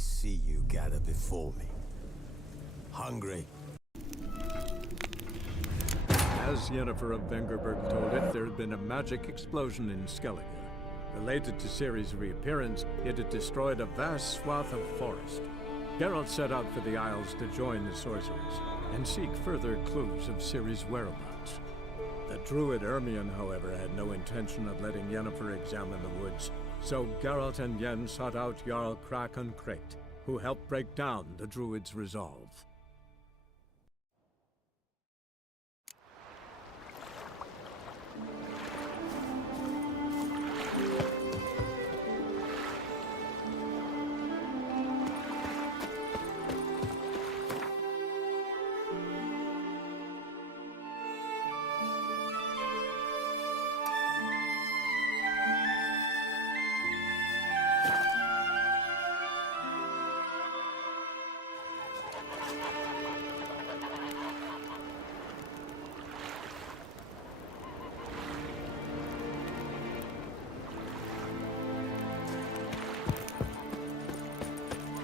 see you gather before me. Hungry? As Yennefer of Vengerberg told it, there had been a magic explosion in Skellige. Related to Ciri's reappearance, it had destroyed a vast swath of forest. Geralt set out for the Isles to join the sorcerers, and seek further clues of Ciri's whereabouts. The druid Ermion, however, had no intention of letting Yennefer examine the woods, so Geralt and Yen sought out Jarl Krakon Crate, who helped break down the druid's resolve.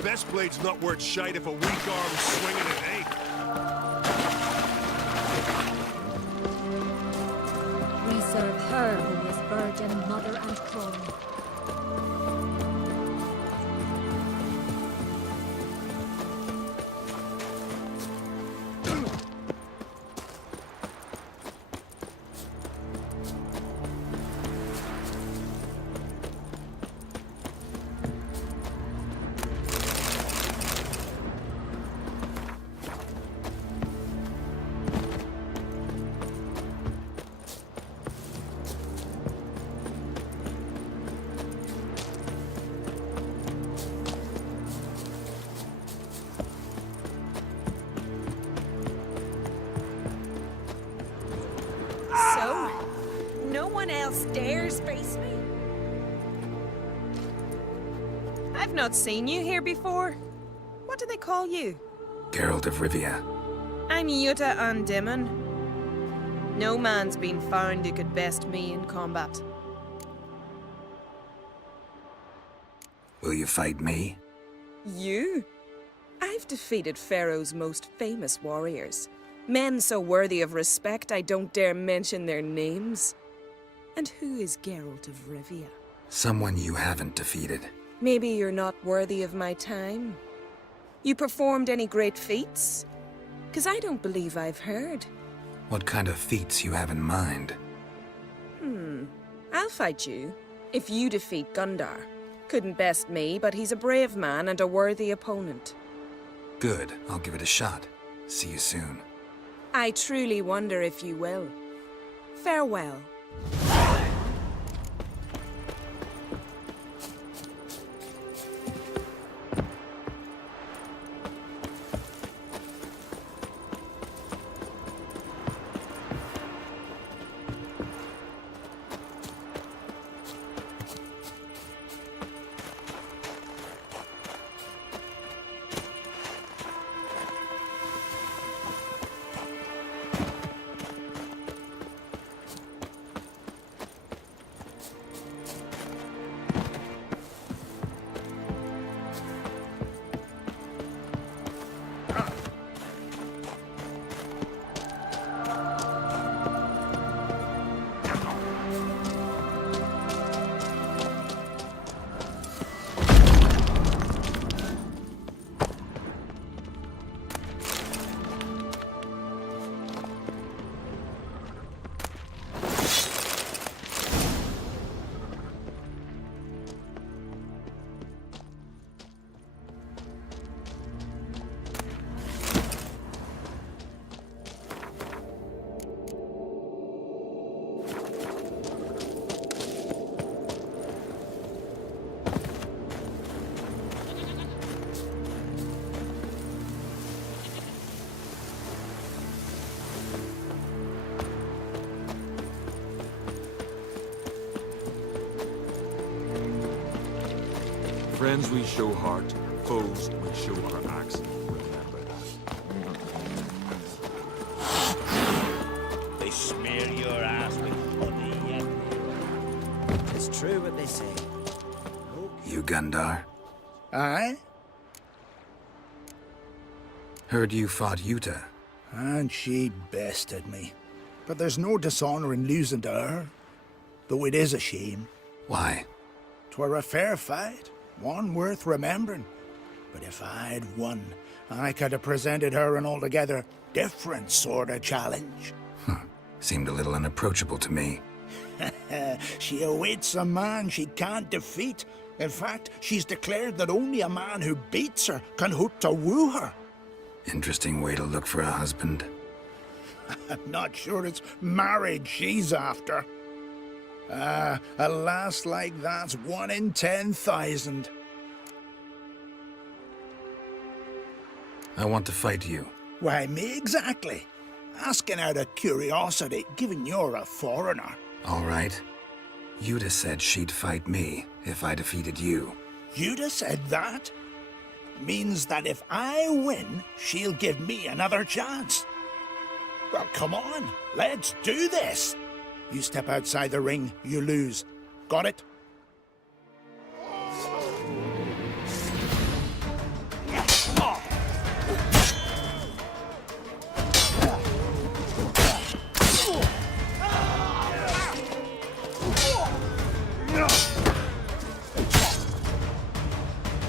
Best blade's not worth shite if a weak arm's swinging it ain't. We serve her who is virgin, mother, and crone. So, no one else dares face me? I've not seen you here before. What do they call you? Geralt of Rivia. I'm Yuta Undimmen. No man's been found who could best me in combat. Will you fight me? You? I've defeated Pharaoh's most famous warriors. Men so worthy of respect I don't dare mention their names. And who is Geralt of Rivia? Someone you haven't defeated. Maybe you're not worthy of my time. You performed any great feats? 'Cause I don't believe I've heard. What kind of feats you have in mind? I'll fight you, if you defeat Gundar. Couldn't best me, but he's a brave man and a worthy opponent. Good, I'll give it a shot. See you soon. I truly wonder if you will. Farewell. Friends we show heart, foes we show our axe. Remember that. They smear your ass with honey, yeah. It's true what they say. You Gundar? Aye? Heard you fought Yuta. And she bested me. But there's no dishonour in losing to her. Though it is a shame. Why? 'Twere a fair fight, one worth remembering. But if I'd won, I could have presented her an altogether different sort of challenge. Seemed a little unapproachable to me. She awaits a man she can't defeat. In fact, she's declared that only a man who beats her can hope to woo her. Interesting way to look for a husband. I'm not sure it's marriage she's after. A lass like that's 1 in 10,000. I want to fight you. Why, me exactly. Asking out of curiosity, given you're a foreigner. All right. Yuta said she'd fight me if I defeated you. Yuta said that? Means that if I win, she'll give me another chance. Well, come on, let's do this. You step outside the ring, you lose. Got it?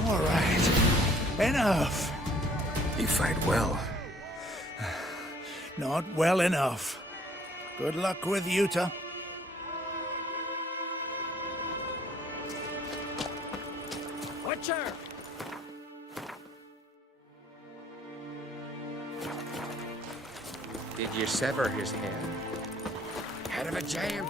All right, enough. You fight well. Not well enough. Good luck with Yuta. Witcher! Did you sever his head? Head of a giant.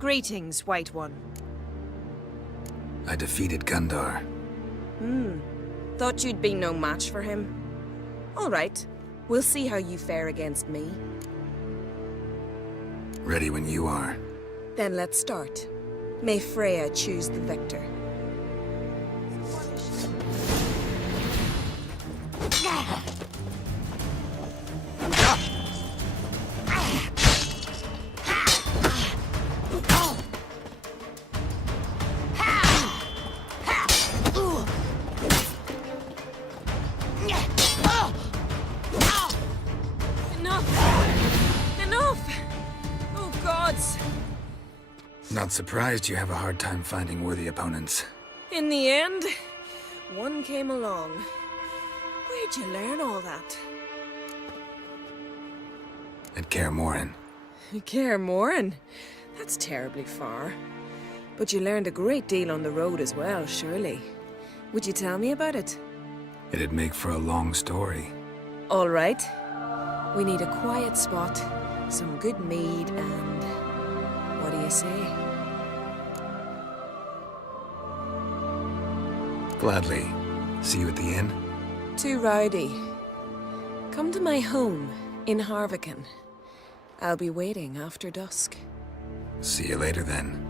Greetings, White One. I defeated Gundar. Thought you'd be no match for him. All right, we'll see how you fare against me. Ready when you are. Then let's start. May Freya choose the victor. Enough! Oh, gods! Not surprised you have a hard time finding worthy opponents. In the end, one came along. Where'd you learn all that? At Kaer Morhen. Kaer Morhen? That's terribly far. But you learned a great deal on the road as well, surely. Would you tell me about it? It'd make for a long story. All right. We need a quiet spot, some good mead, and... what do you say? Gladly. See you at the inn? Too rowdy. Come to my home in Harviken. I'll be waiting after dusk. See you later then.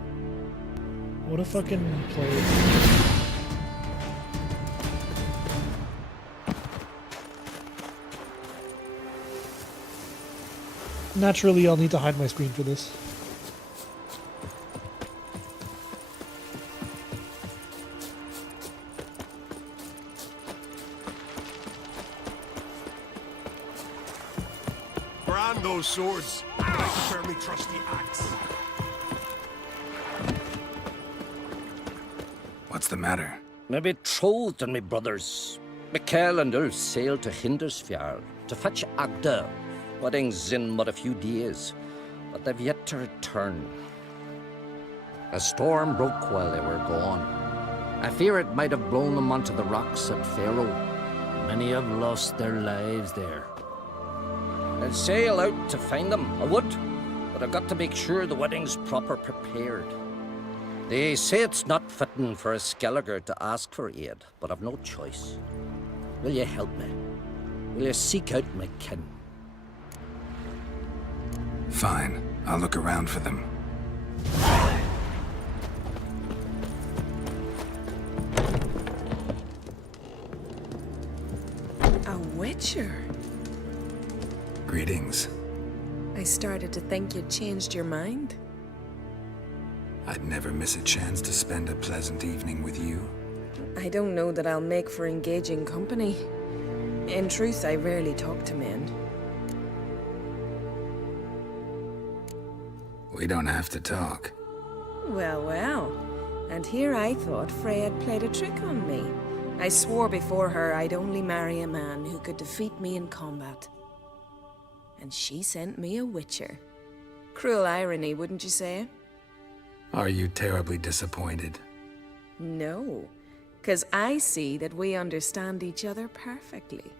What a fucking player. Naturally, I'll need to hide my screen for this. Brand those swords, but I prefer me trusty axe. What's the matter? Me betrothed and me brothers. Mikkel and Ulf sailed to Hindersfjall to fetch Agda. Wedding's in but a few days, but they've yet to return. A storm broke while they were gone. I fear it might have blown them onto the rocks at Faroe. Many have lost their lives there. I'd sail out to find them, I would, but I've got to make sure the wedding's proper prepared. They say it's not fitting for a Skelliger to ask for aid, but I've no choice. Will you help me? Will you seek out my kin? Fine. I'll look around for them. A witcher? Greetings. I started to think you'd changed your mind. I'd never miss a chance to spend a pleasant evening with you. I don't know that I'll make for engaging company. In truth, I rarely talk to men. We don't have to talk. Well, well. And here I thought Frey had played a trick on me. I swore before her I'd only marry a man who could defeat me in combat. And she sent me a witcher. Cruel irony, wouldn't you say? Are you terribly disappointed? No, 'cause I see that we understand each other perfectly.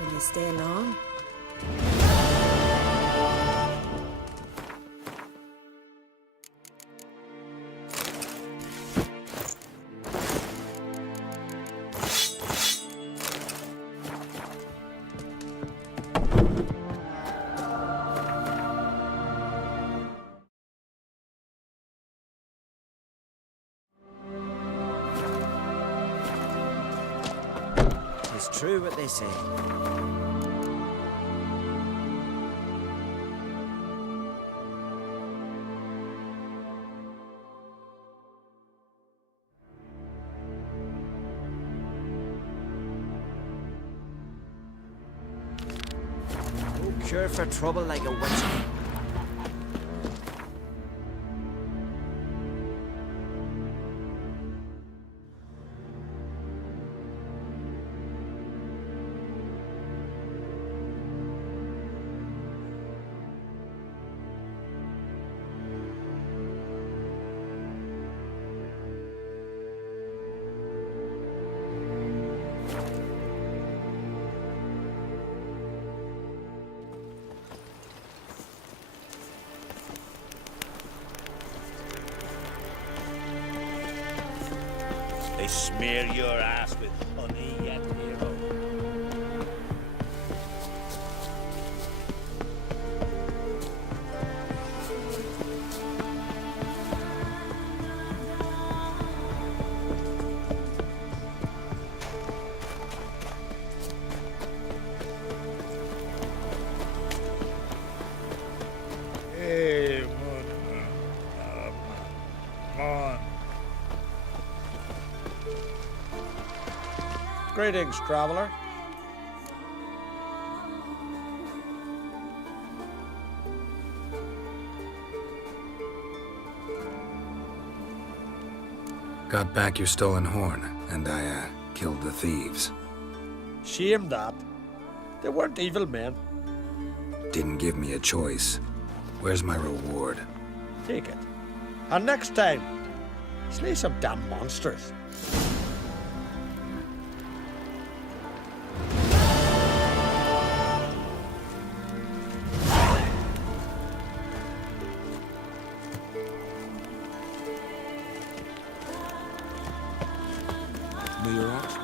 Will you stay long? It's true what they say. No cure for trouble like a witch. They smear your ass with honey yet, hero. Hey, come on. Greetings, traveler. Got back your stolen horn, and I, killed the thieves. Shame that. They weren't evil men. Didn't give me a choice. Where's my reward? Take it. And next time, slay some damn monsters. May your action.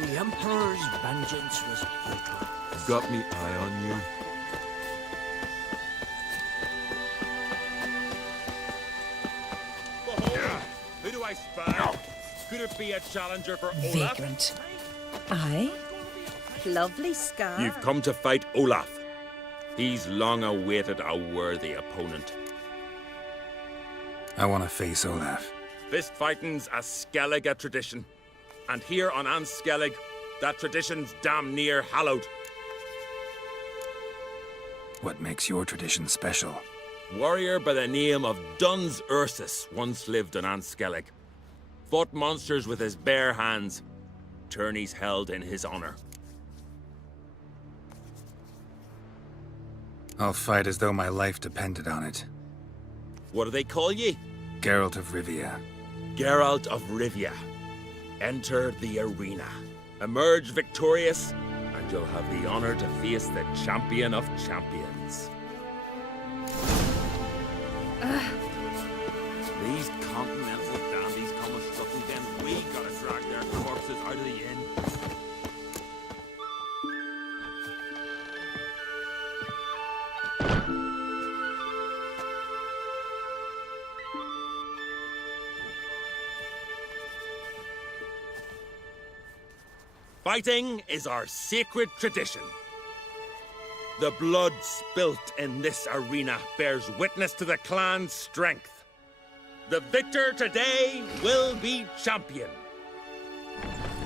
The Emperor's vengeance was brutal. Got me eye on you. Who do I spy? Could it be a challenger for Olaf? Vagrant. Aye? Lovely scar. You've come to fight Olaf. He's long awaited a worthy opponent. I want to face Olaf. Fist fighting's a Skellige tradition. And here on Anskellig, that tradition's damn near hallowed. What makes your tradition special? Warrior by the name of Duns Ursus once lived on Anskellig. Fought monsters with his bare hands. Tourneys held in his honor. I'll fight as though my life depended on it. What do they call ye? Geralt of Rivia. Geralt of Rivia. Enter the arena. Emerge victorious, and you'll have the honor to face the champion of champions. These continental dandies come a strutting, then we gotta drag their corpses out of the inn. Fighting is our sacred tradition. The blood spilt in this arena bears witness to the clan's strength. The victor today will be champion.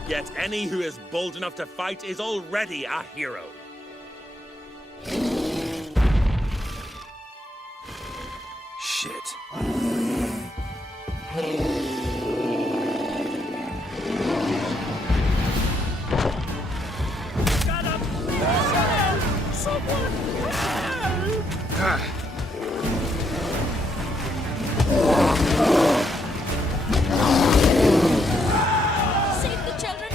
Yet any who is bold enough to fight is already a hero. Shit. Save the children!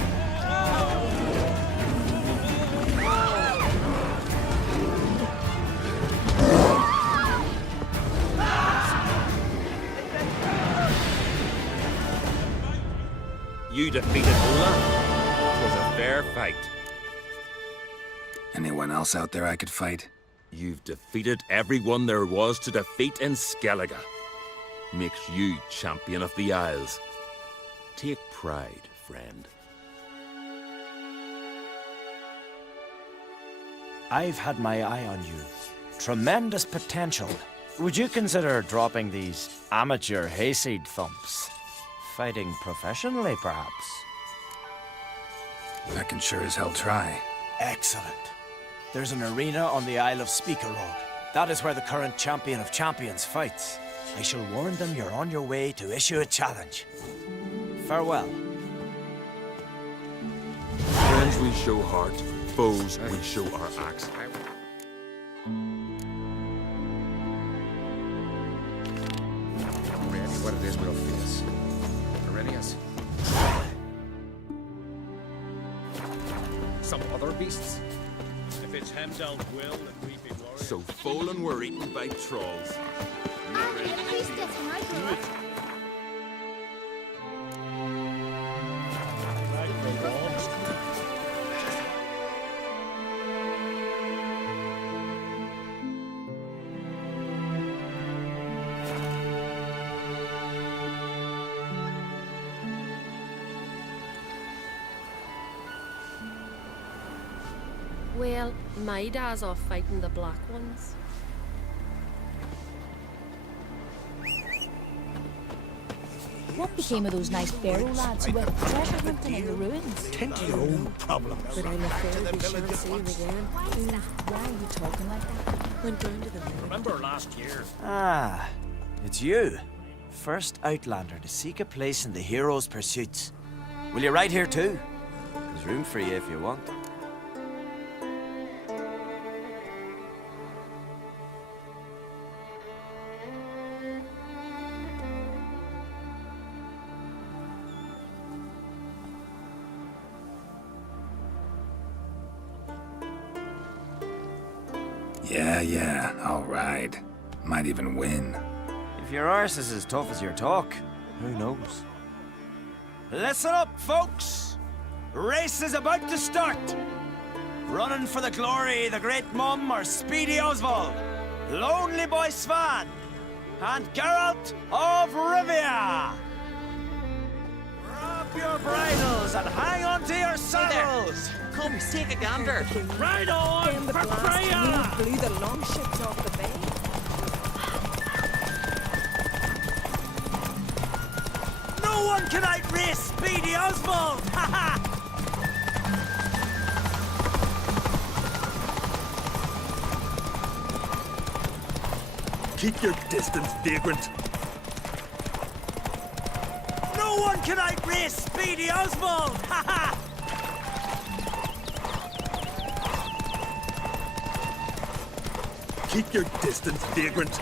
You defeated Olaf. It was a fair fight. Anyone else out there I could fight? You've defeated everyone there was to defeat in Skellige. Makes you champion of the Isles. Take pride, friend. I've had my eye on you. Tremendous potential. Would you consider dropping these amateur hayseed thumps? Fighting professionally, perhaps? I can sure as hell try. Excellent. There's an arena on the Isle of Speakerlog. That is where the current champion of champions fights. I shall warn them you're on your way to issue a challenge. Farewell. Friends we show heart, foes we show our axe. What it is we'll face. Ready us? Some other beasts? If it's Heimdall's will that we be warriors... So Folan were eaten by trolls. Well, my dad's off fighting the black ones. What became of those nice Barrow lads who went treasure hunting in the ruins? Tend to your own problems. But I'm afraid we shan't see him again. Why are you talking like that? Went down to the mill. Remember last year? Ah, it's you. First Outlander to seek a place in the hero's pursuits. Will you ride here too? There's room for you if you want. Yeah, I'll ride. Might even win. If your arse is as tough as your talk, who knows? Listen up, folks! Race is about to start. Running for the glory, the Great Mum or Speedy Oswald, Lonely Boy Svan, and Geralt of Rivia. Grab your bridles and hang on to your saddles. Come, take a gander. Ride on Then the for blast Freya! wind blew the longships off the bay. No one can outrace Speedy Oswald! Ha ha! Keep your distance, vagrant. No one can outrace Speedy Oswald! Ha ha! Keep your distance, vagrant.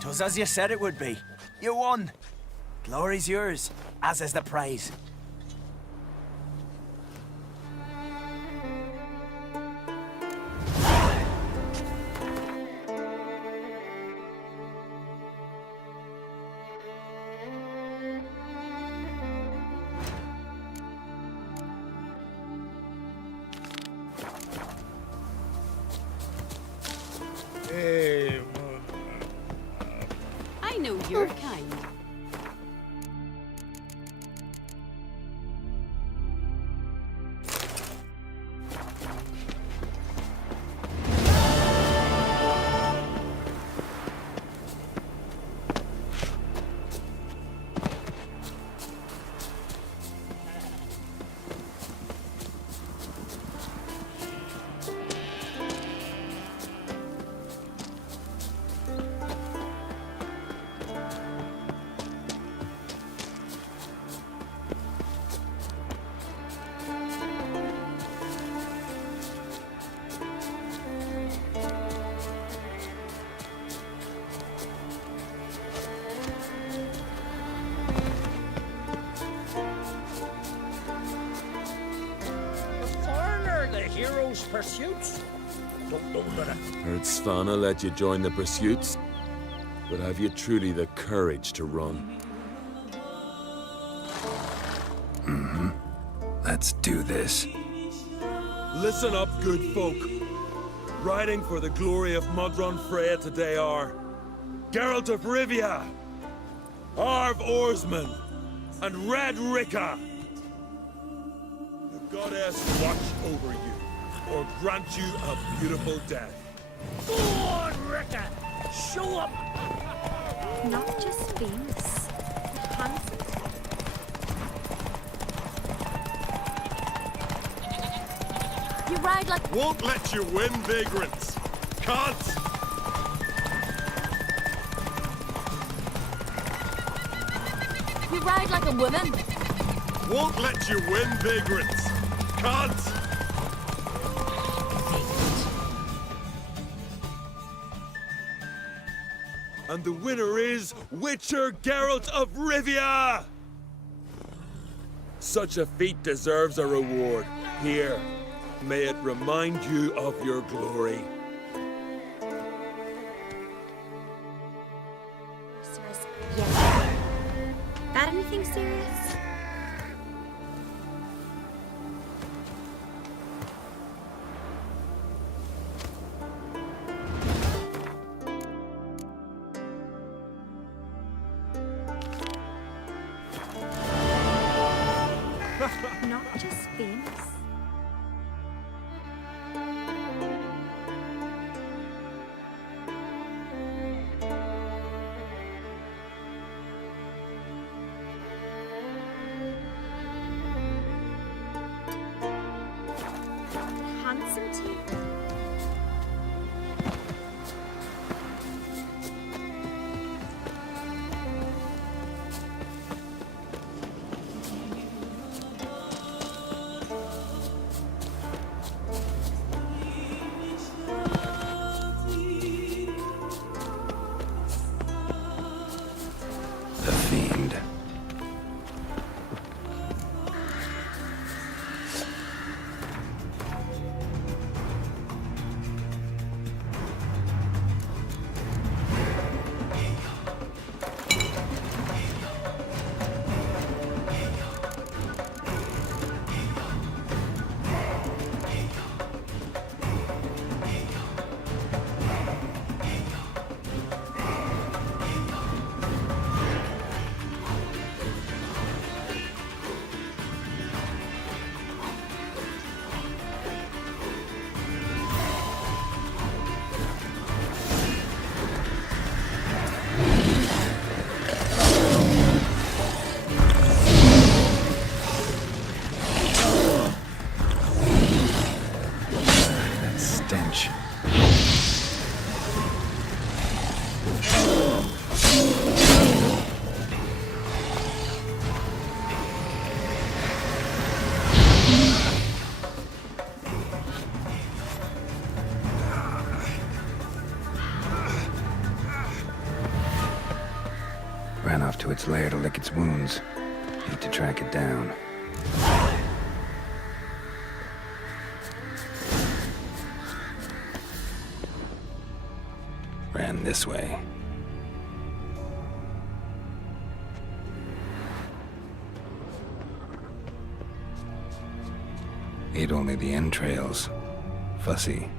Twas as you said it would be. You won. Glory's yours, as is the prize. I know your kind. Hero's pursuits? Don't know that Heard Svanna let you join the pursuits, but have you truly the courage to run? Let's do this. Listen up, good folk. Riding for the glory of Modron Freya today are Geralt of Rivia, Arv Oarsman, and Red Ricka. The goddess watch over you, or grant you a beautiful death. Go on, Ricka! Show up! Not just famous, but handsome. You ride like... Won't let you win, vagrants. Can't. You ride like a woman. Won't let you win, vagrants. Can't. And the winner is Witcher Geralt of Rivia! Such a feat deserves a reward. Here, may it remind you of your glory. Yeah. Got anything serious? Not just famous. Handsome too. Slayer to lick its wounds. Need to track it down. Ran this way. Ate only the entrails. Fussy.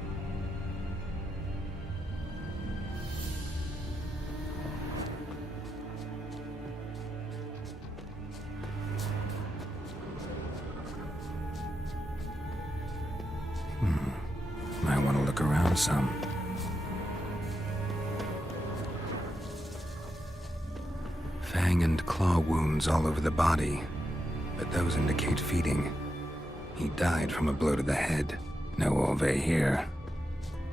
Might want to look around some. Fang and claw wounds all over the body, but those indicate feeding. He died from a blow to the head. No Ove here.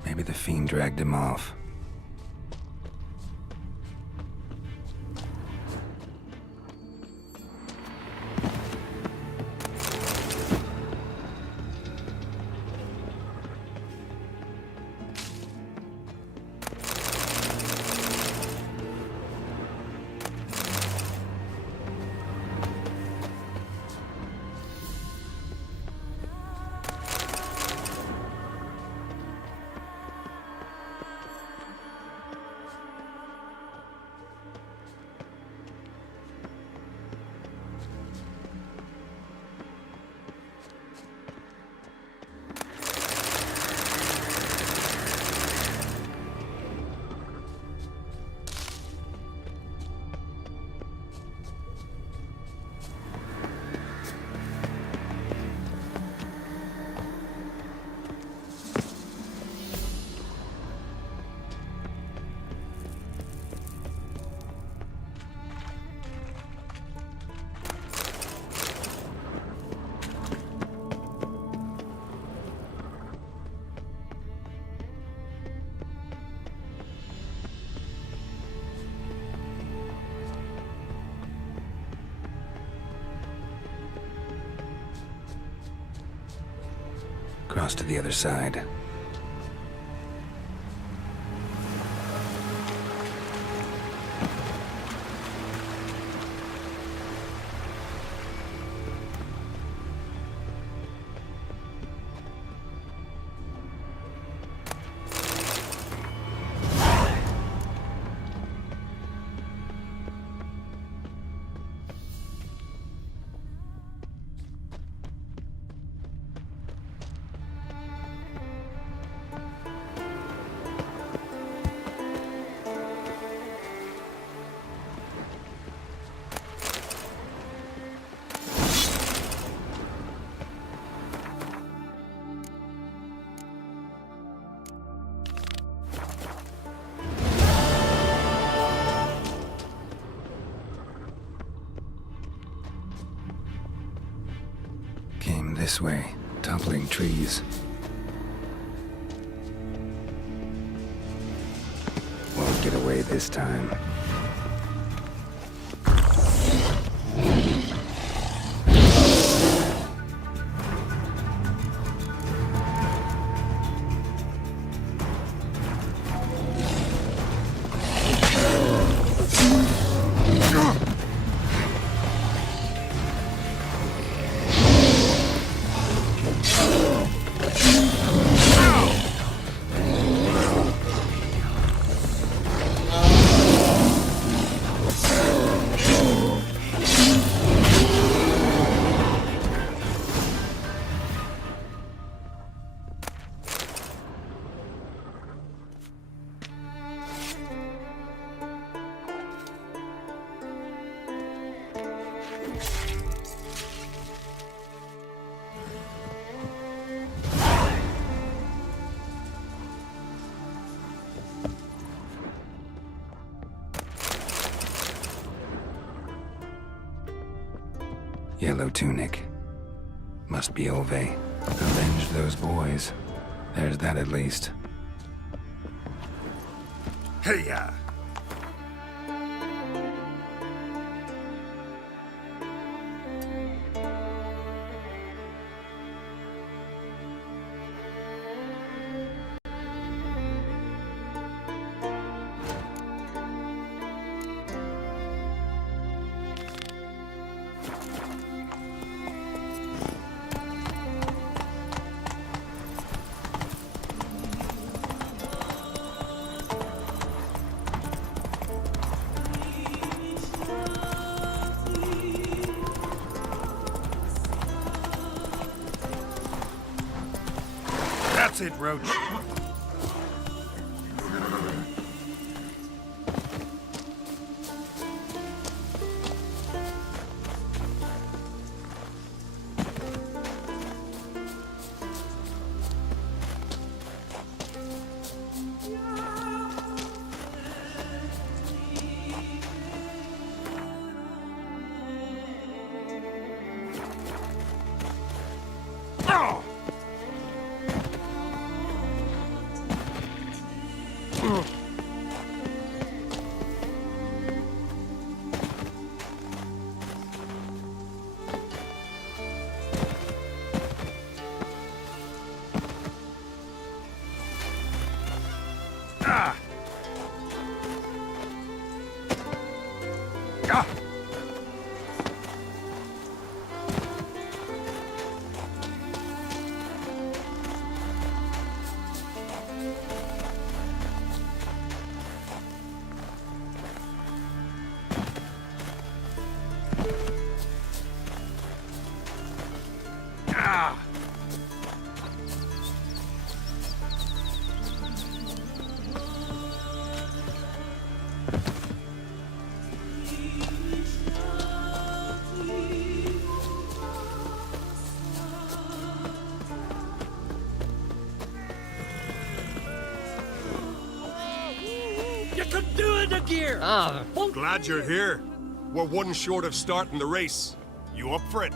Maybe the fiend dragged him off. Cross to the other side. Came this way, toppling trees. Won't get away this time. Yellow tunic. Must be Ove. Avenge those boys. There's that at least. Hey-ya! That's it, Roach. Glad you're here. We're one short of starting the race. You up for it?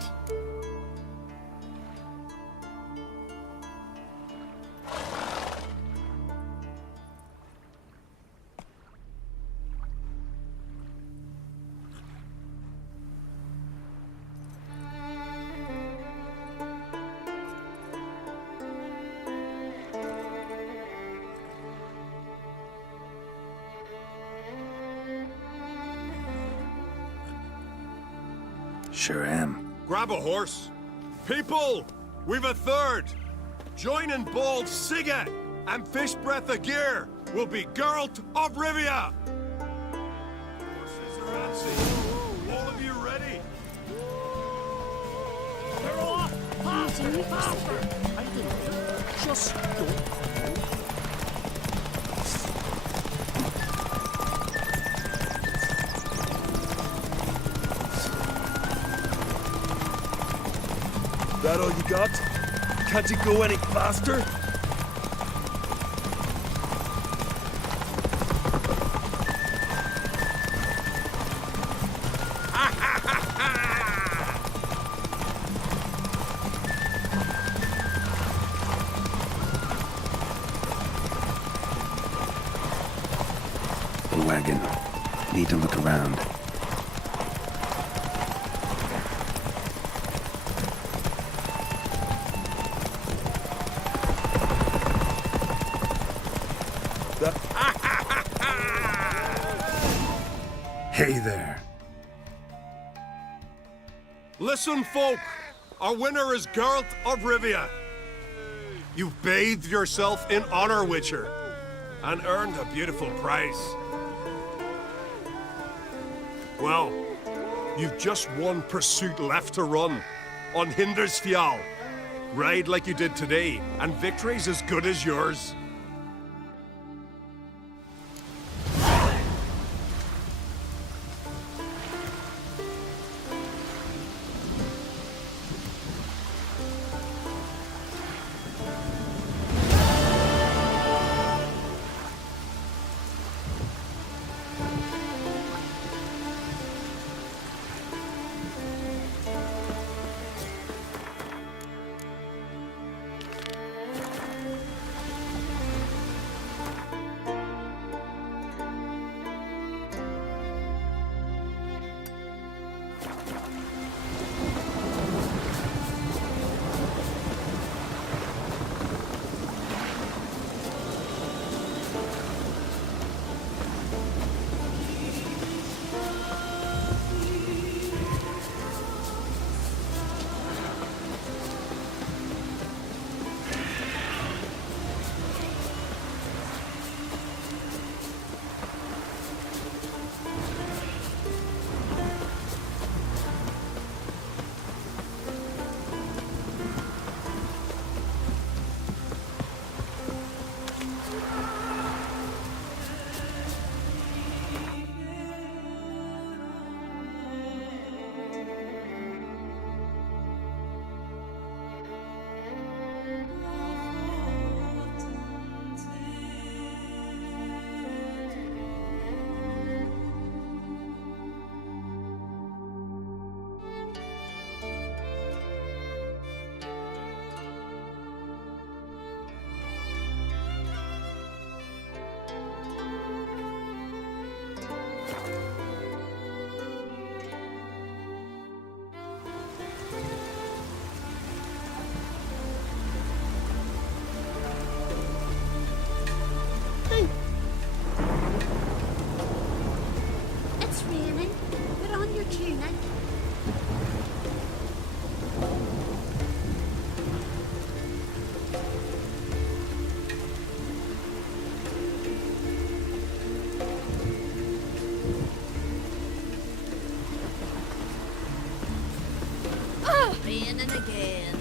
Sure am. Grab a horse. People, we've a third. Joining Bald Sigga and Fish Breath of Gear will be Geralt of Rivia. Horses are antsy. All of you ready? Just don't. That all you got? Can't you go any faster? The wagon. Need to look around. Hey there. Listen, folk. Our winner is Geralt of Rivia. You've bathed yourself in honor, Witcher, and earned a beautiful prize. Well, you've just one pursuit left to run on Hindersfjall. Ride like you did today, and victory's as good as yours. again and again.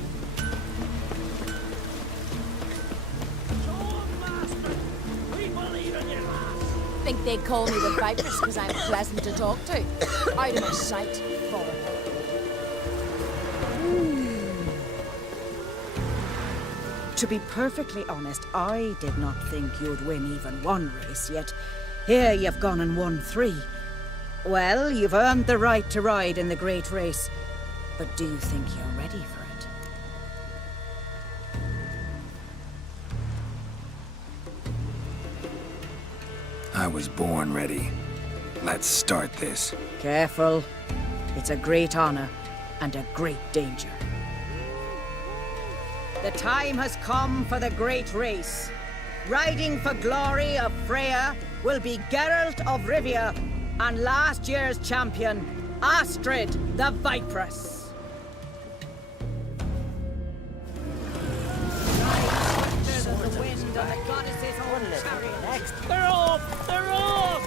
Think they call me the Viperess because I'm pleasant to talk to. Out of my sight, foreigner. To be perfectly honest, I did not think you'd win even one race, yet here you've gone and won 3. Well, you've earned the right to ride in the great race, but do you think you're ready for it? I was born ready. Let's start this. Careful. It's a great honor and a great danger. The time has come for the great race. Riding for glory of Freya will be Geralt of Rivia and last year's champion, Astrid the Viperess. Rise the wind of the goddess's own chariot. Next. They're off! They're off!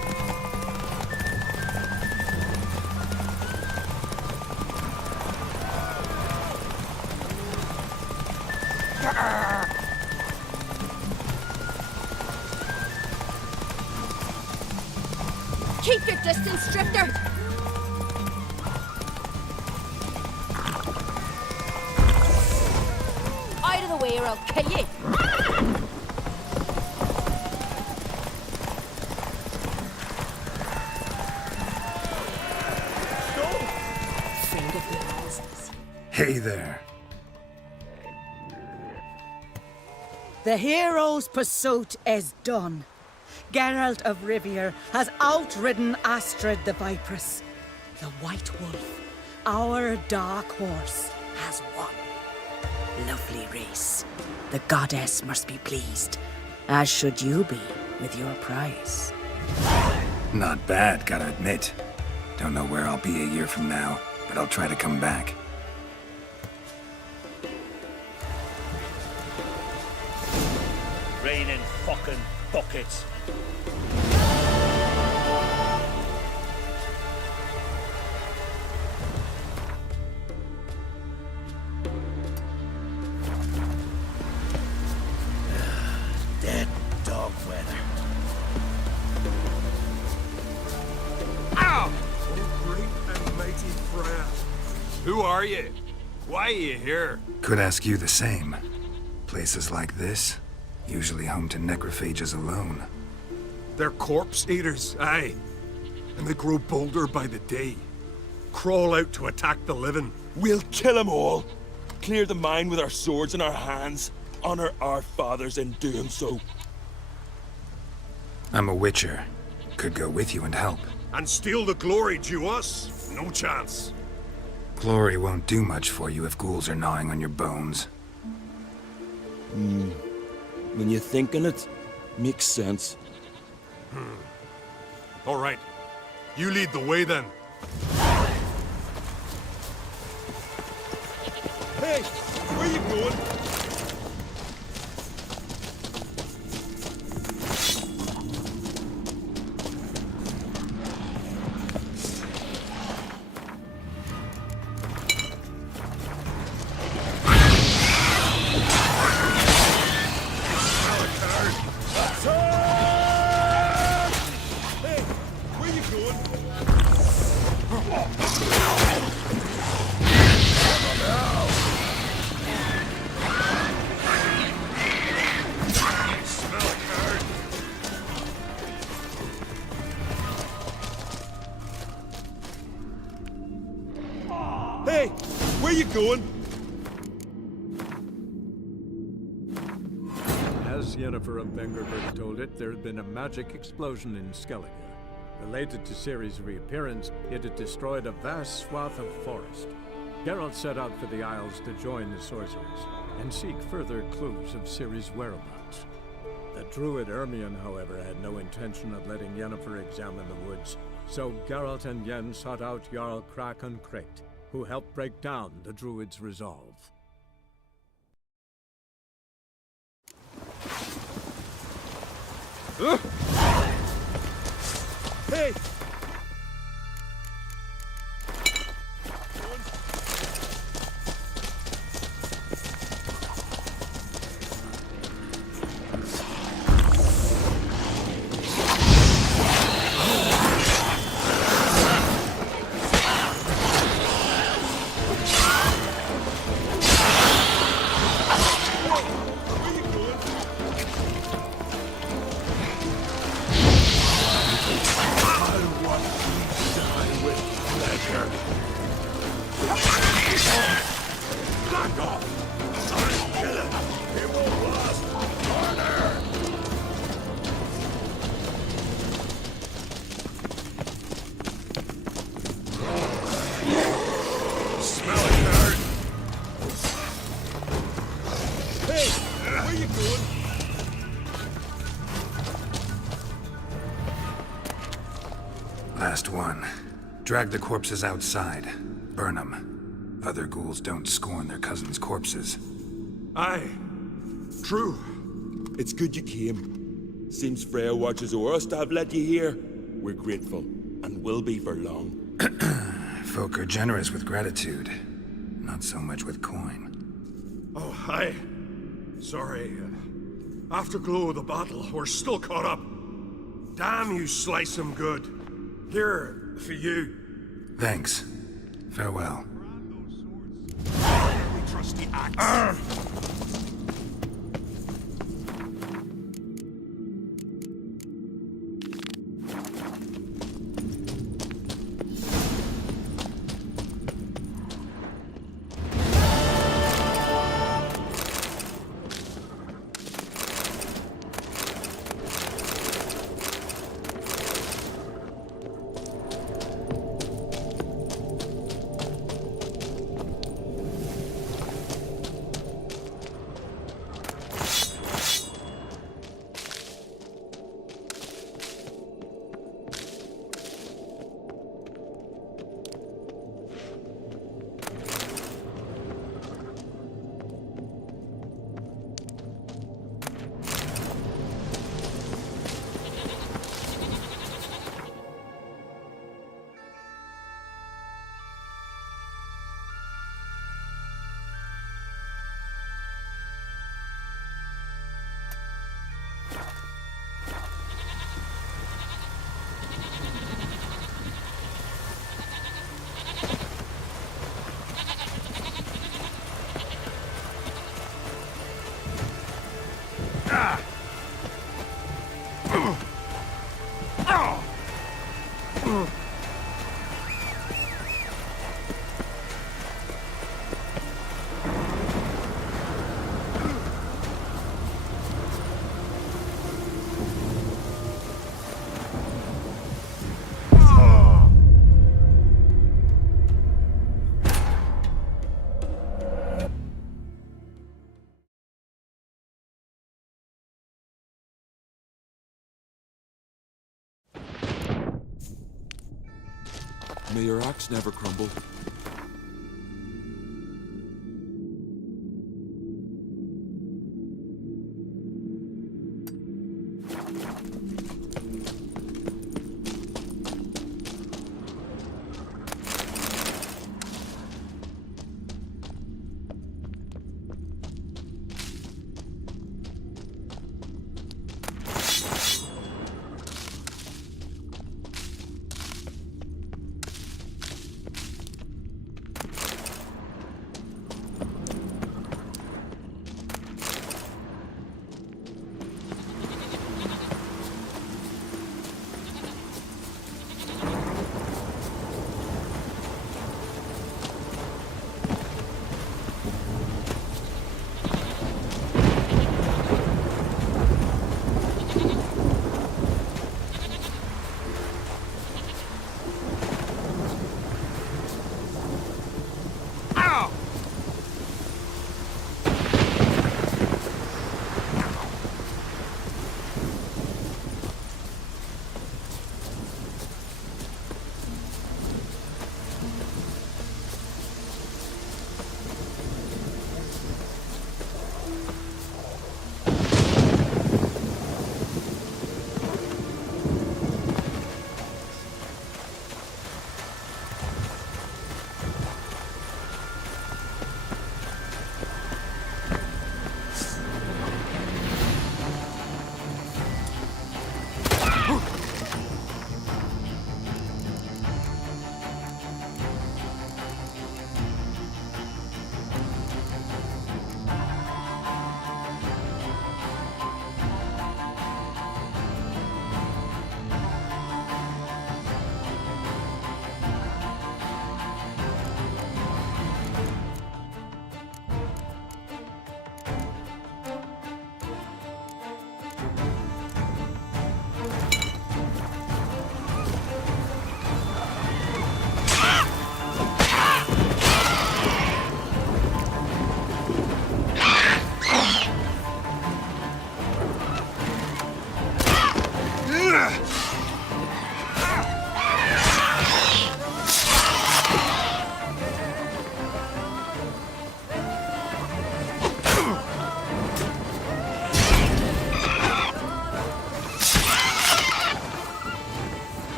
Keep your distance, Drifter! Out of the way or I'll kill you! Friend of the houses. Hey there. The hero's pursuit is done. Geralt of Rivia has outridden Astrid the Viperess. The White Wolf, our dark horse, has won. Lovely race. The goddess must be pleased, as should you be with your prize. Not bad, gotta admit. Don't know where I'll be a year from now, but I'll try to come back. Raining fucking buckets. Dead dog weather. Ow! Oh, great and mighty Freya. Who are you? Why are you here? Could ask you the same. Places like this, usually home to necrophages alone. They're corpse eaters, aye. And they grow bolder by the day. Crawl out to attack the living. We'll kill them all. Clear the mine with our swords in our hands. Honor our fathers in doing so. I'm a witcher. Could go with you and help. And steal the glory due us? No chance. Glory won't do much for you if ghouls are gnawing on your bones. When you think on it, makes sense. All right. You lead the way then. Hey, where you going? Hey, where you going? As Yennefer of Vengerberg told it, there had been a magic explosion in Skellige. Related to Ciri's reappearance, it had destroyed a vast swath of forest. Geralt set out for the Isles to join the sorcerers and seek further clues of Ciri's whereabouts. The druid Ermion, however, had no intention of letting Yennefer examine the woods, so Geralt and Yen sought out Jarl Krakon Krayt, who helped break down the druid's resolve. Hey! one. Drag the corpses outside. Burn them. Other ghouls don't scorn their cousins' corpses. Aye. True. It's good you came. Seems Freya watches o'er us to have led you here. We're grateful, and will be for long. Folk are generous with gratitude. Not so much with coin. Oh, aye. Sorry. Afterglow of the battle, we're still caught up. Damn, you slice 'em good. Here, for you. Thanks. Farewell. We trusty axe. May your axe never crumble.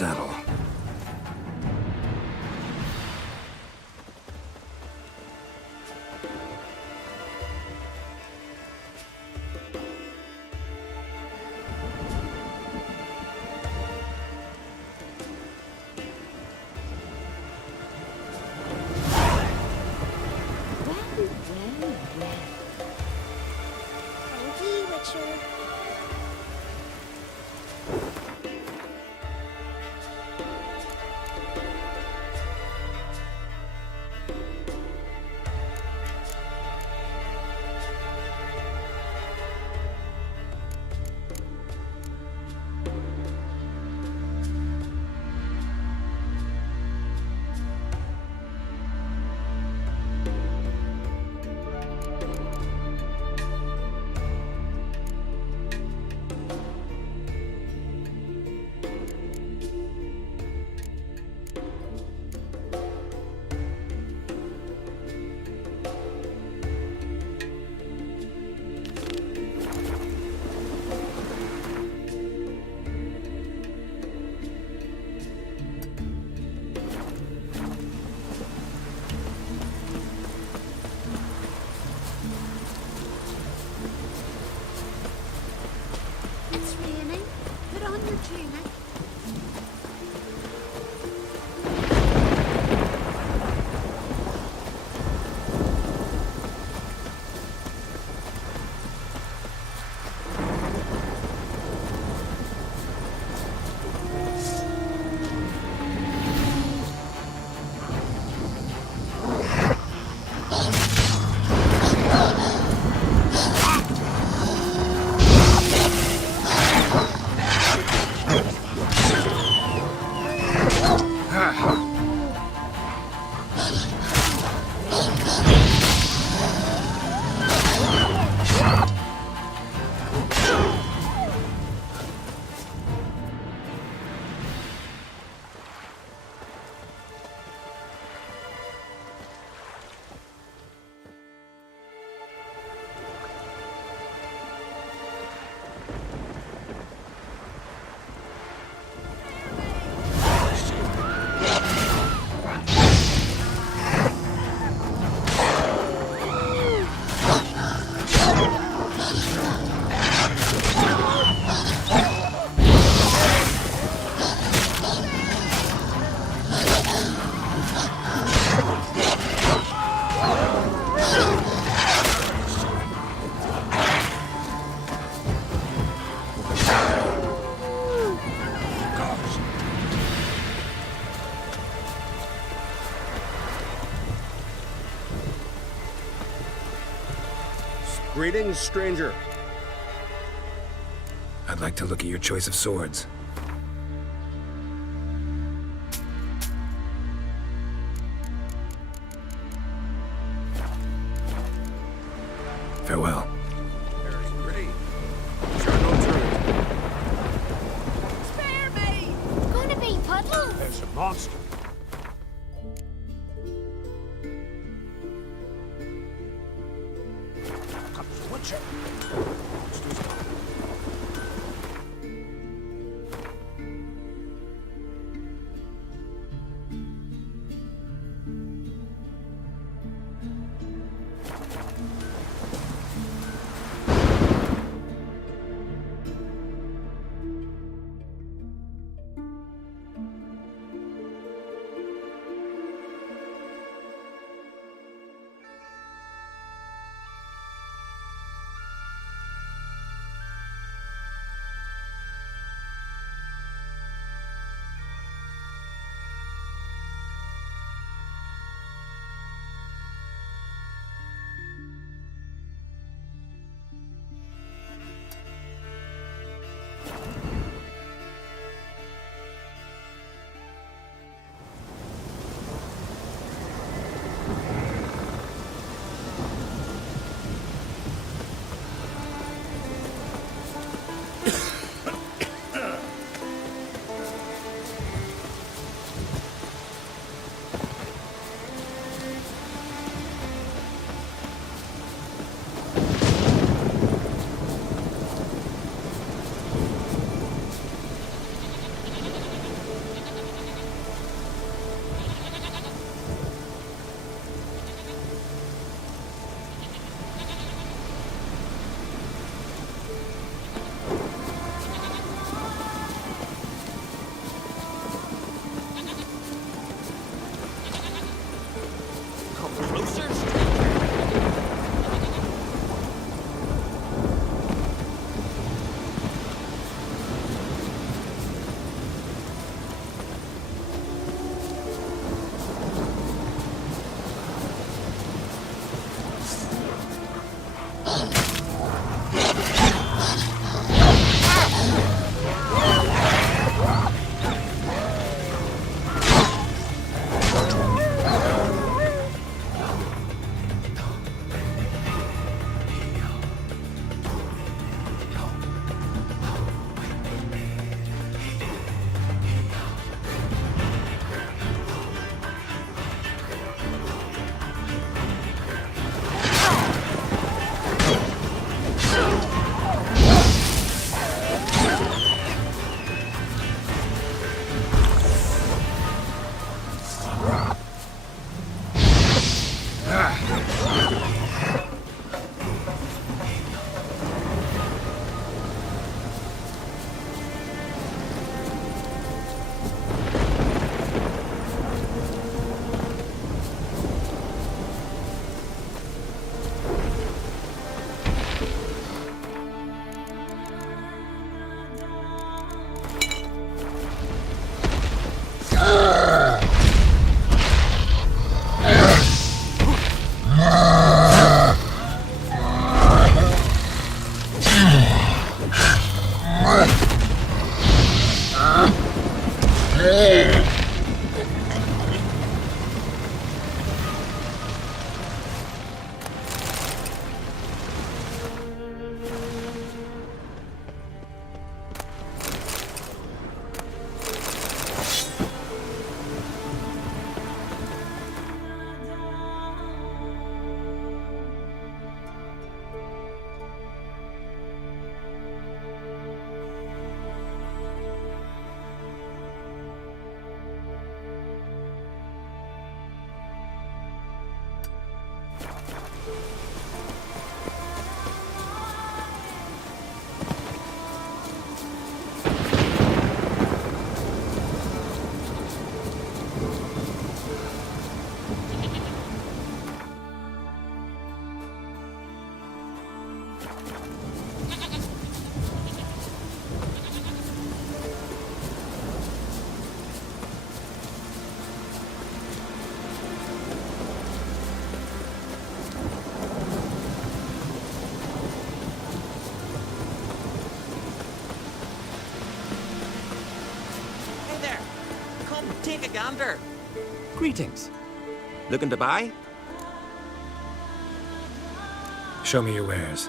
saddle. Thank you, Witcher. It's raining. Put on your tunic. Greetings, stranger. I'd like to look at your choice of swords. Farewell. There's Ray. Shadow turret. Spare me! Gonna be puddles. There's a monster. Comes the Witcher. Monster's gone. Hey there! Come, take a gander. Greetings. Looking to buy? Show me your wares.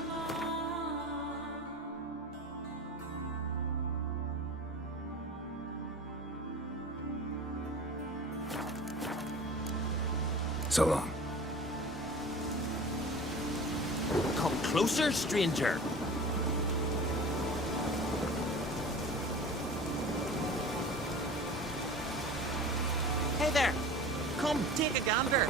So long. Come closer, stranger. Hey there! Come, take a gander.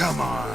Come on.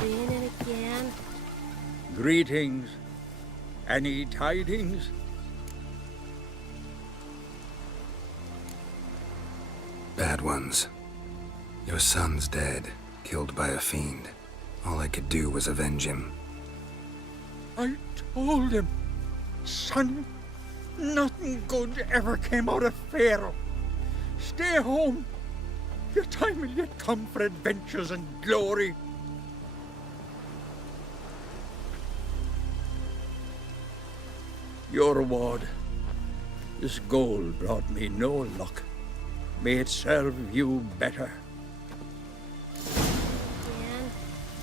Raining again. Greetings. Any tidings? Bad ones. Your son's dead, killed by a fiend. All I could do was avenge him. I told him, son, nothing good ever came out of Pharaoh. Stay home. Your time will yet come for adventures and glory. Your reward. This gold brought me no luck. May it serve you better.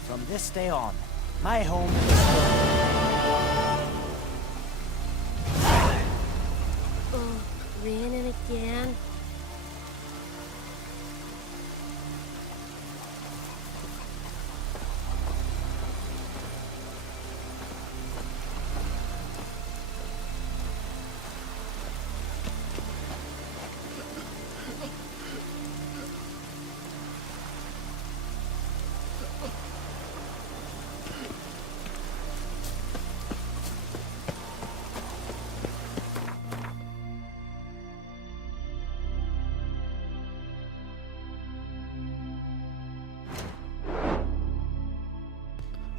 From this day on, my home is Oh, raining again.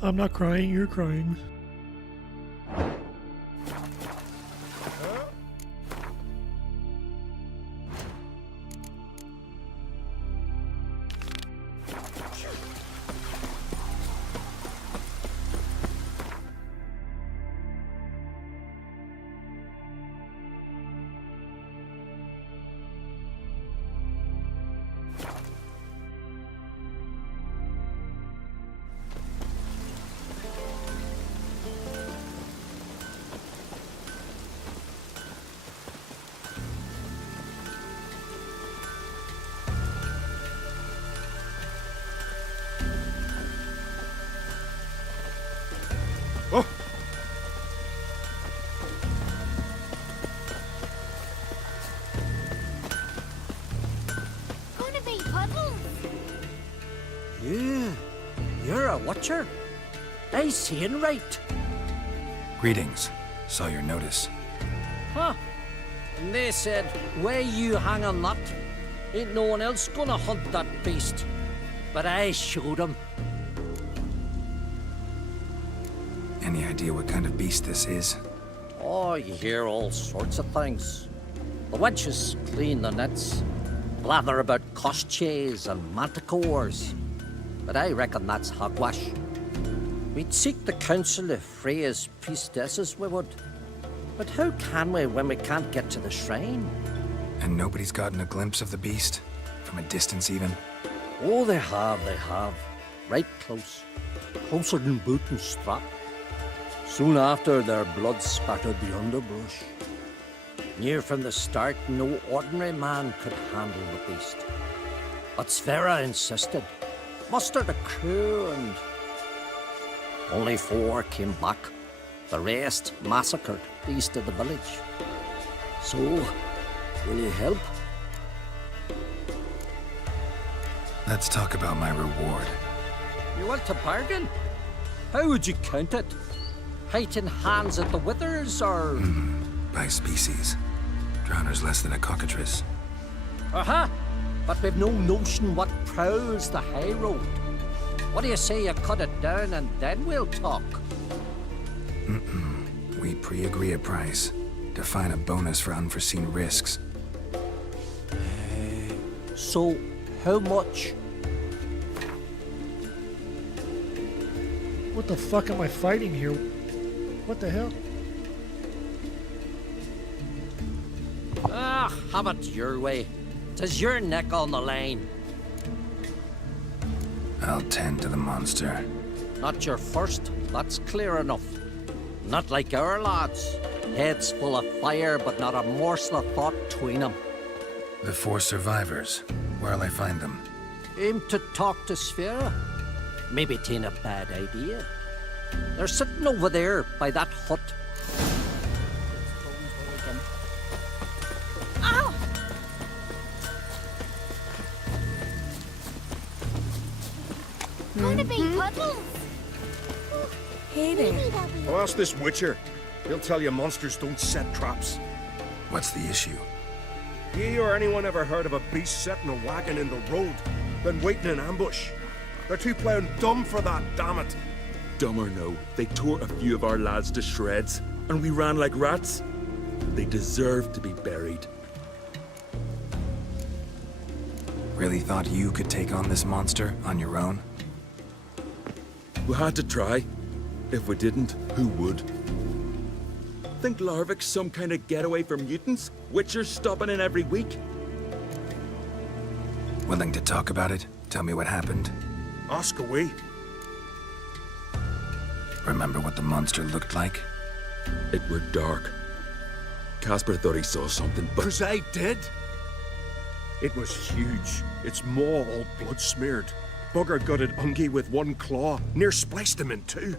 I'm not crying, you're crying. You're a watcher. I seeing right. Greetings. Saw your notice. Huh. And they said, where you hang on that, ain't no one else gonna hunt that beast. But I showed 'em. Any idea what kind of beast this is? Oh, you hear all sorts of things. The wenches clean the nets, blather about koshches and manticores. But I reckon that's hogwash. We'd seek the counsel of Freya's priestesses, we would. But how can we when we can't get to the shrine? And nobody's gotten a glimpse of the beast? From a distance, even? Oh, they have. Right close. Closer than boot and strap. Soon after, their blood spattered the underbrush. Near from the start, no ordinary man could handle the beast. But Sverra insisted. Mustered a crew and... Only 4 came back. The rest massacred east of the village. So, will you help? Let's talk about my reward. You want to bargain? How would you count it? Height in hands at the withers, or...? By species. Drowner's less than a cockatrice. Aha! But we've no notion what prowls the high road. What do you say you cut it down and then we'll talk? We pre-agree a price. Define a bonus for unforeseen risks. So, how much? What the fuck am I fighting here? What the hell? Ah, have it your way. 'Tis your neck on the line. I'll tend to the monster. Not your first, that's clear enough. Not like our lads. Heads full of fire, but not a morsel of thought between them. The 4 survivors. Where'll I find them? Aim to talk to Sphera? Maybe 'tain't a bad idea. They're sitting over there by that hut. Ow! Gonna be puddles. Hey there. I'll ask this Witcher. He'll tell you monsters don't set traps. What's the issue? Ye or anyone ever heard of a beast setting a wagon in the road, then waiting in ambush? They're too plowing dumb for that, damn it. Dumb or no, they tore a few of our lads to shreds, and we ran like rats. They deserve to be buried. Really thought you could take on this monster on your own? We had to try. If we didn't, who would? Think Larvik's some kind of getaway for mutants? Witchers stopping in every week? Willing to talk about it? Tell me what happened? Ask away. Remember what the monster looked like? It were dark. Casper thought he saw something, but... 'Cause I did. It was huge. Its maw all blood smeared. Bugger gutted Ungi with one claw, near spliced him in 2.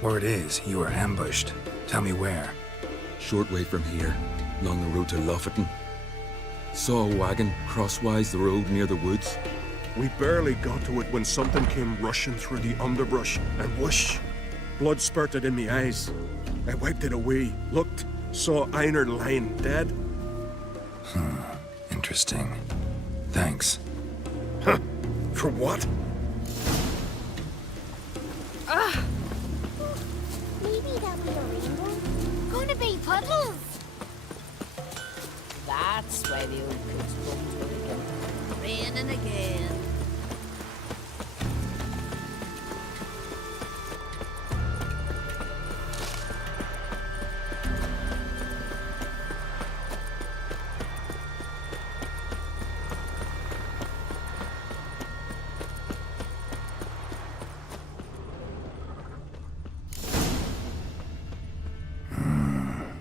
Word is, you were ambushed. Tell me where. Short way from here, along the road to Lofferton. Saw a wagon crosswise the road near the woods. We barely got to it when something came rushing through the underbrush, and whoosh! Blood spurted in me eyes. I wiped it away, looked, saw Einar lying dead. Interesting. Thanks. Huh? For what? Maybe that'll be a rainbow. Gonna be puddles. That's why the old cook's bones were again. Raining again.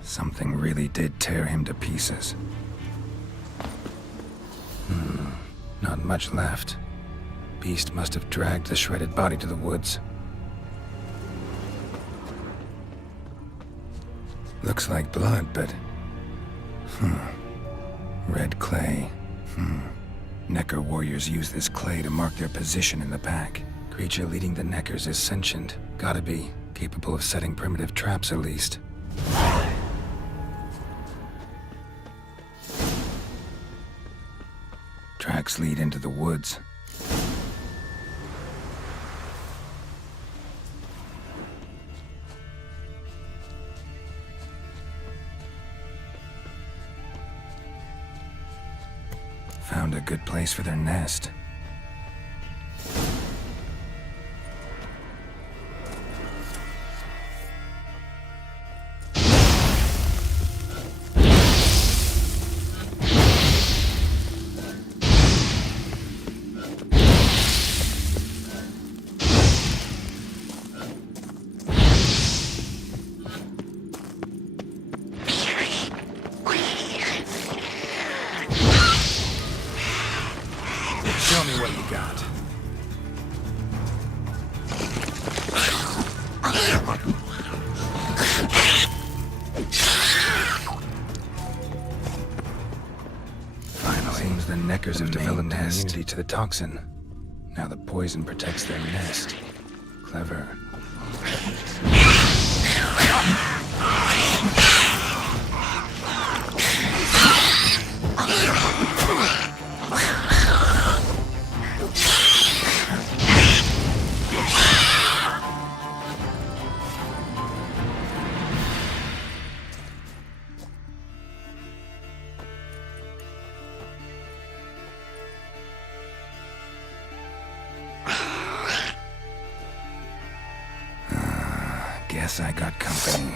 Something really did tear him to pieces. Not much left. Beast must have dragged the shredded body to the woods. Looks like blood, but... Red clay. Necker warriors use this clay to mark their position in the pack. Creature leading the Neckers is sentient. Gotta be. Capable of setting primitive traps, at least. Tracks lead into the woods. Found a good place for their nest. attackers have developed immunity to the toxin. Now the poison protects their nest. Clever. Guess I got company.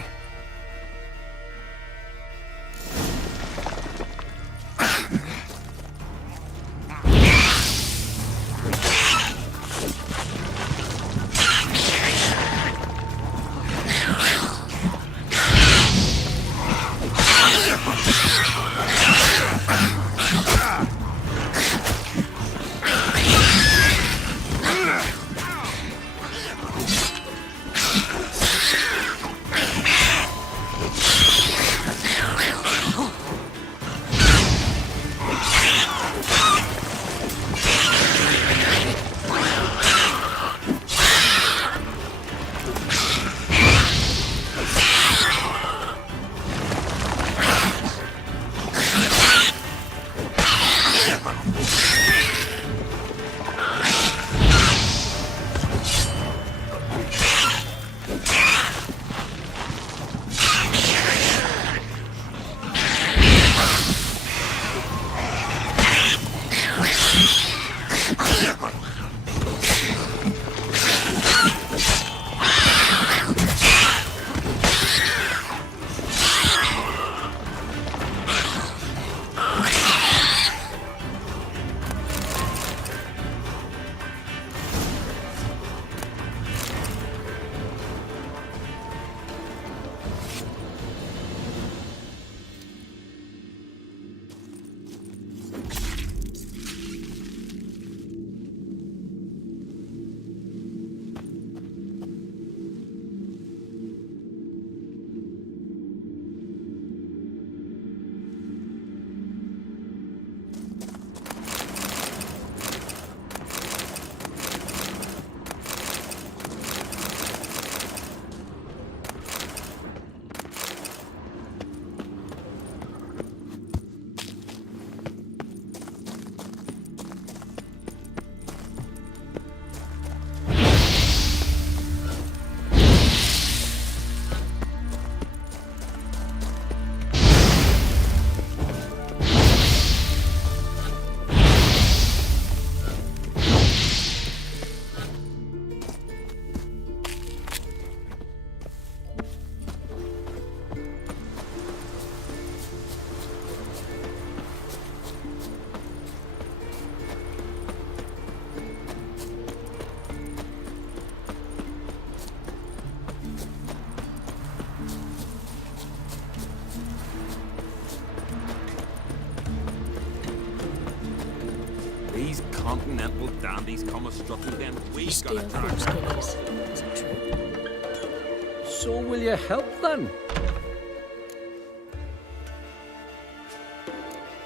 These continental dandies come a-strutting them. We Stale gotta folks, turn. Gillies. Is it true? So will you help then?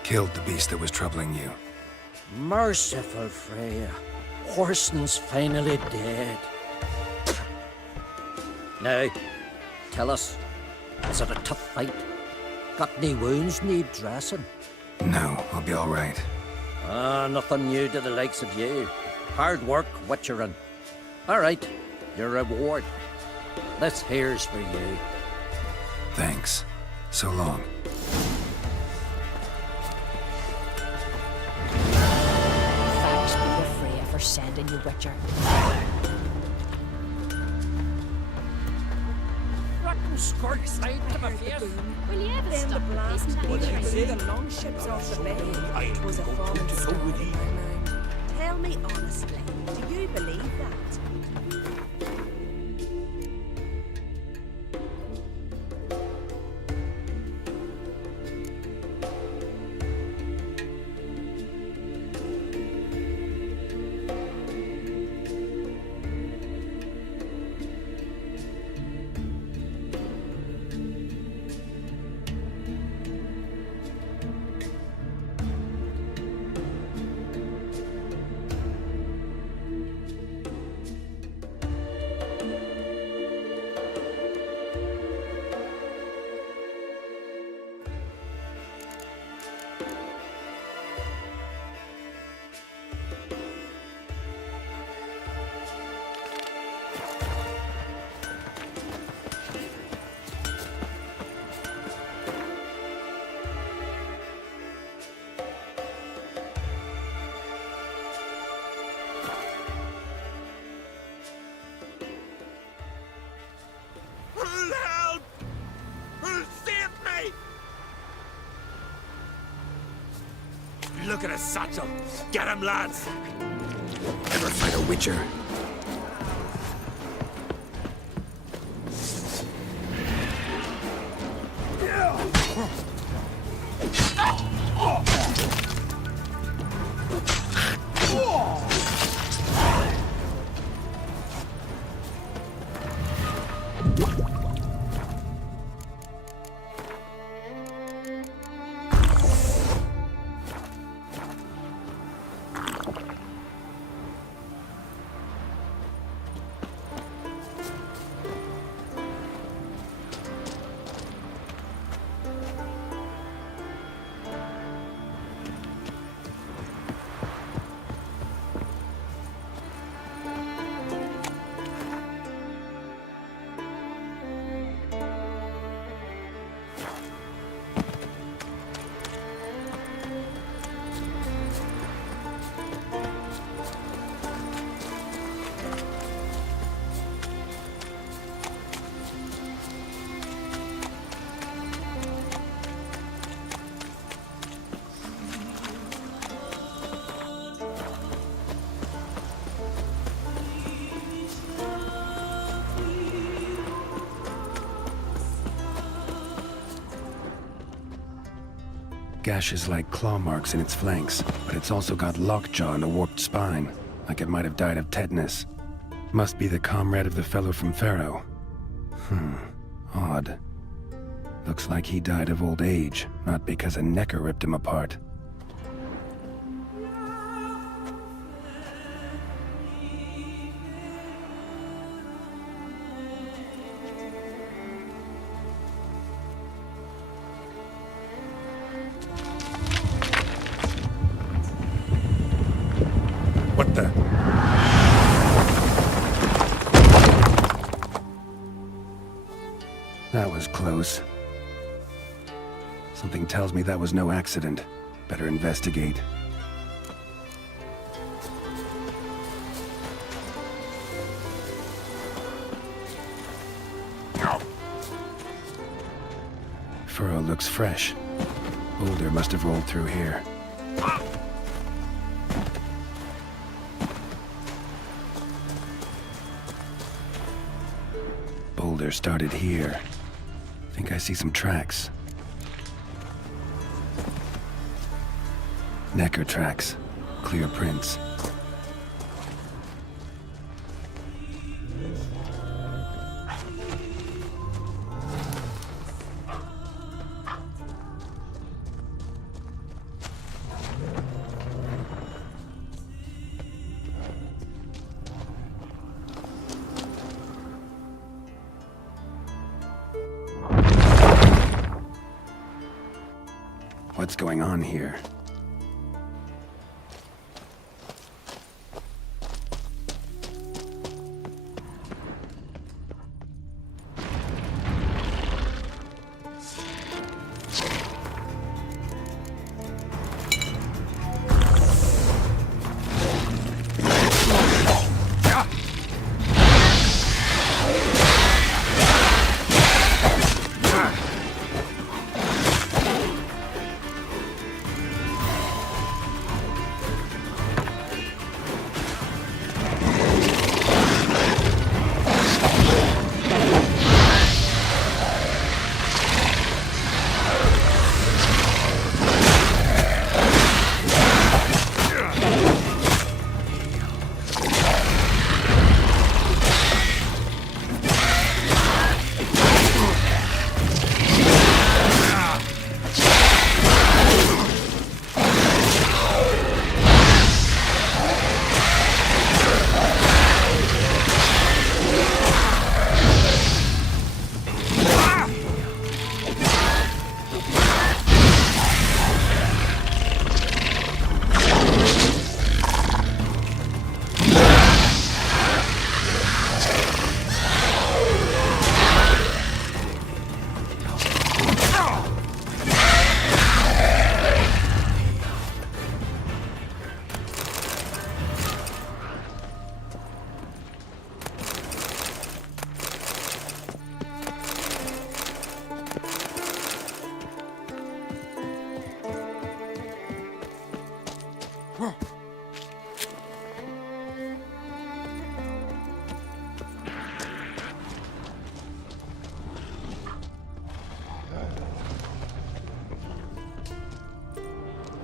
Killed the beast that was troubling you. Merciful Freya. Whoreson's finally dead. Now, tell us, is it a tough fight? Got any wounds need dressing? No, I'll be all right. Nothing new to the likes of you. Hard work, witcherin'. All right, your reward. This here's for you. Thanks. So long. Thanks, Brother Freya, for sending you Witcher. Rotten squirt slide to my face. Will you ever Then the stop blast this blew time? the longships off the bay. It was a falling star in my mind. Tell me honestly, do you believe that? Look at his satchel. Get him, lads. Ever fight a witcher? Gashes like claw marks in its flanks, but it's also got lockjaw and a warped spine, like it might have died of tetanus. Must be the comrade of the fellow from Pharaoh. Odd. Looks like he died of old age, not because a necker ripped him apart. What the? That was close. Something tells me that was no accident. Better investigate. Furrow looks fresh. Boulder must have rolled through here. Boulder started here. Think I see some tracks. Necker tracks. Clear prints. What's going on here?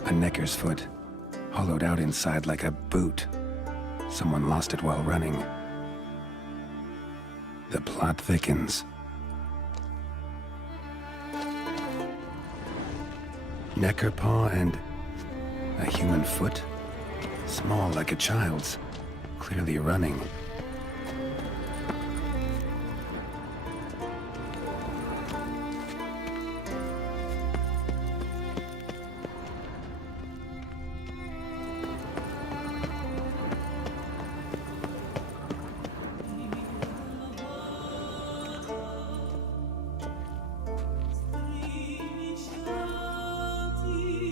A necker's foot, hollowed out inside like a boot. Someone lost it while running. The plot thickens. Necker paw and a human foot? Small like a child's, clearly running.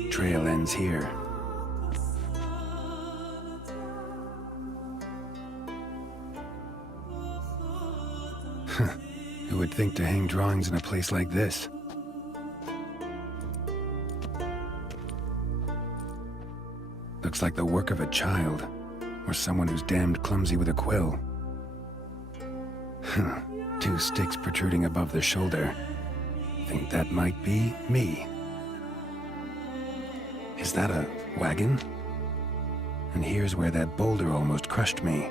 Trail ends here. Who would think to hang drawings in a place like this? Looks like the work of a child, or someone who's damned clumsy with a quill. 2 sticks protruding above the shoulder. Think that might be me. Is that a wagon? And here's where that boulder almost crushed me.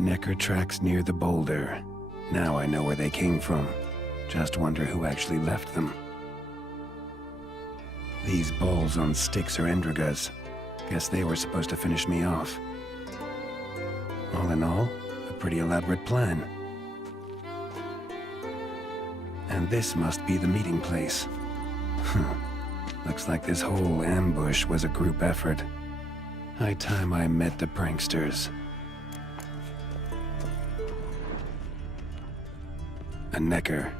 Necker tracks near the boulder. Now I know where they came from. Just wonder who actually left them. These balls on sticks are Endrigas. Guess they were supposed to finish me off. All in all, a pretty elaborate plan. And this must be the meeting place. Looks like this whole ambush was a group effort. High time I met the pranksters. A Necker,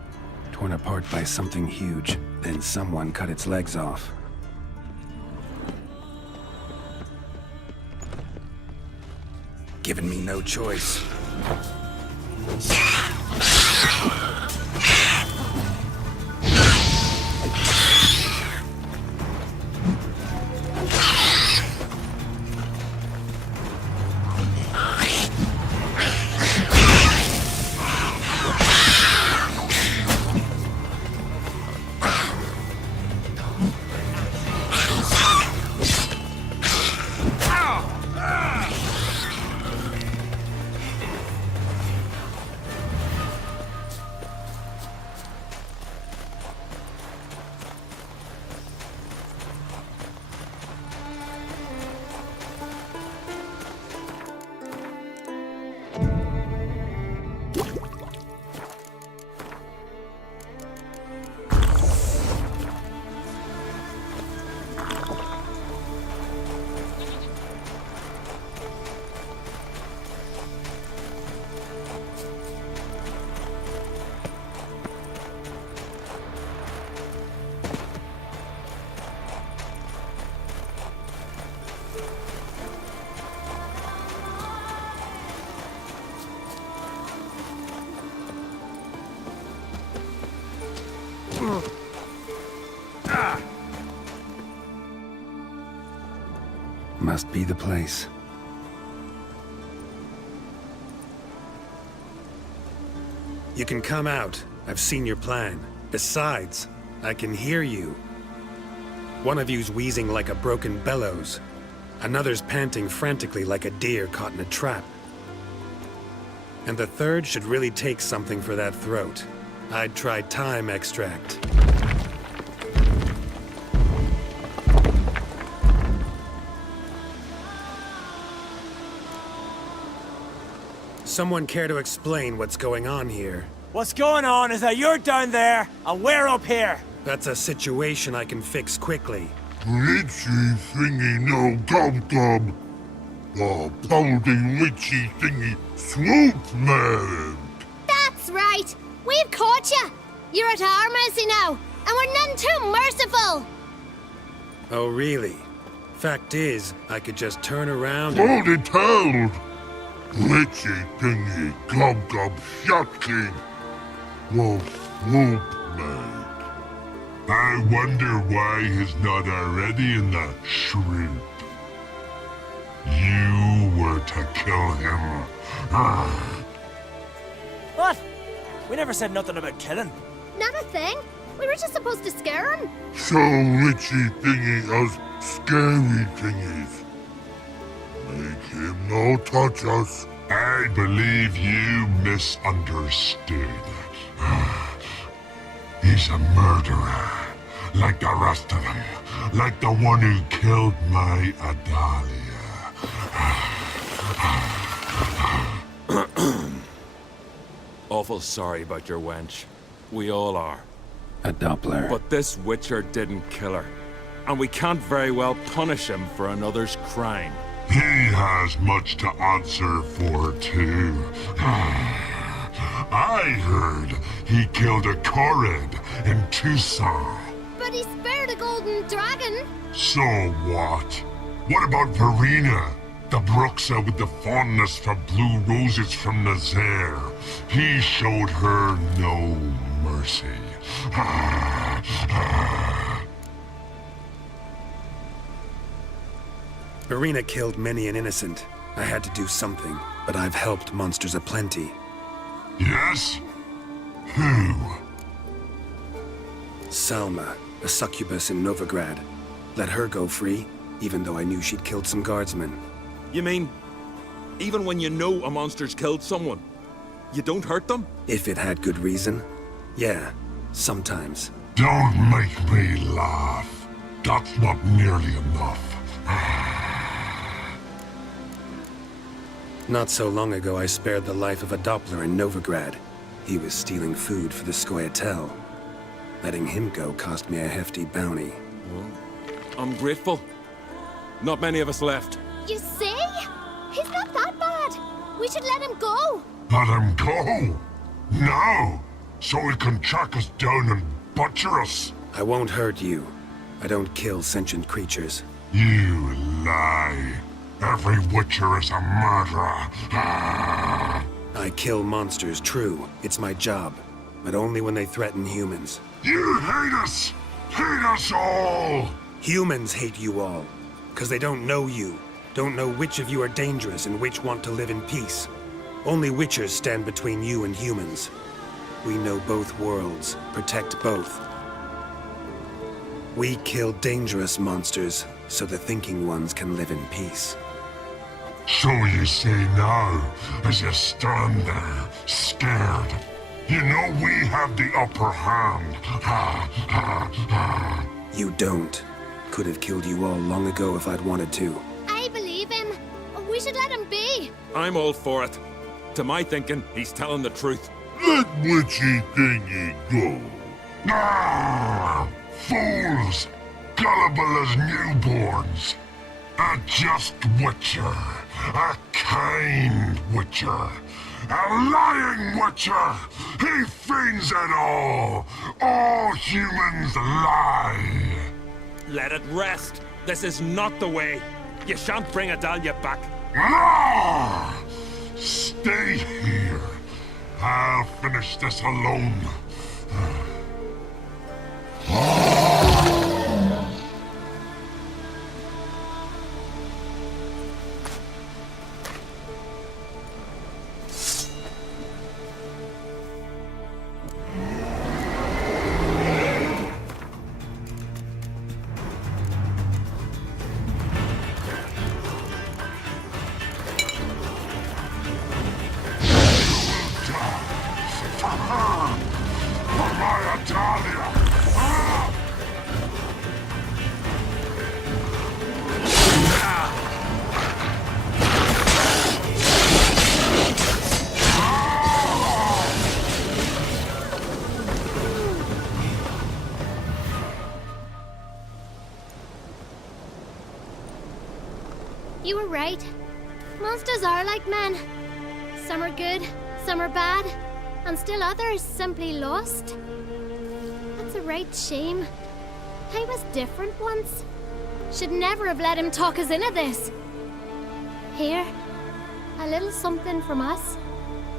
torn apart by something huge, then someone cut its legs off. Given me no choice. Must be the place. You can come out. I've seen your plan. Besides, I can hear you. One of you's wheezing like a broken bellows. Another's panting frantically like a deer caught in a trap. And the third should really take something for that throat. I'd try thyme extract. Someone care to explain what's going on here? What's going on is that you're down there, and we're up here. That's a situation I can fix quickly. Witchy thingy no gob. Oh, powdy witchy thingy swoop man. That's right. We've caught you. You're at our mercy now, and we're none too merciful. Oh, really? Fact is, I could just turn around Hold it held. Witchy thingy gob shotking. Whoa, swoop man. I wonder why he's not already in the shrimp. You were to kill him. What? We never said nothing about killing. Not a thing. We were just supposed to scare him. So witchy thingy us scary thingies. Make him no touch us. I believe you misunderstood. He's a murderer, like the rest of them. Like the one who killed my Adalia. Awful sorry about your wench. We all are. a Doppler. But this Witcher didn't kill her. And we can't very well punish him for another's crime. He has much to answer for, too. I heard he killed a Korred in Tucson. But he spared a golden dragon. So what? What about Verena? The Bruxa with the fondness for blue roses from Nazaire. He showed her no mercy. Verena killed many an innocent. I had to do something, but I've helped monsters aplenty. Yes? Who? Salma, a succubus in Novigrad. Let her go free, even though I knew she'd killed some guardsmen. You mean Even when you know a monster's killed someone, you don't hurt them? If it had good reason, yeah, sometimes. Don't make me laugh. That's not nearly enough. Not so long ago, I spared the life of a Doppler in Novigrad. He was stealing food for the Scoia'tael. Letting him go cost me a hefty bounty. Well, I'm grateful. Not many of us left. You see? He's not that bad. We should let him go. Let him go? Now? So he can track us down and butcher us? I won't hurt you. I don't kill sentient creatures. You lie. Every Witcher is a murderer. I kill monsters, true. It's my job. But only when they threaten humans. You hate us! Hate us all! Humans hate you all. Because they don't know you. Don't know which of you are dangerous and which want to live in peace. Only Witchers stand between you and humans. We know both worlds. Protect both. We kill dangerous monsters, so the thinking ones can live in peace. So you say now, as you stand there, scared. You know we have the upper hand. You don't. Could have killed you all long ago if I'd wanted to. I believe him. We should let him be. I'm all for it. To my thinking, he's telling the truth. Let witchy thingy go. Ah, fools! Gullible as newborns. A just Witcher. A kind Witcher. A lying Witcher! He feigns it all! All humans lie! Let it rest. This is not the way. You shan't bring Adalia back. Ah! Stay here. I'll finish this alone. You were right. Monsters are like men. Some are good, some are bad, and still others simply lost. That's a right shame. I was different once. Should never have let him talk us into this. Here, a little something from us,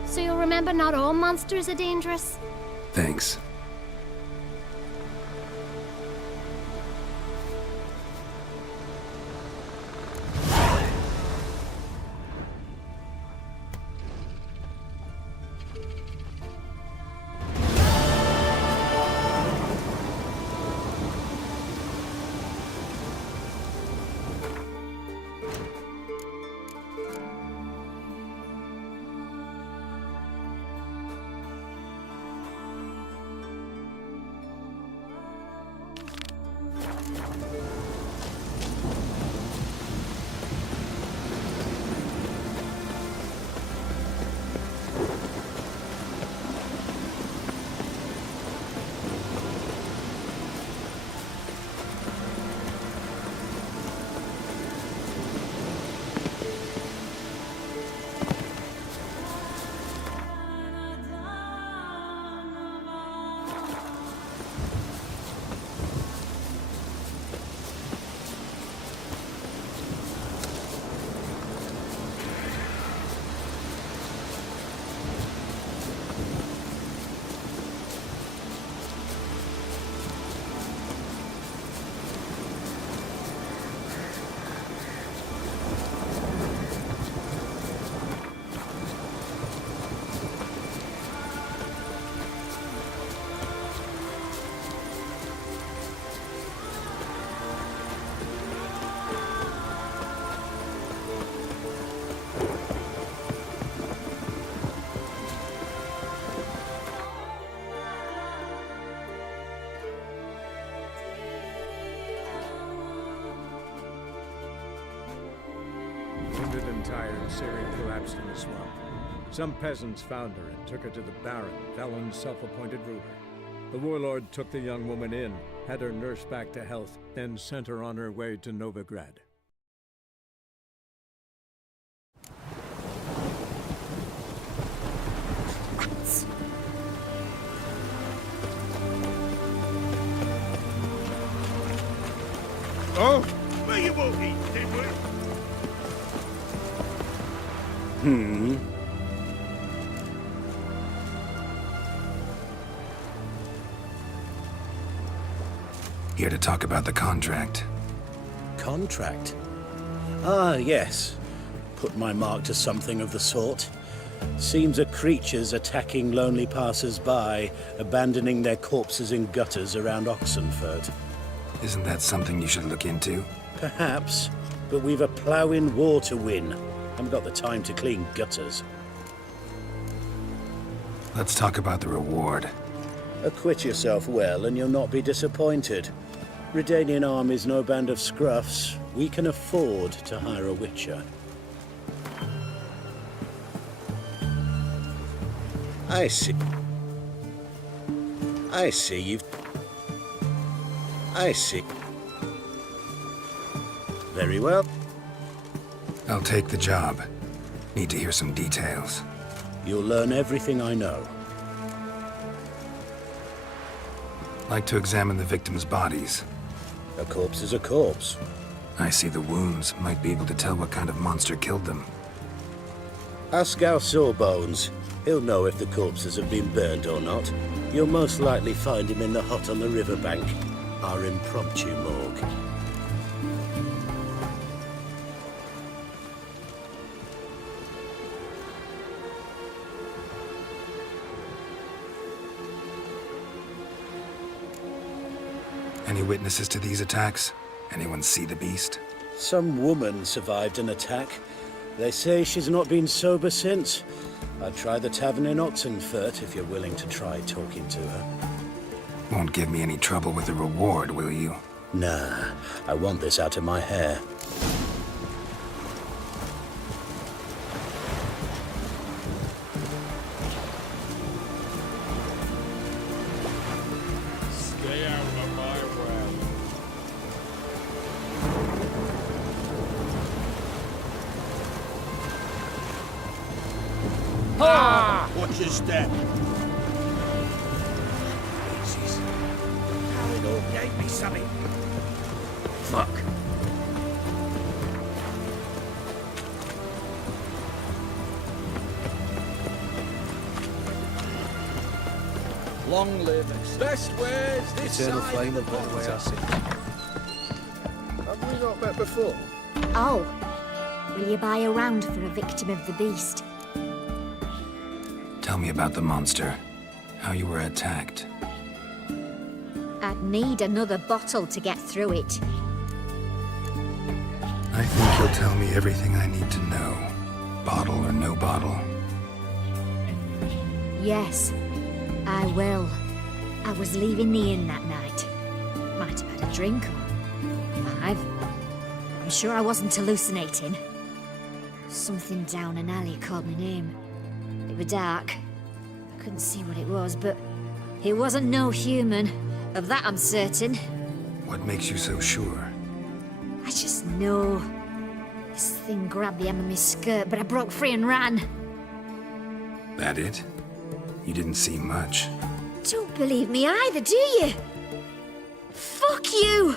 so you'll remember not all monsters are dangerous. Thanks. and Ciri collapsed in a swamp. Some peasants found her and took her to the Baron, Velen's self-appointed ruler. The warlord took the young woman in, had her nursed back to health, then sent her on her way to Novigrad. Oh, well, you won't eat, did we? Here to talk about the contract. Contract? Ah, yes. Put my mark to something of the sort. Seems a creature's attacking lonely passers-by, abandoning their corpses in gutters around Oxenfurt. Isn't that something you should look into? Perhaps, but we've a ploughing war to win. Haven't got the time to clean gutters. Let's talk about the reward. Acquit yourself well and you'll not be disappointed. Redanian army's no band of scruffs. We can afford to hire a witcher. I see you've... I see. Very well. I'll take the job. Need to hear some details. You'll learn everything I know. Like to examine the victims' bodies. A corpse is a corpse. I see the wounds. Might be able to tell what kind of monster killed them. Ask our Sawbones. He'll know if the corpses have been burned or not. You'll most likely find him in the hut on the riverbank. Our impromptu morgue. Any witnesses to these attacks? Anyone see the beast? Some woman survived an attack. They say she's not been sober since. I'd try the tavern in Oxenfurt if you're willing to try talking to her. Won't give me any trouble with the reward, will you? Nah, I want this out of my hair. Stay out of my way. Ah! Watch your step. Gave me something. Fuck. Long live best ways this Eternal side flame of the of the way I see. Have we not met before? Oh, will you buy a round for a victim of the beast? Tell me about the monster. How you were attacked. I'd need another bottle to get through it. I think you'll tell me everything I need to know. Bottle or no bottle. Yes, I will. I was leaving the inn that night. Might have had a drink or 5. I'm sure I wasn't hallucinating. Something down an alley called my name. It was dark. I couldn't see what it was, but it wasn't no human. Of that I'm certain. What makes you so sure? I just know. This thing grabbed the hem of my skirt, but I broke free and ran. That it? You didn't see much. Don't believe me either, do you? Fuck you!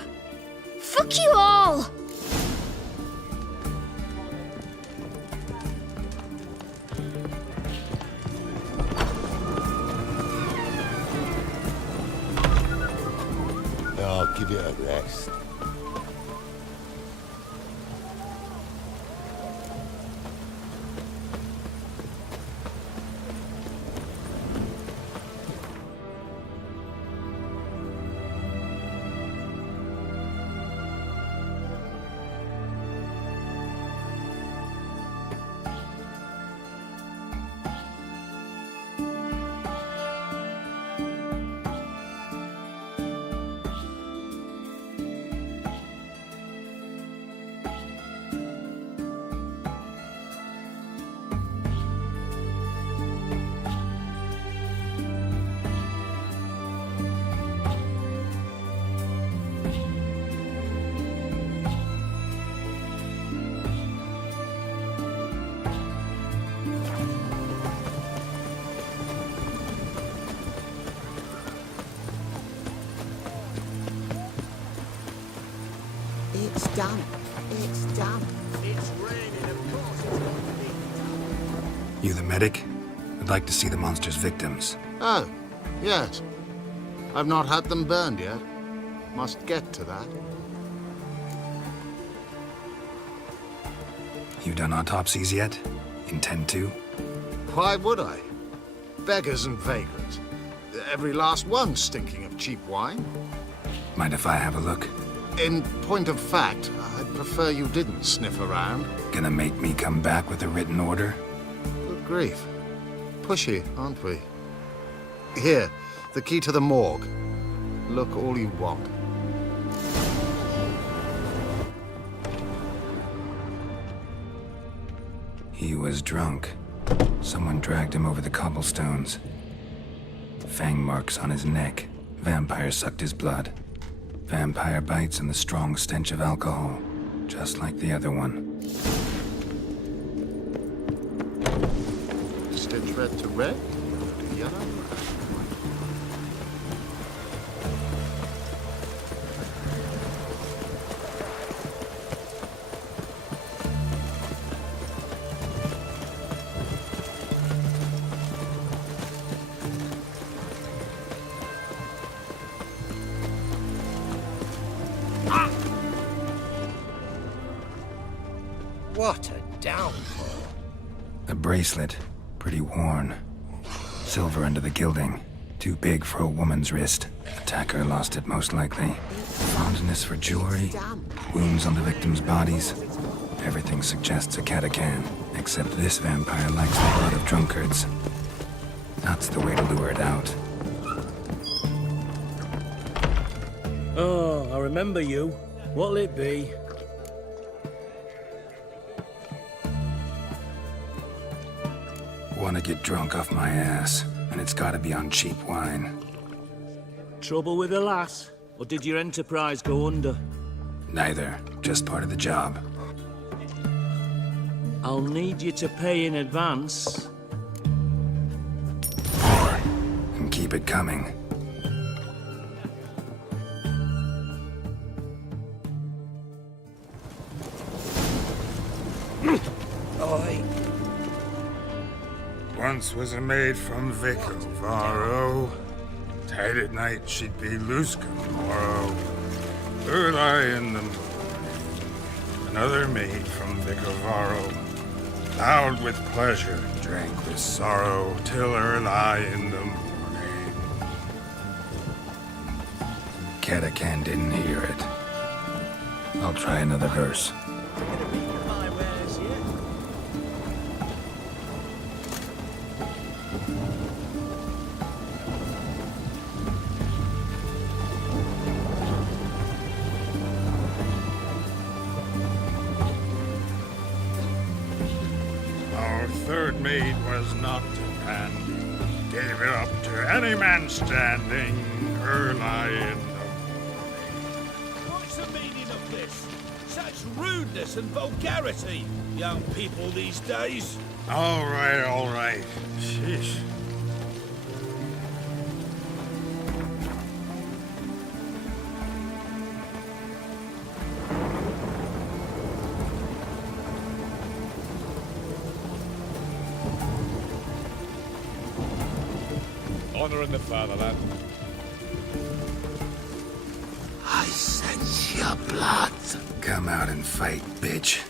Fuck you all! I'll give you a rest. damp. It's damp. It's raining, of course it's going to be. You the medic? I'd like to see the monster's victims. Oh, yes. I've not had them burned yet. Must get to that. You done autopsies yet? Intend to? Why would I? Beggars and vagrants. Every last one stinking of cheap wine. Mind if I have a look? In point of fact, I'd prefer you didn't sniff around. Gonna make me come back with a written order? Good grief. Pushy, aren't we? Here, the key to the morgue. Look all you want. He was drunk. Someone dragged him over the cobblestones. Fang marks on his neck. Vampire sucked his blood. Vampire bites and the strong stench of alcohol. Just like the other one. Stench red to red? To yellow? What a downfall. A bracelet. Pretty worn. Silver under the gilding. Too big for a woman's wrist. Attacker lost it most likely. Fondness for jewelry. Wounds on the victims' bodies. Everything suggests a Catacan. Except this vampire likes the blood of drunkards. That's the way to lure it out. Oh, I remember you. What'll it be? Want to get drunk off my ass, and it's gotta be on cheap wine. Trouble with the lass? Or did your enterprise go under? Neither. Just part of the job. I'll need you to pay in advance. More. And keep it coming. Once was a maid from Vicovaro. Tight at night she'd be loose tomorrow. Early in the morning. Another maid from Vicovaro. Loud with pleasure, drank with sorrow, till early in the morning. Catacan didn't hear it. I'll try another verse. Our third maid was not a pandy. Gave it up to any man standing early in the What's the meaning of this? Such rudeness and vulgarity, young people these days. All right. Sheesh. Honoring the fatherland. I sense your blood. Come out and fight, bitch.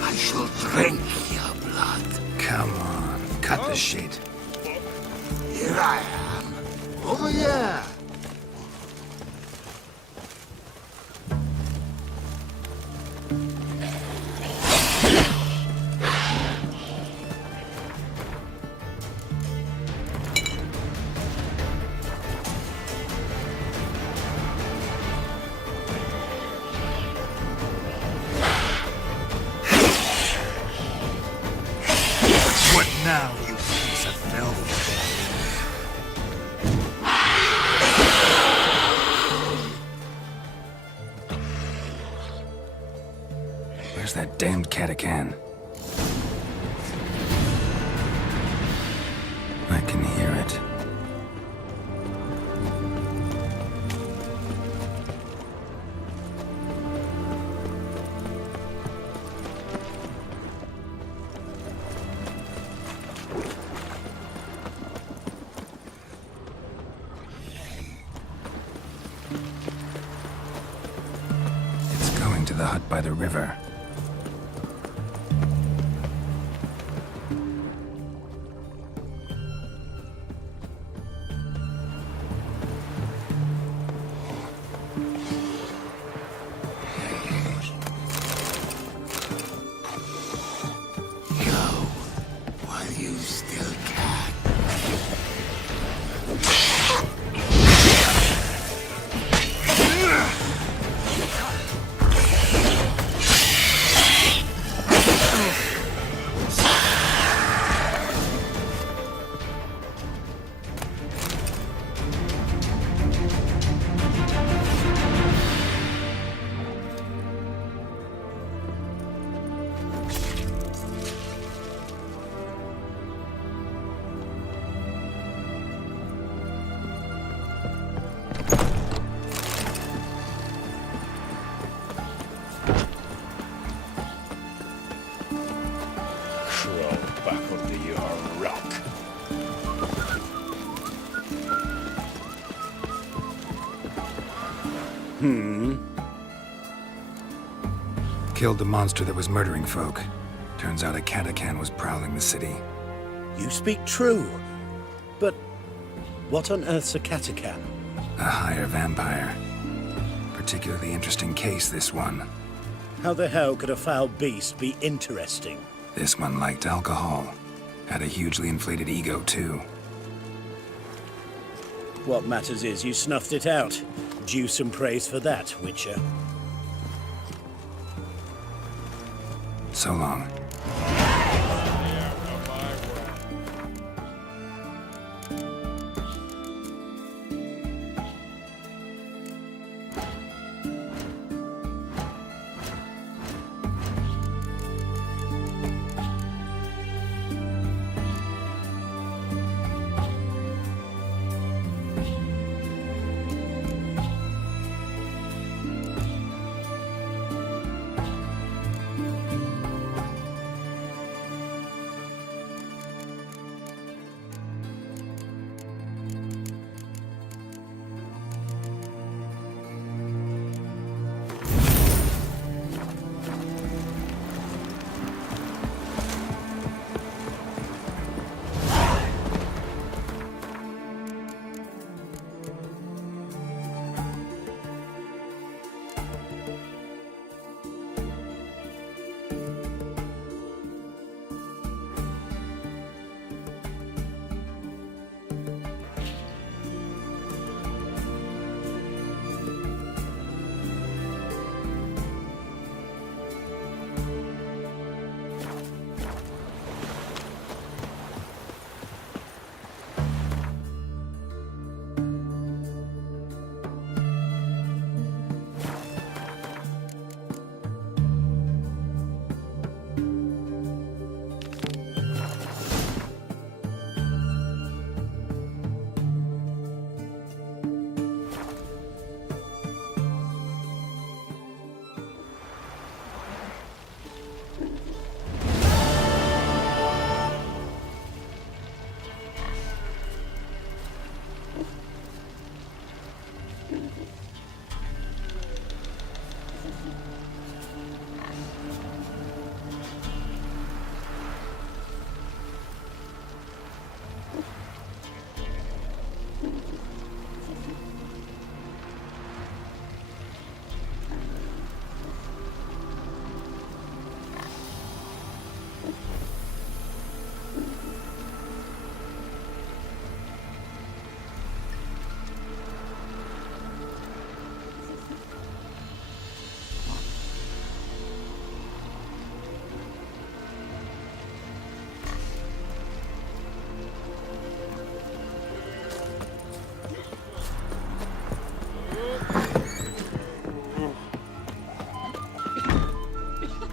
I shall drink your blood. Come on, cut the shit. Here I am. Over here. What now, you piece of filth? Where's that damned Catacan? I can hear it. the hut by the river. Killed the monster that was murdering folk. Turns out a Katakan was prowling the city. You speak true. But what on earth's a Katakan? A higher vampire. Particularly interesting case, this one. How the hell could a foul beast be interesting? This one liked alcohol. Had a hugely inflated ego, too. What matters is you snuffed it out. Due some praise for that, Witcher. So long.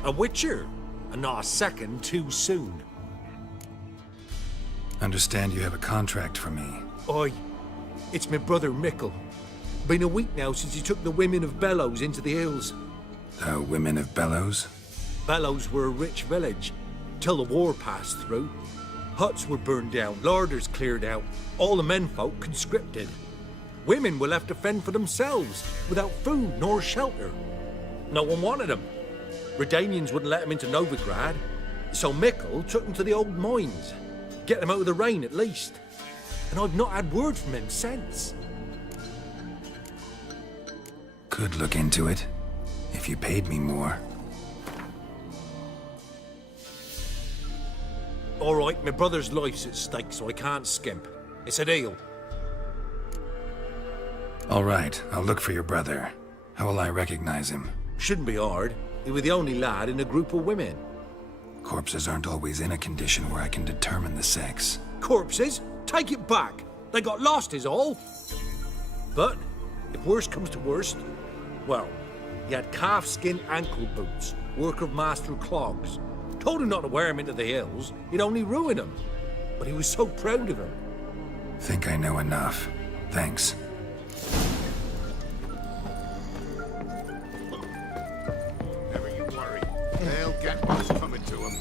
A witcher, and not a second too soon. Understand you have a contract for me. Oi, it's my brother Mickle. Been a week now since he took the women of Bellows into the hills. The women of Bellows? Bellows were a rich village, till the war passed through. Huts were burned down, larders cleared out, all the menfolk conscripted. Women were left to fend for themselves, without food nor shelter. No one wanted him. Redanians wouldn't let him into Novigrad, so Mikkel took him to the old mines. Get him out of the rain, at least. And I've not had word from him since. Could look into it, if you paid me more. All right, my brother's life's at stake, so I can't skimp. It's a deal. All right, I'll look for your brother. How will I recognize him? Shouldn't be hard. He was the only lad in a group of women. Corpses aren't always in a condition where I can determine the sex. Corpses? Take it back. They got lost is all. But, if worst comes to worst, well, he had calfskin ankle boots, work of Master Clogs. Told him not to wear him into the hills, he'd only ruin him. But he was so proud of him. Think I know enough. Thanks. Never you worry. They'll get what's coming to them.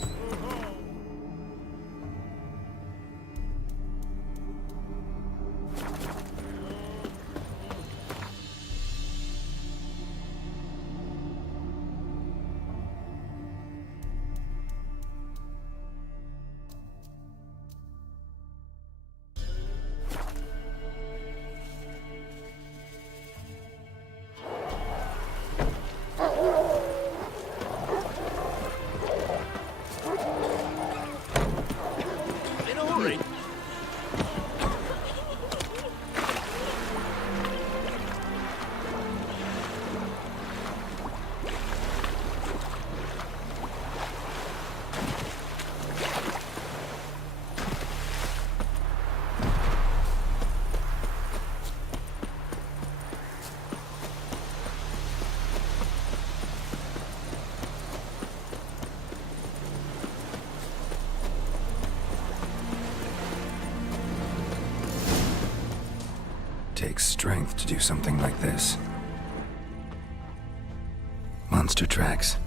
Takes strength to do something like this. Monster tracks.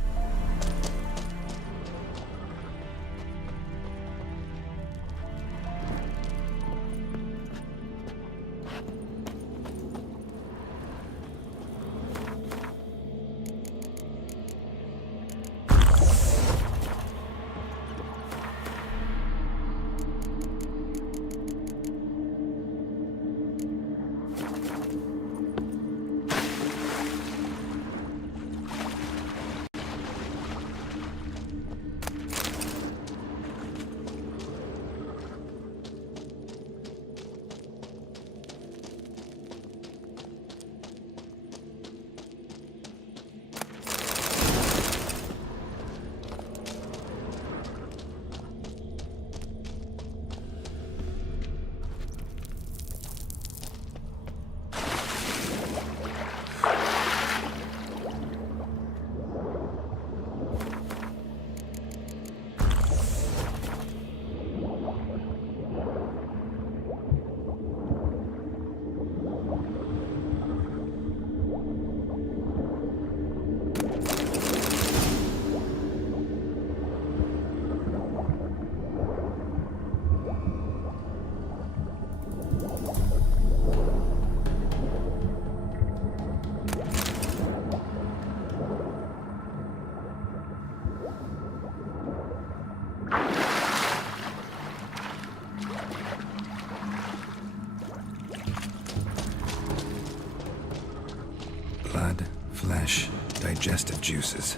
Blood, flesh, digestive juices.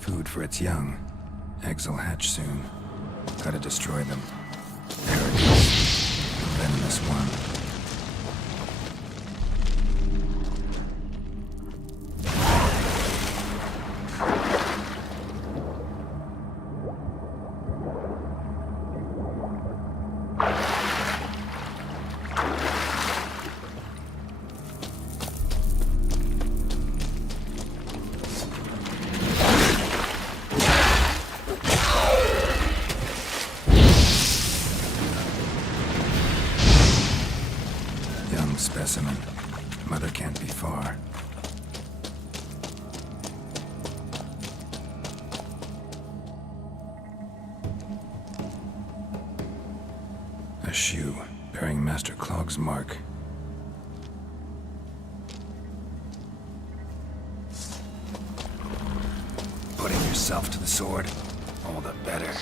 Food for its young. Eggs will hatch soon. Gotta destroy them. Arrogance. The venomous one. Specimen. Mother can't be far. A shoe bearing Master Clog's mark. yourself to the sword, all the better.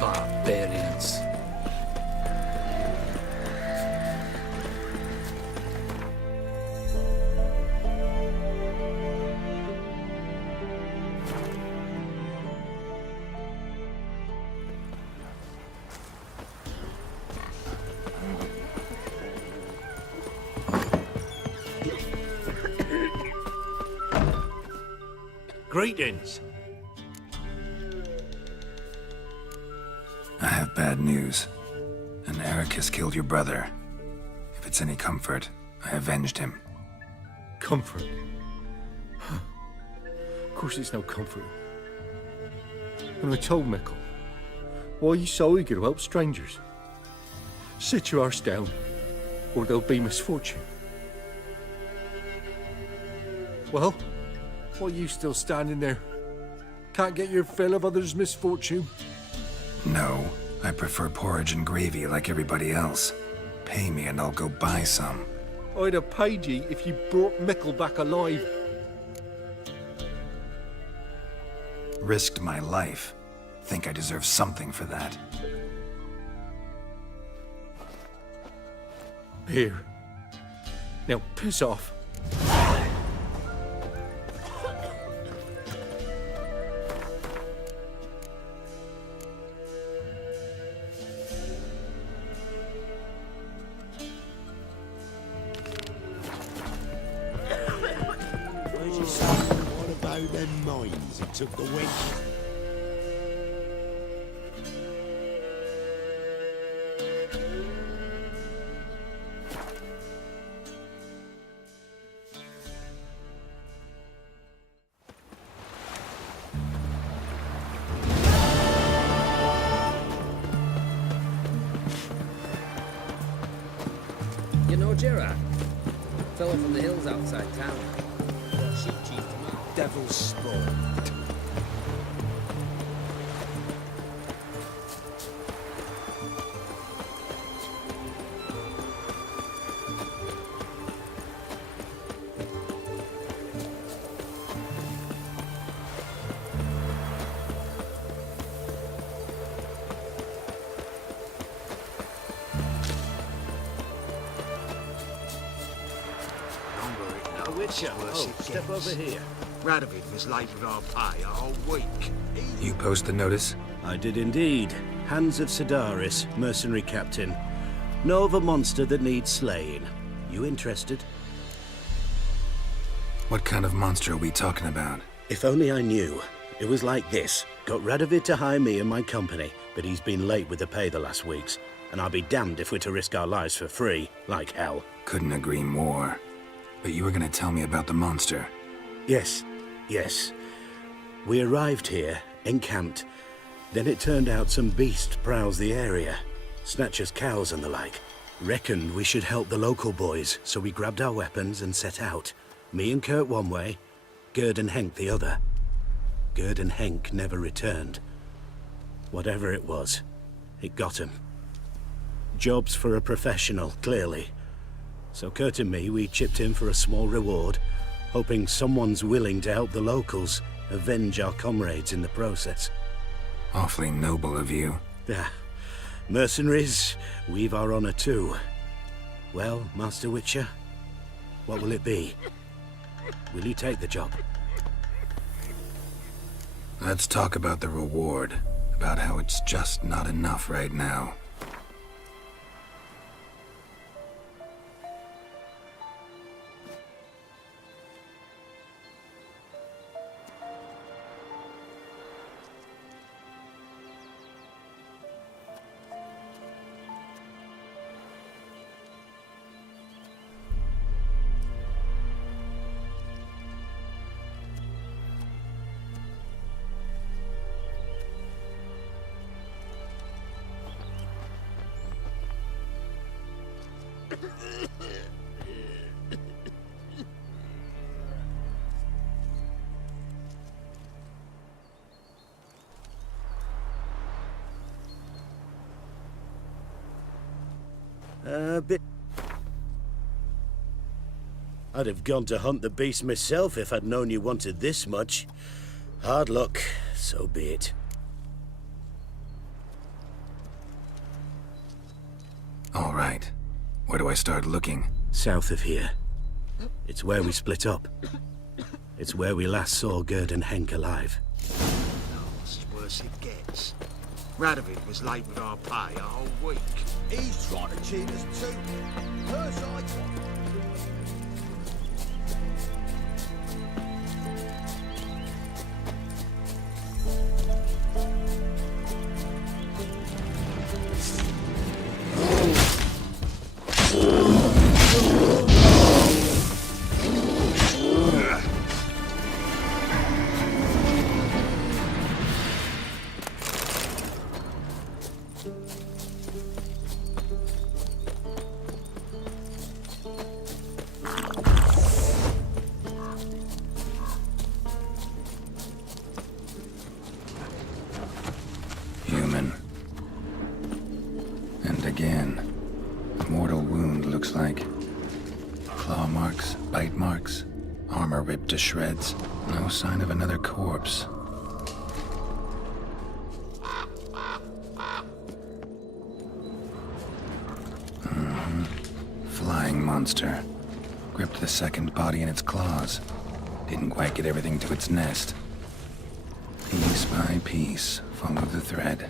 Barbarians. Greetings. I have bad news. An Eric has killed your brother. If it's any comfort, I avenged him. Comfort? Of course it's no comfort. And I told Mickle, why are you so eager to help strangers? Sit your arse down, or there'll be misfortune. Well, why are you still standing there? Can't get your fill of others' misfortune? No, I prefer porridge and gravy like everybody else. Pay me and I'll go buy some. I'd have paid ye if you brought Mickle back alive. Risked my life. Think I deserve something for that. Here. Now piss off. What about them mines that took the wind? You know Gerard? Fella from the hills outside town. Got sheep chief tomorrow. Devil's spawn. Witcher, step over here. Radovid was late with our pay a whole week. You post the notice? I did indeed. Hans of Sedaris, mercenary captain. Know of a monster that needs slaying. You interested? What kind of monster are we talking about? If only I knew. It was like this. Got Radovid to hire me and my company, but he's been late with the pay the last weeks. And I'll be damned if we're to risk our lives for free, like hell. Couldn't agree more. But you were gonna tell me about the monster. Yes. We arrived here, encamped. Then it turned out some beast prowls the area. Snatchers cows and the like. Reckoned we should help the local boys, so we grabbed our weapons and set out. Me and Kurt one way, Gerd and Henk the other. Gerd and Henk never returned. Whatever it was, it got him. Jobs for a professional, clearly. So Kurt and me, we chipped in for a small reward, hoping someone's willing to help the locals avenge our comrades in the process. Awfully noble of you. Mercenaries, we've our honor too. Well, Master Witcher, what will it be? Will you take the job? Let's talk about the reward. About how it's just not enough right now. I'd have gone to hunt the beast myself if I'd known you wanted this much. Hard luck, so be it. All right. Where do I start looking? South of here. It's where we split up. It's where we last saw Gerd and Henk alive. It's worse it gets. Radovid was late with our pay a whole week. He's trying to cheat us too. First I ripped to shreds. No sign of another corpse. Flying monster. Gripped the second body in its claws. Didn't quite get everything to its nest. Piece by piece, follow the thread.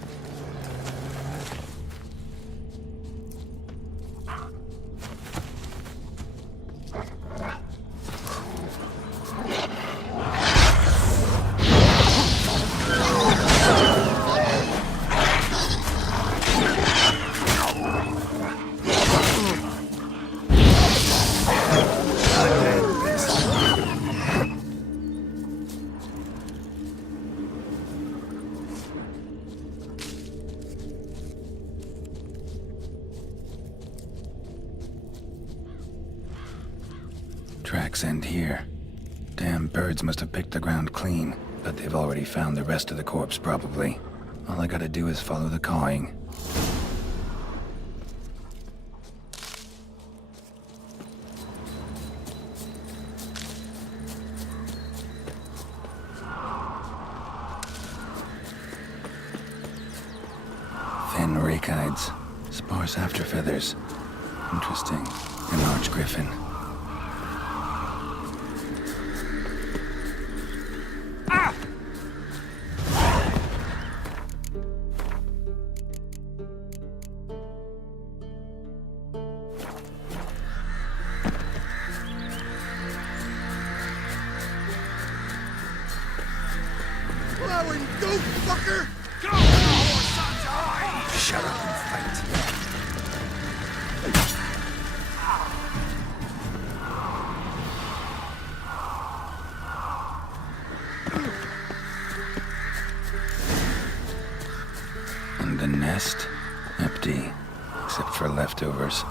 Tracks end here. Damn birds must have picked the ground clean, but they've already found the rest of the corpse, probably. All I gotta do is follow the cawing. Thin rakides, sparse afterfeathers. Interesting. An arch griffin. Plowing goat fucker! Go! Shut up and fight. And the nest? Empty, except for leftovers.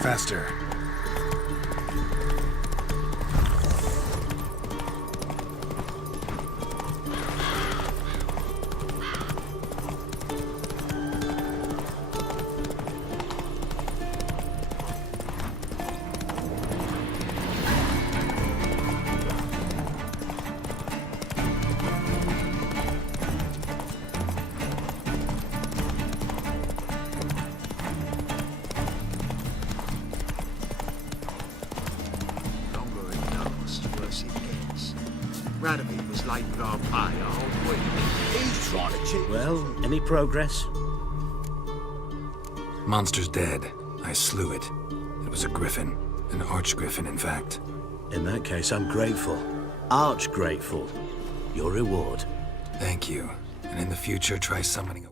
Faster. Radomir was late with our pay a whole week. He's trying to cheat. Well, any progress? Monster's dead. I slew it. It was a griffin. An arch-griffin, in fact. In that case, I'm grateful. Arch grateful. Your reward. Thank you. And in the future, try summoning a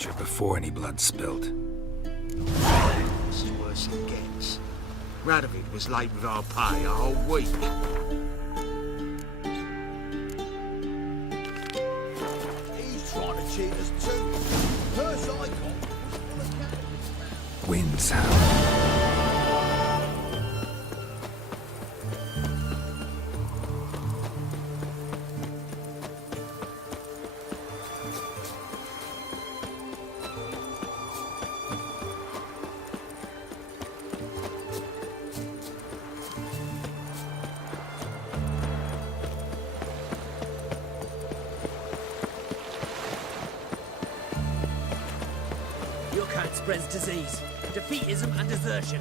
creature before any blood spilt. This is worse it gets. Radovid was late with our pay a whole week. He's trying to cheat us too. Purse I got. Winds howl. Your kind spreads disease, defeatism and desertion.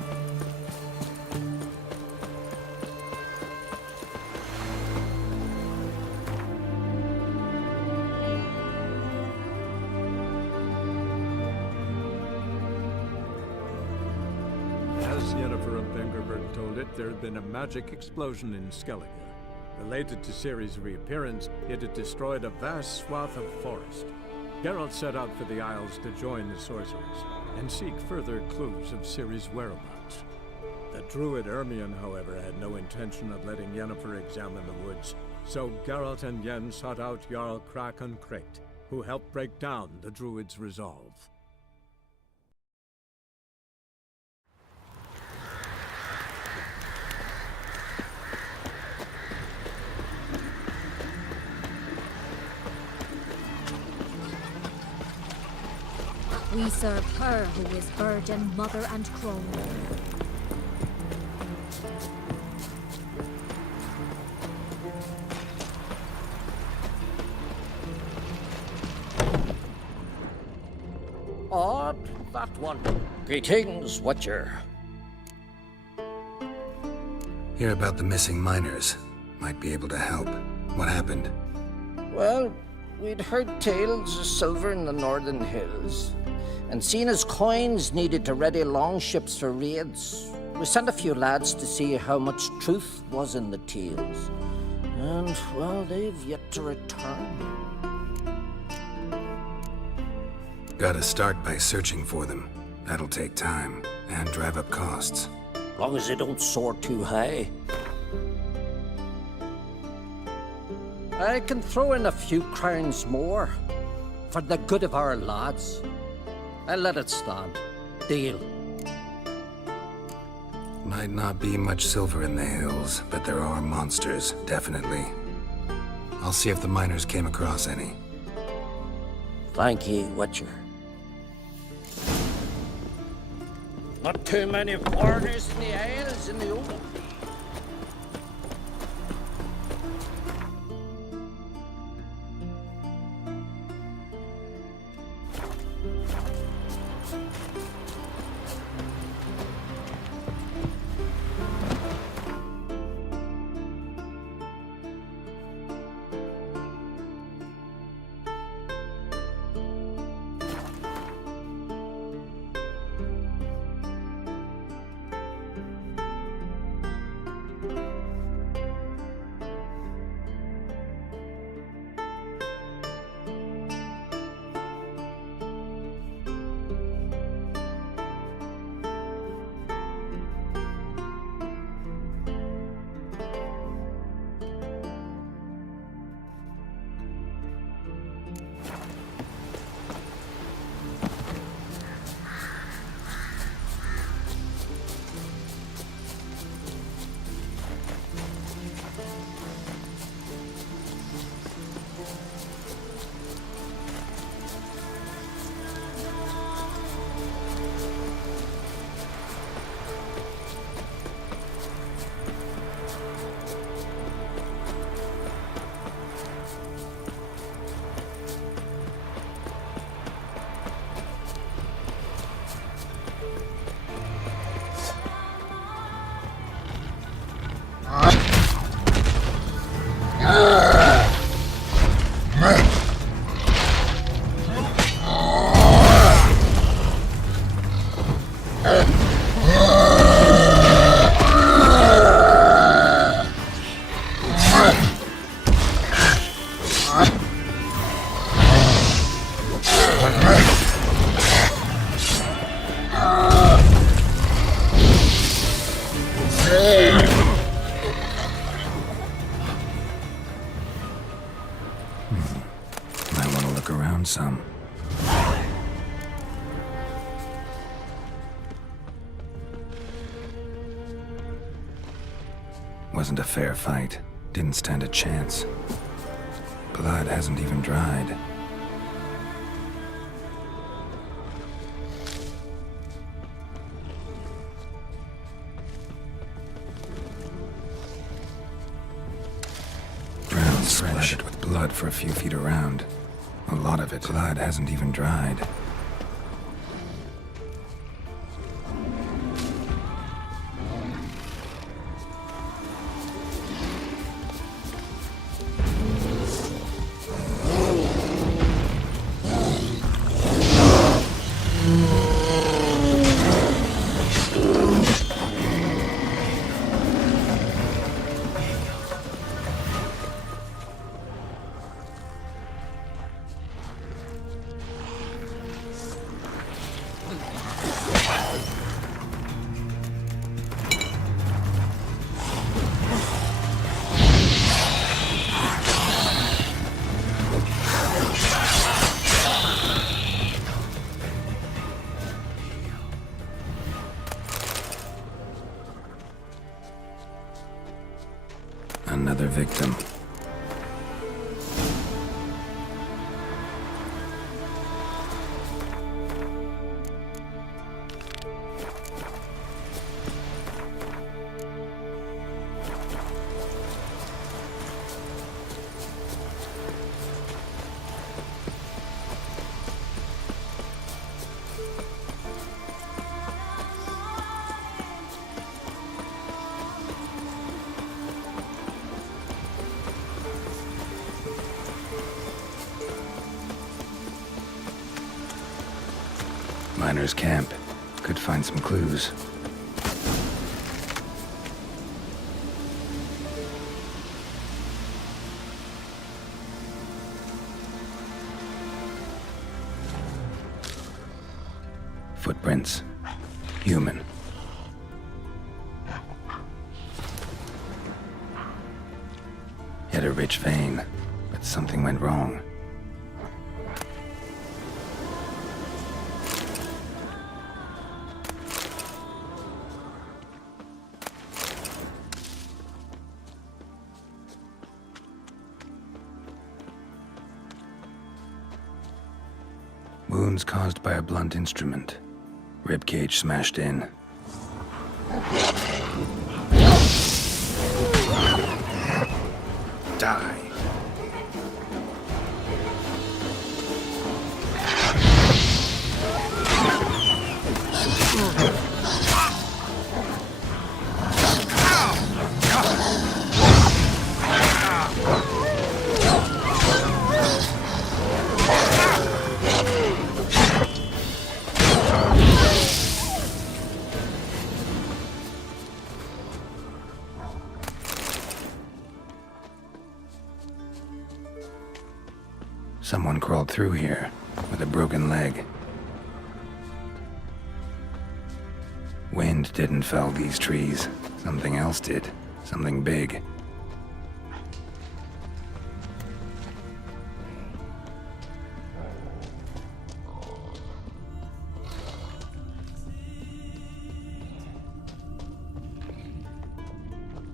As Yennefer of Vengerberg told it, there had been a magic explosion in Skellige. Related to Ciri's reappearance, it had destroyed a vast swath of forest. Geralt set out for the Isles to join the sorcerers and seek further clues of Ciri's whereabouts. The druid Ermion, however, had no intention of letting Yennefer examine the woods, so Geralt and Yen sought out Jarl Krakon Krayt, who helped break down the druid's resolve. We serve her who is virgin, mother, and crone. Odd, that one. Greetings, Witcher. Hear about the missing miners. Might be able to help. What happened? Well, we'd heard tales of silver in the northern hills, and seen as coins needed to ready longships for raids. We sent a few lads to see how much truth was in the tales. And, well, they've yet to return. Gotta start by searching for them. That'll take time, and drive up costs. Long as they don't soar too high. I can throw in a few crowns more, for the good of our lads. I'll let it stand. Deal. Might not be much silver in the hills, but there are monsters, definitely. I'll see if the miners came across any. Thank ye, Witcher. Not too many foreigners in the Isles in the open. Wasn't a fair fight. Didn't stand a chance. Blood hasn't even dried. Ground splattered with blood for a few feet around. A lot of it. Blood hasn't even dried. Another victim. Miners' camp. Could find some clues. Footprints. Human. Had a rich vein, but something went wrong. Wounds caused by a blunt instrument. Ribcage smashed in. Die. Someone crawled through here with a broken leg. Wind didn't fell these trees. Something else did. Something big.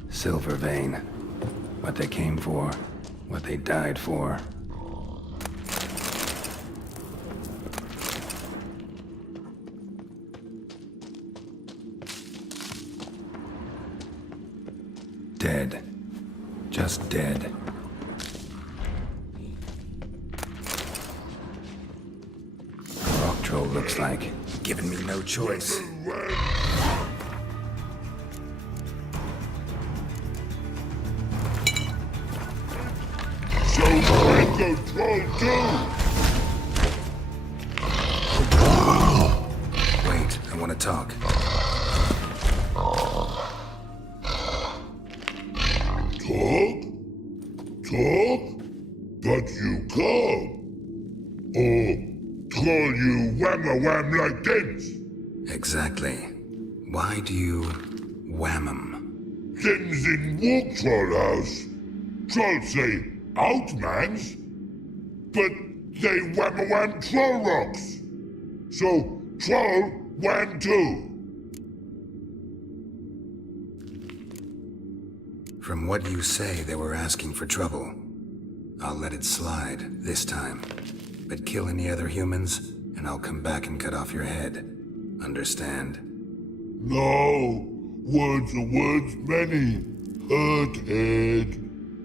Silver vein. What they came for. What they died for. Dead. Just dead. Rock troll looks like. Giving me no choice. So Echo Troll too! Wait, I want to talk. Talk? But you can't. Or call you wham-a-wham like this. Exactly. Why do you wham 'em? Things in Walk Troll House. Trolls say outmans, but they wham-a-wham troll rocks. So troll wham too. From what you say, they were asking for trouble. I'll let it slide this time. But kill any other humans, and I'll come back and cut off your head. Understand? No. Words are words many. Hurt head.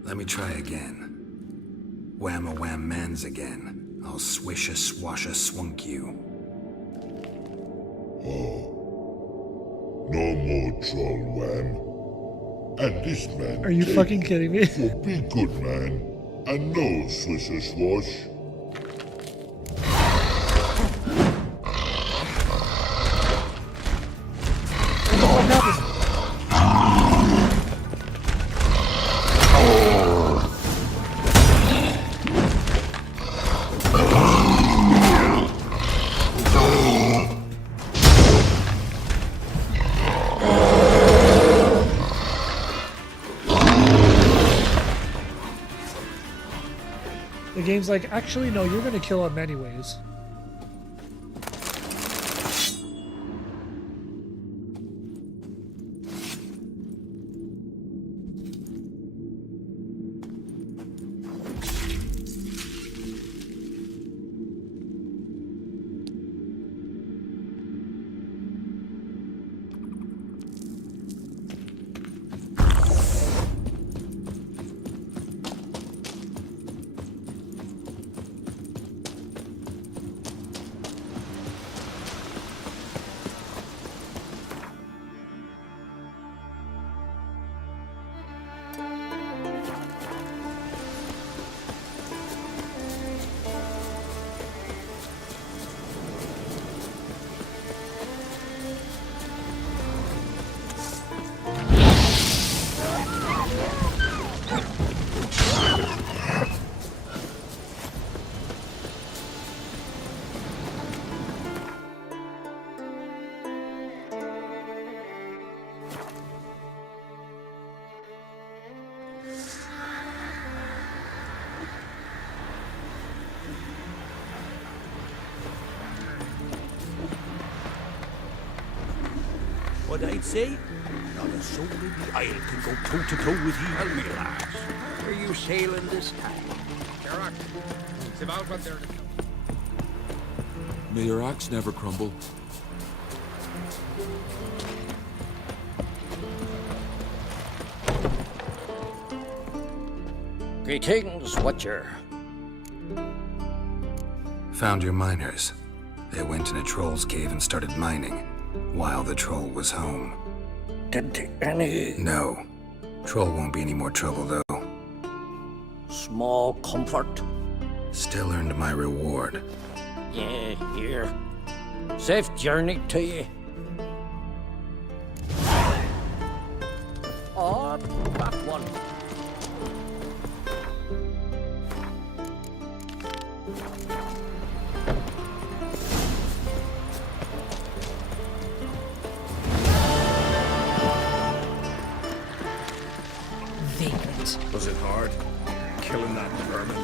Let me try again. Wham-a-wham mans again. I'll swish-a-swash-a-swunk you. Oh. No more troll wham. And this man. Are you fucking kidding me? For be good man. And no swish-a-swash. The game's like, actually, no, you're gonna kill him anyways. What I'd say? Not a soul in the isle can go toe-to-toe with you. Tell me, lads, where are you sailing this time? Gerard, it's about what they're... May your axe never crumble. Greetings, Watcher. Found your miners. They went in a troll's cave and started mining, while the troll was home. Did any... No. Troll won't be any more trouble, though. Small comfort? Still earned my reward. Yeah, here. Safe journey to you. Oh, that one. Vagrant. Was it hard? Killing that vermin?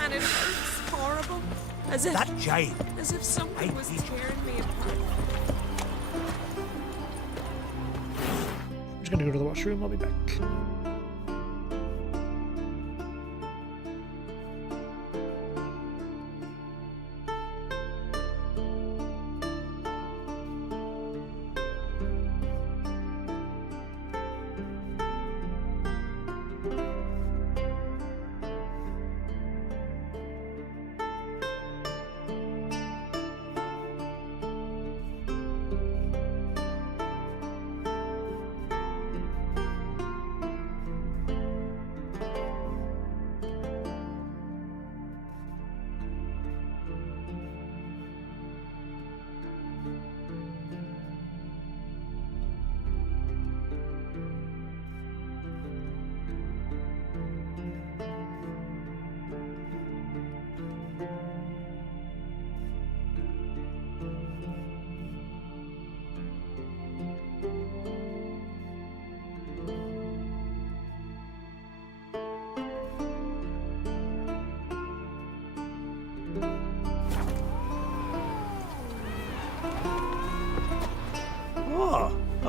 And it hurts horrible. As if That jive. As if someone was tearing me apart. I'm just gonna go to the washroom, I'll be back.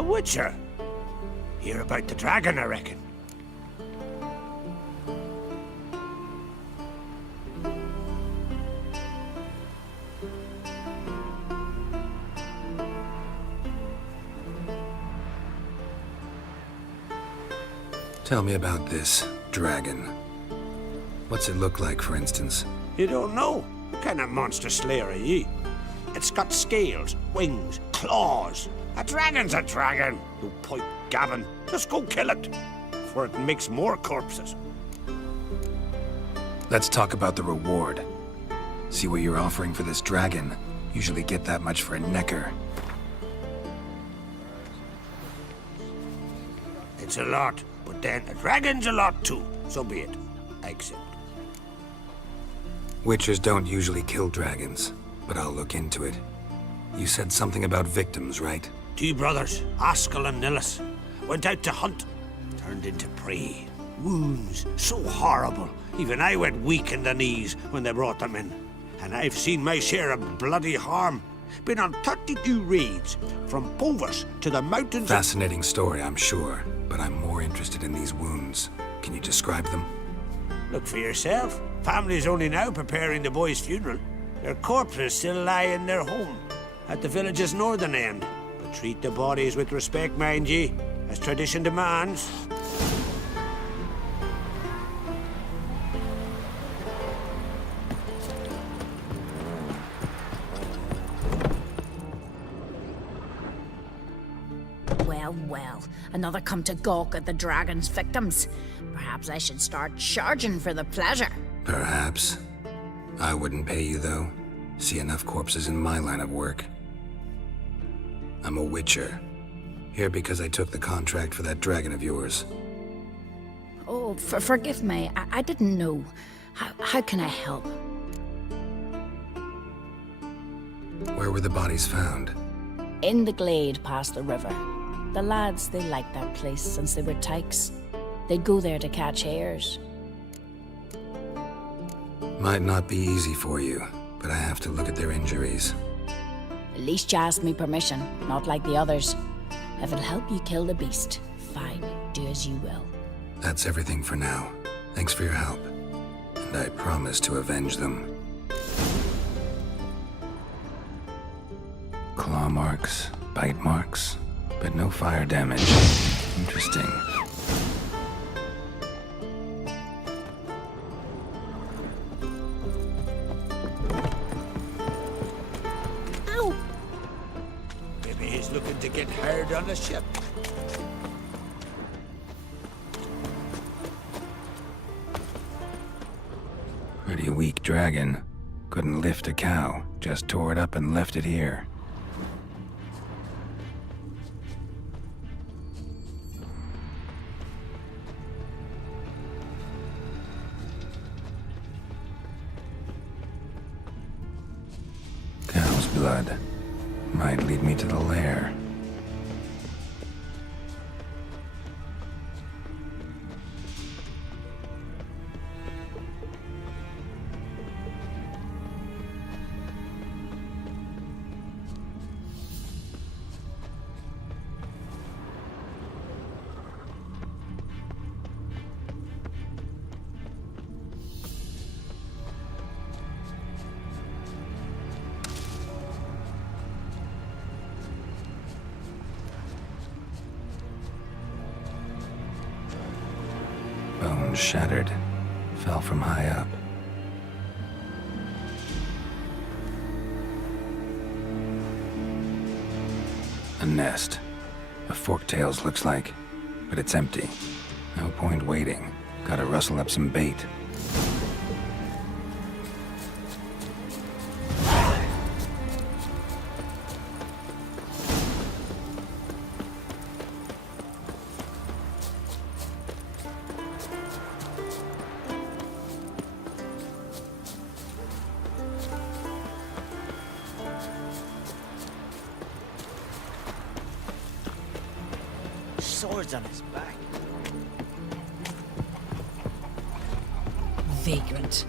Witcher. Hear about the dragon, I reckon. Tell me about this dragon. What's it look like, for instance? You don't know? What kind of monster slayer are ye? It's got scales, wings, claws. A dragon's a dragon. You point Gavin. Just go kill it, for it makes more corpses. Let's talk about the reward. See what you're offering for this dragon. Usually get that much for a necker. It's a lot, but then a dragon's a lot too. So be it. I accept. Witchers don't usually kill dragons, but I'll look into it. You said something about victims, right? 2 brothers, Askell and Nillis, went out to hunt. Turned into prey. Wounds so horrible. Even I went weak in the knees when they brought them in. And I've seen my share of bloody harm. Been on 32 raids, from Povus to the mountains. Fascinating story, I'm sure, but I'm more interested in these wounds. Can you describe them? Look for yourself. Family's only now preparing the boy's funeral. Their corpses still lie in their home, at the village's northern end. But treat the bodies with respect, mind ye, as tradition demands. Well, another come to gawk at the dragon's victims. Perhaps I should start charging for the pleasure. Perhaps. I wouldn't pay you, though. See enough corpses in my line of work. I'm a witcher. Here because I took the contract for that dragon of yours. Oh, forgive me. I didn't know. How can I help? Where were the bodies found? In the glade past the river. The lads, they liked that place since they were tykes. They'd go there to catch hares. Might not be easy for you, but I have to look at their injuries. At least you asked me permission, not like the others. If it'll help you kill the beast, fine, do as you will. That's everything for now. Thanks for your help. And I promise to avenge them. Claw marks, bite marks, but no fire damage. Interesting. Ow! Maybe he's looking to get hired on a ship. Pretty weak dragon. Couldn't lift a cow, just tore it up and left it here. Cow's blood. Might lead me to the lair. Bones shattered. Fell from high up. A nest. A forktails looks like, but it's empty. No point waiting. Gotta rustle up some bait. Swords on his back. Vagrant.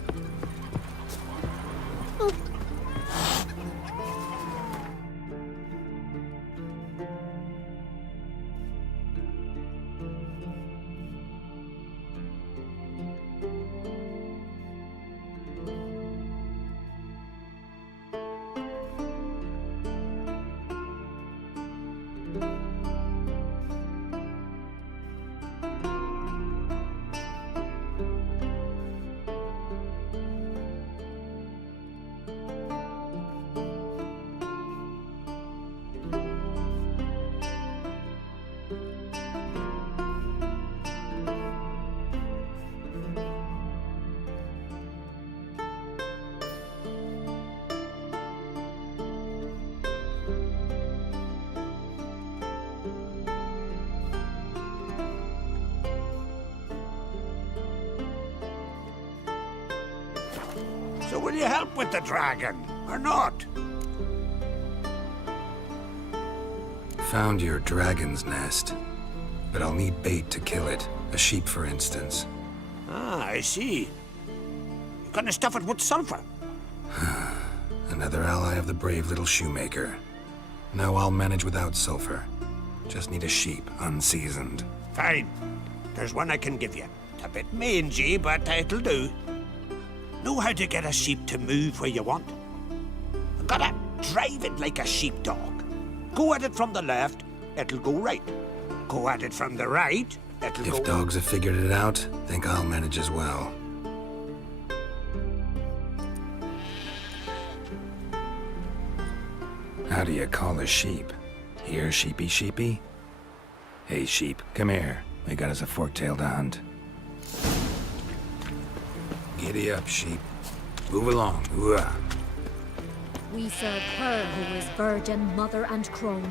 So will you help with the dragon, or not? Found your dragon's nest, but I'll need bait to kill it. A sheep, for instance. Ah, I see. You're gonna stuff it with sulfur. Another ally of the brave little shoemaker. No, I'll manage without sulfur. Just need a sheep, unseasoned. Fine. There's one I can give you. It's a bit mangy, but it'll do. Know how to get a sheep to move where you want? Gotta drive it like a sheepdog. Go at it from the left, it'll go right. Go at it from the right, it'll go... If dogs have figured it out, think I'll manage as well. How do you call a sheep? Here, sheepy sheepy? Hey, sheep, come here. We got us a fork-tailed hunt. Giddy up, sheep. Move along. Ooh-ah. We serve her who is virgin, mother, and crone.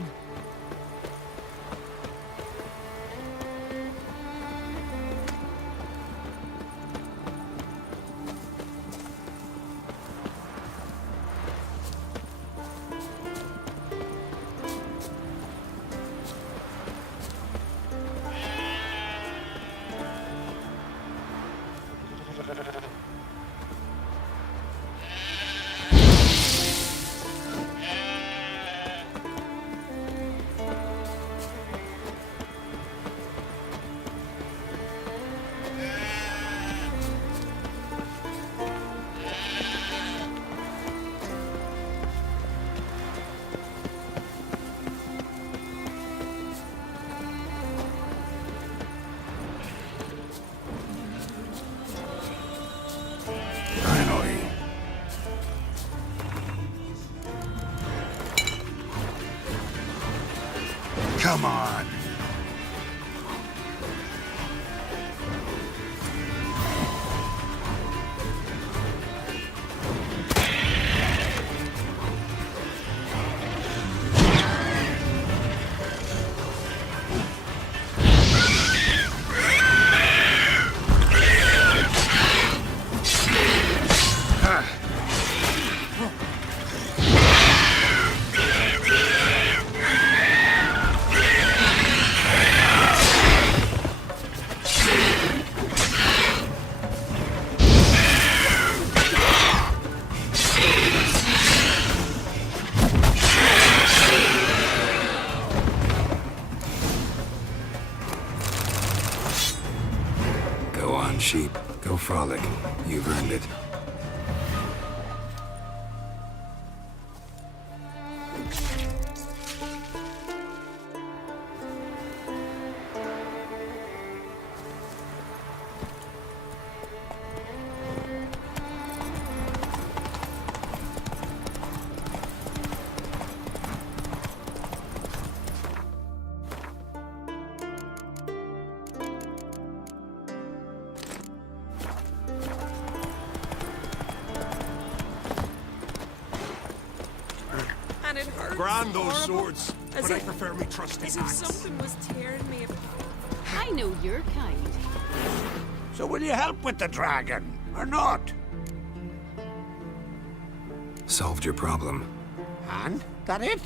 Come on. Sheep, go frolic. You've earned it. And it hurts. Grind those horrible. swords, As but I if- prefer me trusty As if axe. something was tearing me apart. I know your kind. So will you help with the dragon, or not? Solved your problem. And? That it?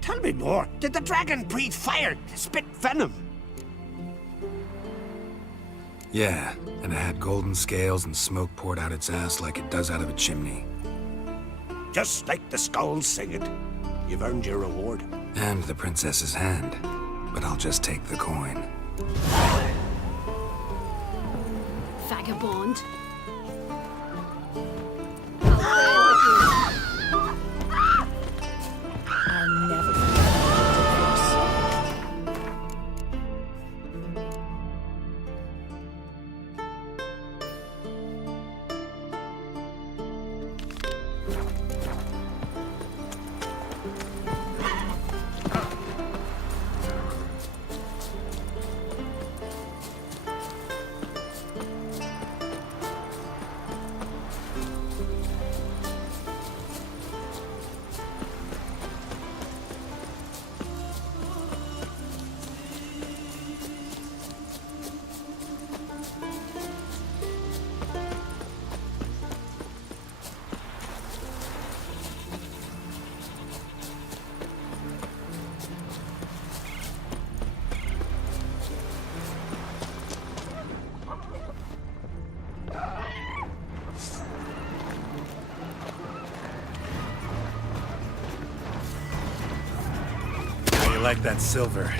Tell me more. Did the dragon breathe fire, spit venom? Yeah, and it had golden scales and smoke poured out its ass like it does out of a chimney. Just like the skulls sing it. You've earned your reward. And the princess's hand. But I'll just take the coin. Vagabond. I'll never forget what you did for us. like that silver.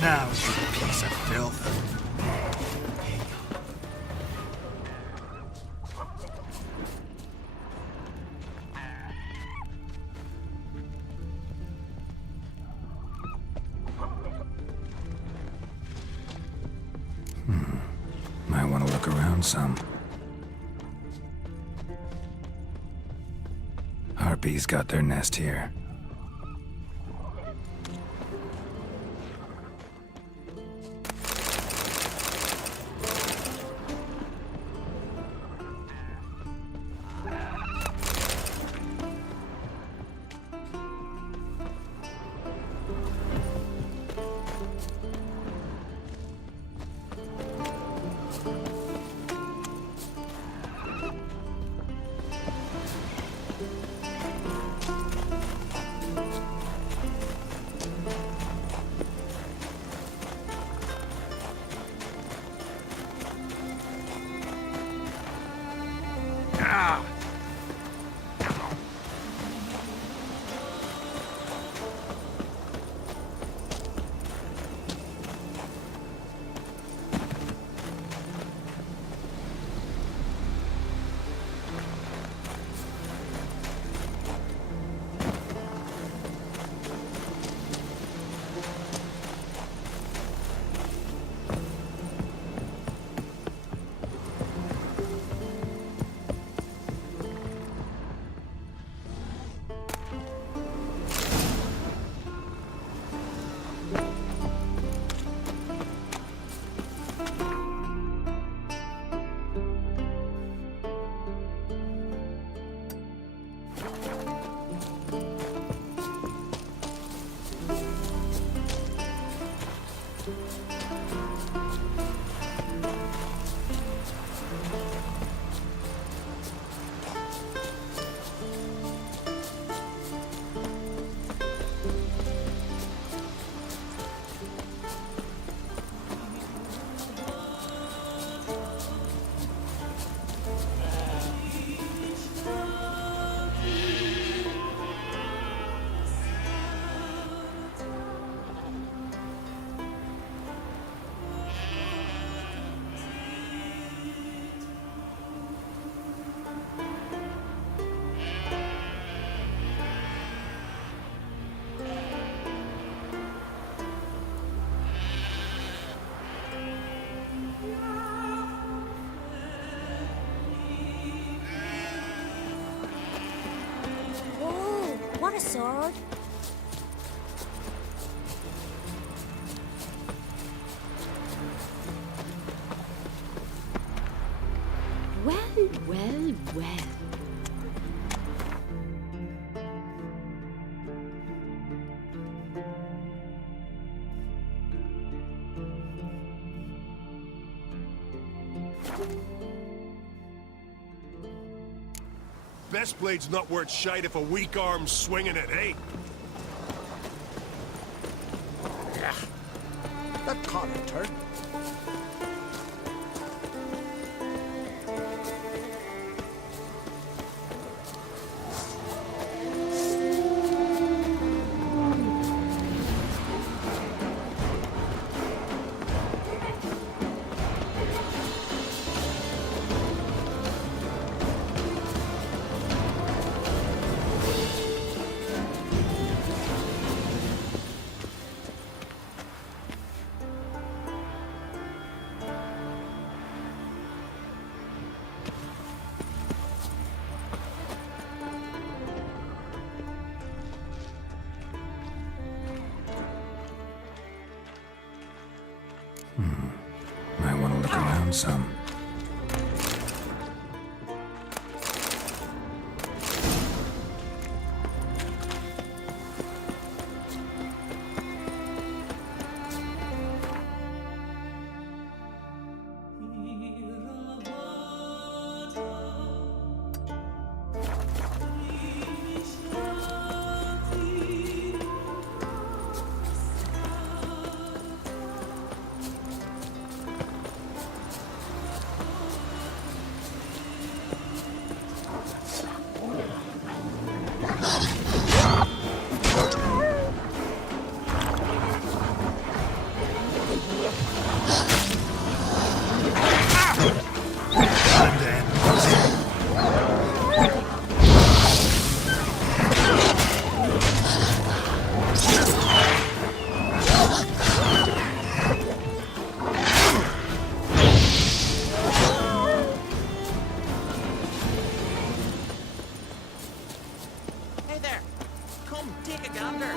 Now, you piece of filth. Might want to look around some. Harpies got their nest here. What a sword! Well, well, well. Best blade's not worth shite if a weak arm's swinging it, eh? Yeah. That caught a turn. then some. Hey there! Come, take a gander!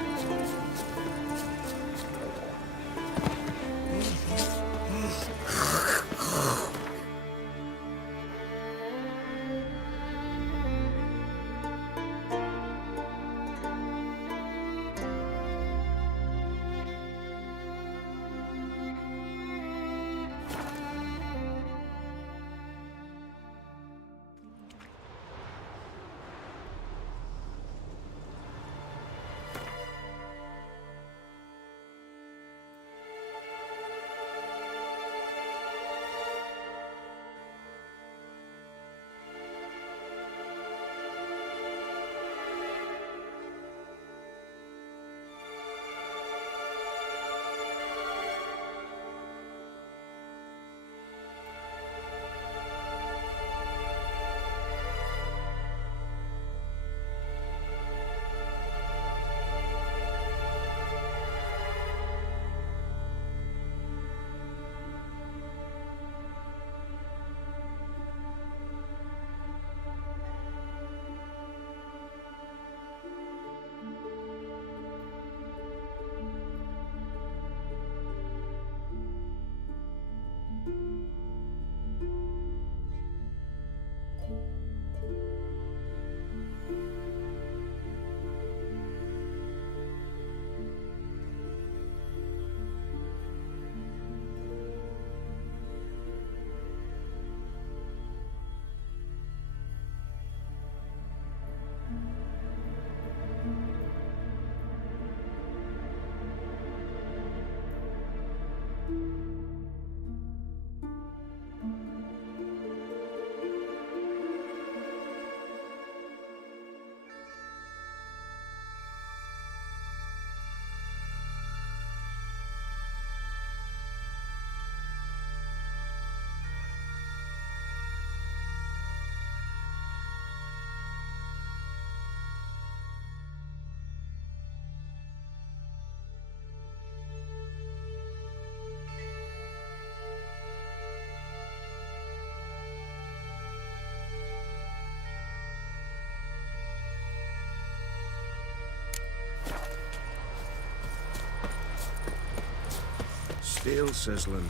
Steel sizzling,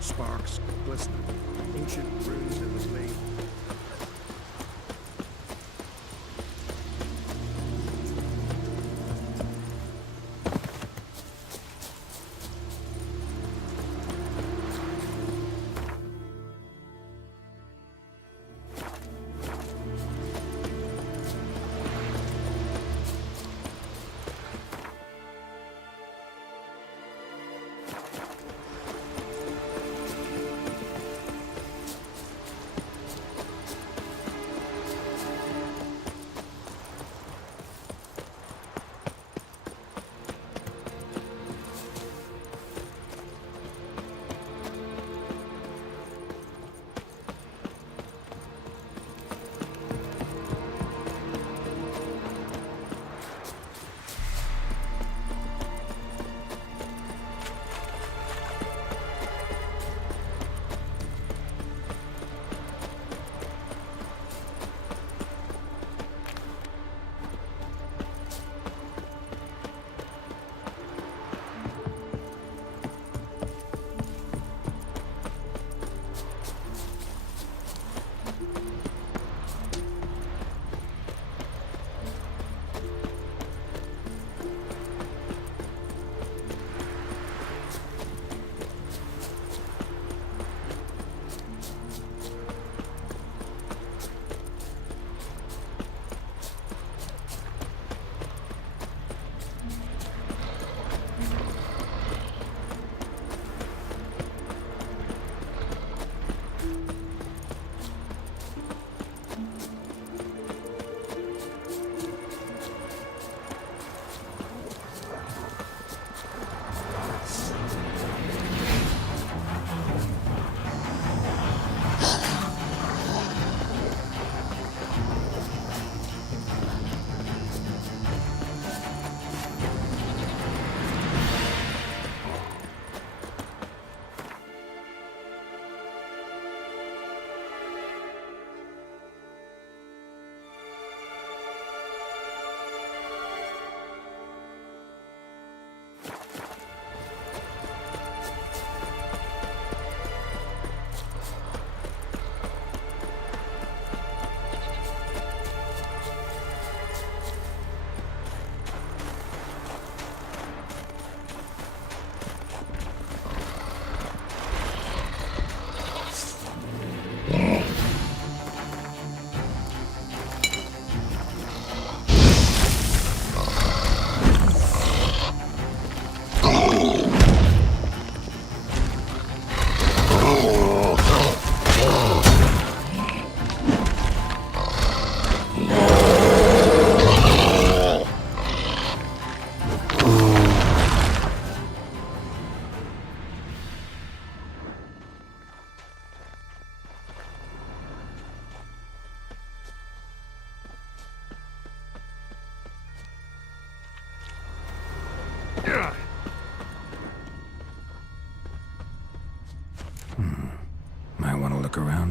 sparks glistening, ancient runes in the flame.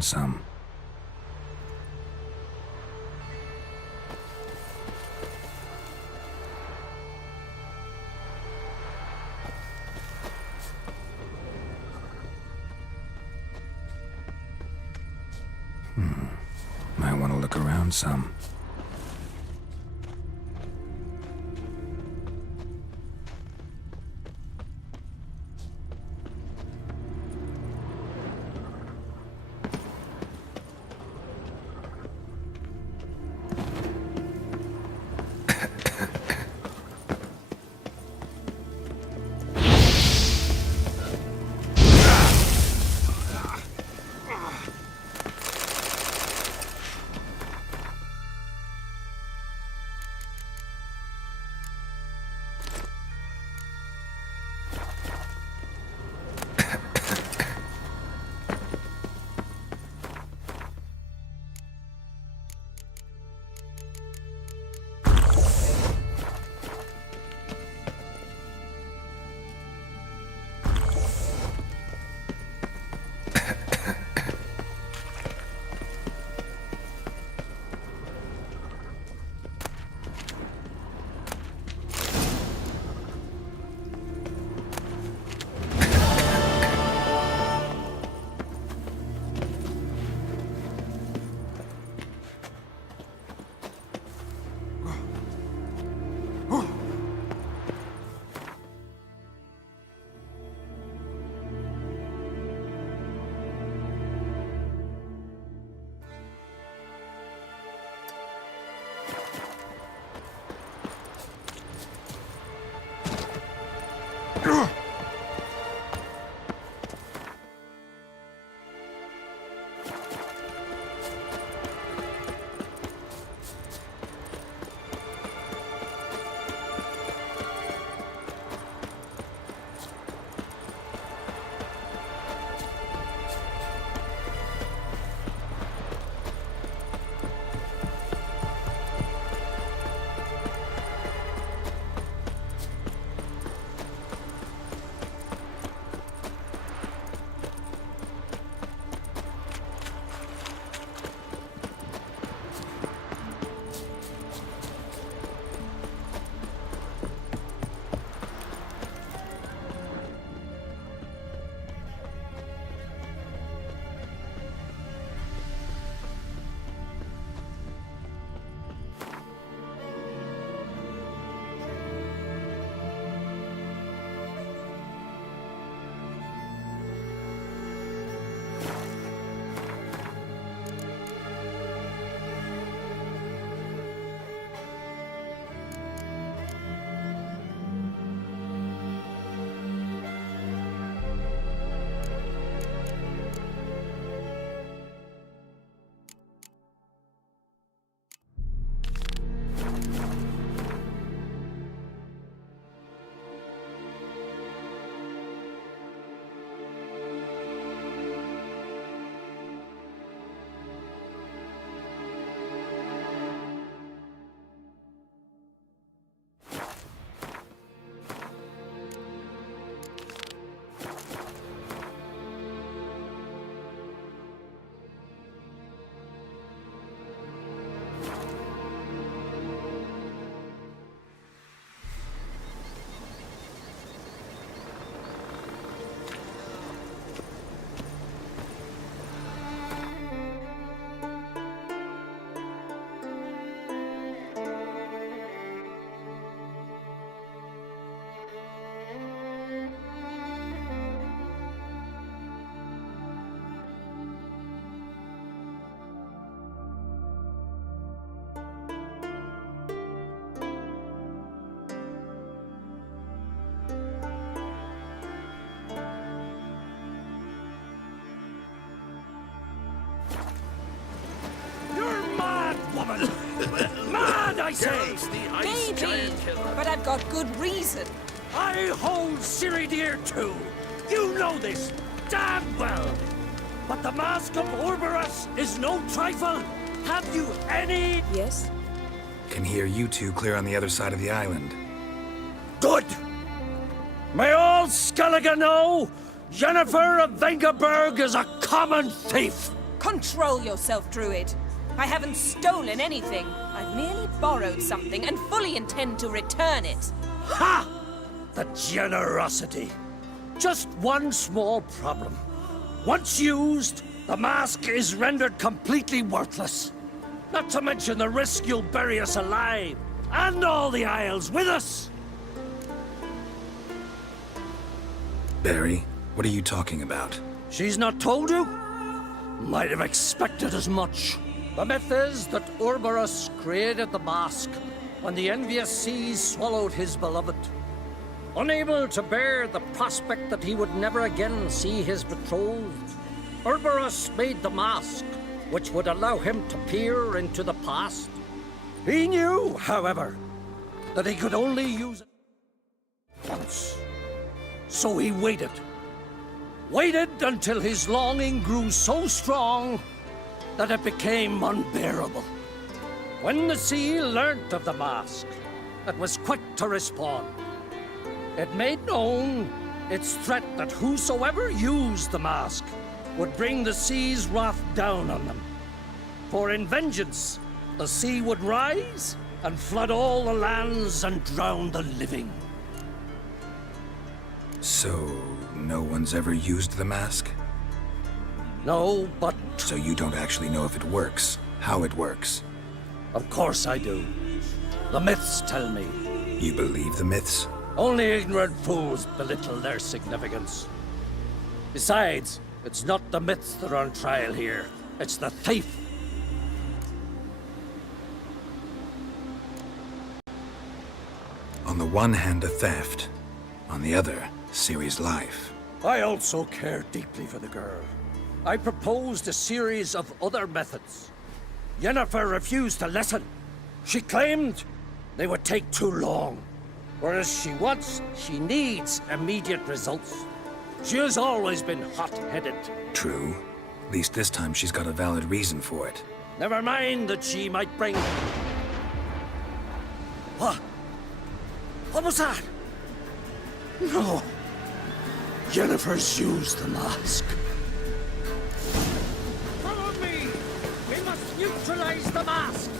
some. Might want to look around some. Mad, I say! Maybe, but I've got good reason. I hold Ciri dear too. You know this damn well. But the Mask of Orberus is no trifle. Have you any... Yes? Can hear you two clear on the other side of the island. Good! May all Skellige know Yennefer of Vengerberg is a common thief. Control yourself, Druid. I haven't stolen anything. I've merely borrowed something and fully intend to return it. Ha! The generosity. Just one small problem. Once used, the mask is rendered completely worthless. Not to mention the risk you'll bury us alive, and all the Isles with us. Barry, what are you talking about? She's not told you? Might have expected as much. The myth is that Urberus created the mask when the envious seas swallowed his beloved. Unable to bear the prospect that he would never again see his betrothed, Urberus made the mask, which would allow him to peer into the past. He knew, however, that he could only use it once. So he waited. Waited until his longing grew so strong that it became unbearable. When the sea learnt of the mask, it was quick to respond. It made known its threat that whosoever used the mask would bring the sea's wrath down on them. For in vengeance, the sea would rise and flood all the lands and drown the living. So, no one's ever used the mask? No, but... So you don't actually know if it works, how it works? Of course I do. The myths tell me. You believe the myths? Only ignorant fools belittle their significance. Besides, it's not the myths that are on trial here. It's the thief. On the one hand, a theft. On the other, Ciri's life. I also care deeply for the girl. I proposed a series of other methods. Yennefer refused to listen. She claimed they would take too long. Whereas she needs immediate results. She has always been hot-headed. True. At least this time she's got a valid reason for it. Never mind that she might bring... What? What was that? No. Yennefer's used the mask. Follow me! We must neutralize the mask!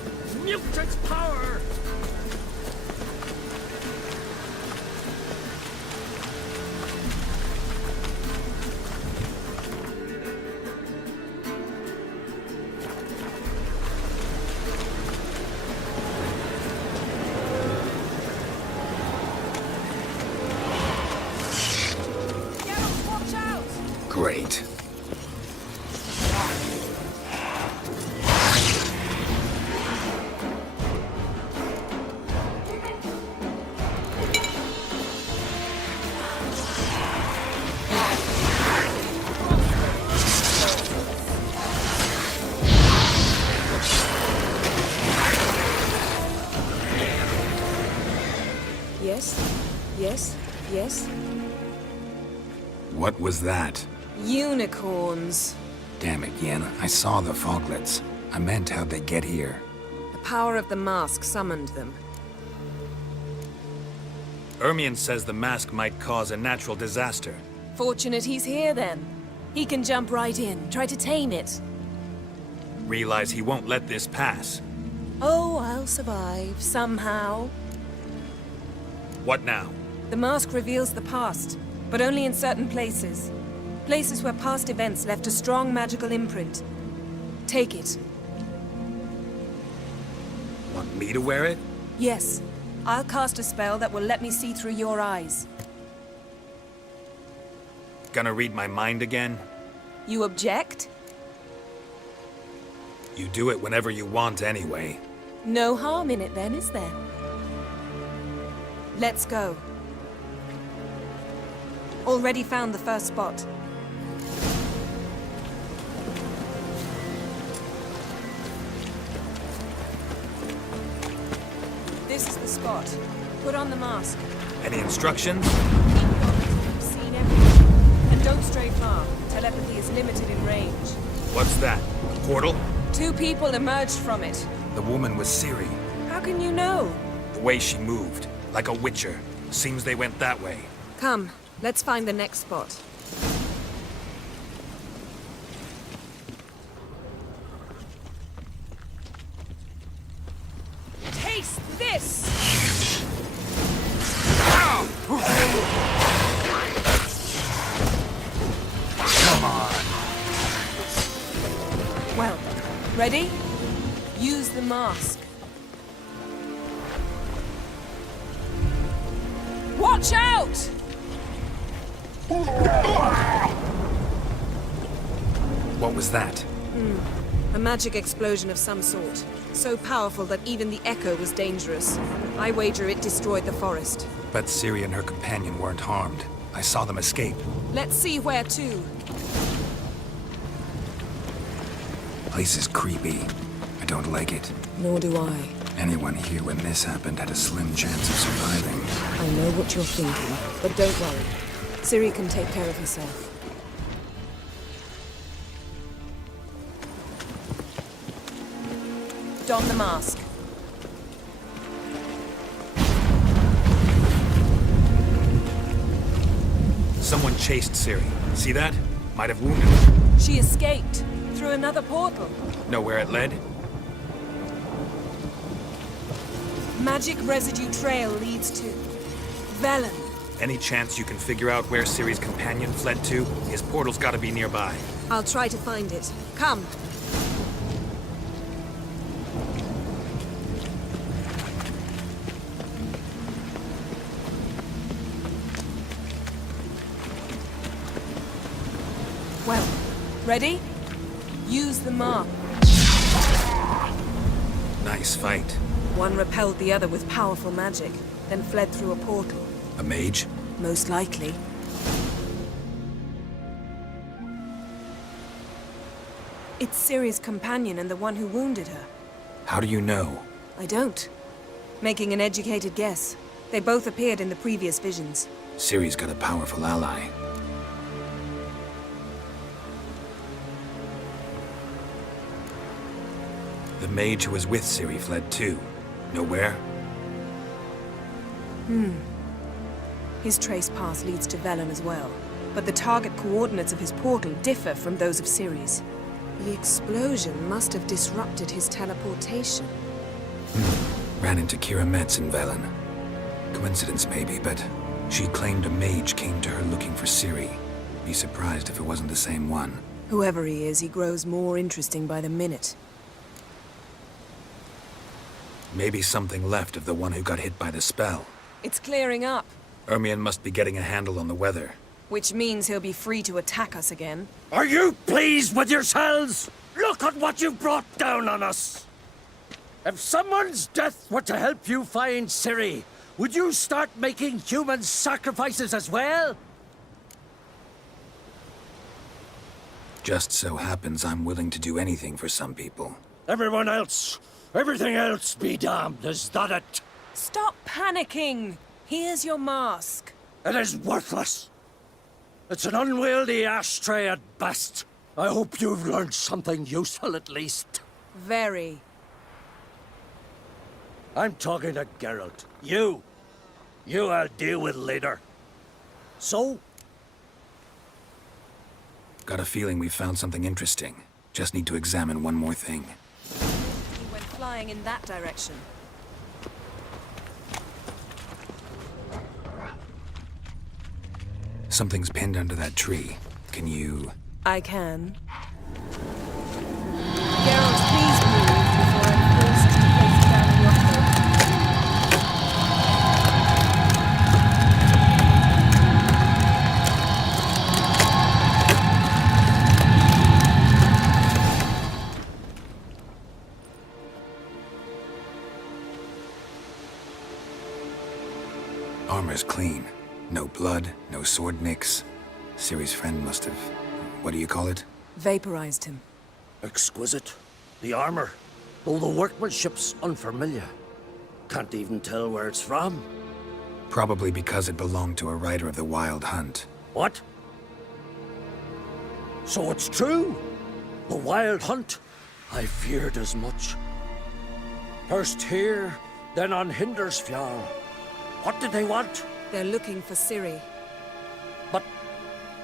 Mute its power! Great. Yes? What was that? Unicorns. Damn it, Yen. I saw the foglets. I meant how'd they get here? The power of the mask summoned them. Ermion says the mask might cause a natural disaster. Fortunate he's here, then. He can jump right in, try to tame it. Realize he won't let this pass. Oh, I'll survive, somehow. What now? The mask reveals the past, but only in certain places. Places where past events left a strong magical imprint. Take it. Want me to wear it? Yes. I'll cast a spell that will let me see through your eyes. Gonna read my mind again? You object? You do it whenever you want anyway. No harm in it then, is there? Let's go. Already found the first spot. This is the spot. Put on the mask. Any instructions? You've seen everything. And don't stray far. Telepathy is limited in range. What's that? A portal? 2 people emerged from it. The woman was Ciri. How can you know? The way she moved. Like a witcher. Seems they went that way. Come, let's find the next spot. Face this! Come on. Well, ready? Use the mask. Watch out! What was that? A magic explosion of some sort. So powerful that even the echo was dangerous. I wager it destroyed the forest. But Ciri and her companion weren't harmed. I saw them escape. Let's see where to. Place is creepy. I don't like it. Nor do I. Anyone here when this happened had a slim chance of surviving. I know what you're thinking, but don't worry. Ciri can take care of herself. Don the mask. Someone chased Ciri. See that? Might have wounded her. She escaped through another portal. Know where it led? Magic residue trail leads to Velen. Any chance you can figure out where Ciri's companion fled to? His portal's gotta be nearby. I'll try to find it. Come. Well, ready? Use the mark. Nice fight. One repelled the other with powerful magic, then fled through a portal. A mage? Most likely. It's Ciri's companion and the one who wounded her. How do you know? I don't. Making an educated guess. They both appeared in the previous visions. Ciri's got a powerful ally. The mage who was with Ciri fled too. Know where? His trace path leads to Velen as well. But the target coordinates of his portal differ from those of Ciri's. The explosion must have disrupted his teleportation. Ran into Kira Metz in Velen. Coincidence maybe, but she claimed a mage came to her looking for Ciri. Be surprised if it wasn't the same one. Whoever he is, he grows more interesting by the minute. Maybe something left of the one who got hit by the spell. It's clearing up, Ermion must be getting a handle on the weather. which means he'll be free to attack us again. Are you pleased with yourselves? Look at what you've brought down on us! If someone's death were to help you find Ciri, would you start making human sacrifices as well? Just so happens I'm willing to do anything for some people. Everyone else, everything else be damned, is that it? Stop panicking! Here's your mask. It is worthless. It's an unwieldy ashtray at best. I hope you've learned something useful at least. Very. I'm talking to Geralt. You I'll deal with later. So? Got a feeling we found something interesting. Just need to examine one more thing. He went flying in that direction. Something's pinned under that tree. Can you... I can. Geralt, please move before I'm forced to place down your Armor's clean. No blood, no sword nicks. Ciri's friend must have... what do you call it? Vaporized him. Exquisite. The armor, though the workmanship's unfamiliar. Can't even tell where it's from. Probably because it belonged to a rider of the Wild Hunt. What? So it's true? The Wild Hunt? I feared as much. First here, then on Hindersfjall. What did they want? They're looking for Ciri. But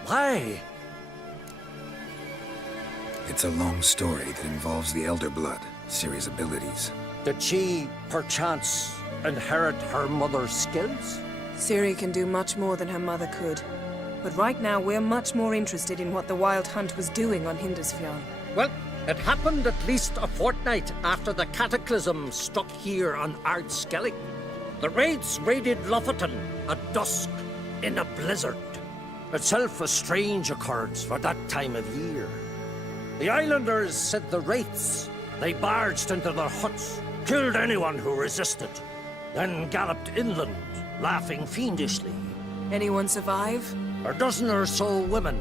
why? It's a long story that involves the Elder Blood, Ciri's abilities. Did she, perchance, inherit her mother's skills? Ciri can do much more than her mother could. But right now, we're much more interested in what the Wild Hunt was doing on Hindarsfjall. Well, it happened at least a fortnight after the cataclysm struck here on Ardskellig. The raids raided Lofoten at dusk in a blizzard. Itself a strange occurrence for that time of year. The islanders said the wraiths. They barged into their huts, killed anyone who resisted, then galloped inland, laughing fiendishly. Anyone survive? A dozen or so women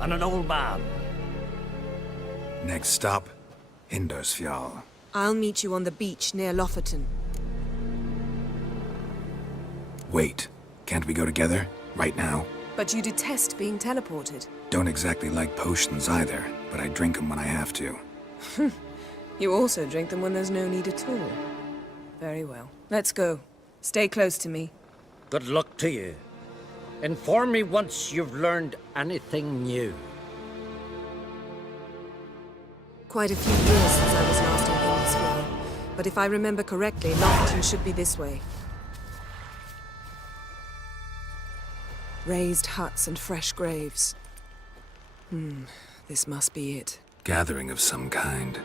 and an old man. Next stop, Hindarsfjall. I'll meet you on the beach near Lofoten. Wait, can't we go together? Right now? But you detest being teleported. Don't exactly like potions either, but I drink them when I have to. You also drink them when there's no need at all. Very well. Let's go. Stay close to me. Good luck to you. Inform me once you've learned anything new. Quite a few years since I was last in Hindarsfjall, but if I remember correctly, Lofoten should be this way. Raised huts and fresh graves. This must be it. Gathering of some kind.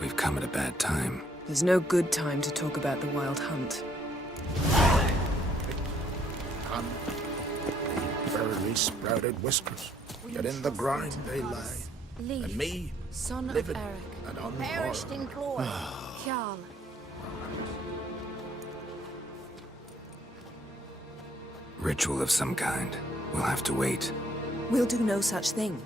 We've come at a bad time. There's no good time to talk about the Wild Hunt. Fairly sprouted whiskers, yet in the grind they lie. And me, son livid of Eric, and unborn. perished in glory. Kjall. Ritual of some kind. We'll have to wait. We'll do no such thing.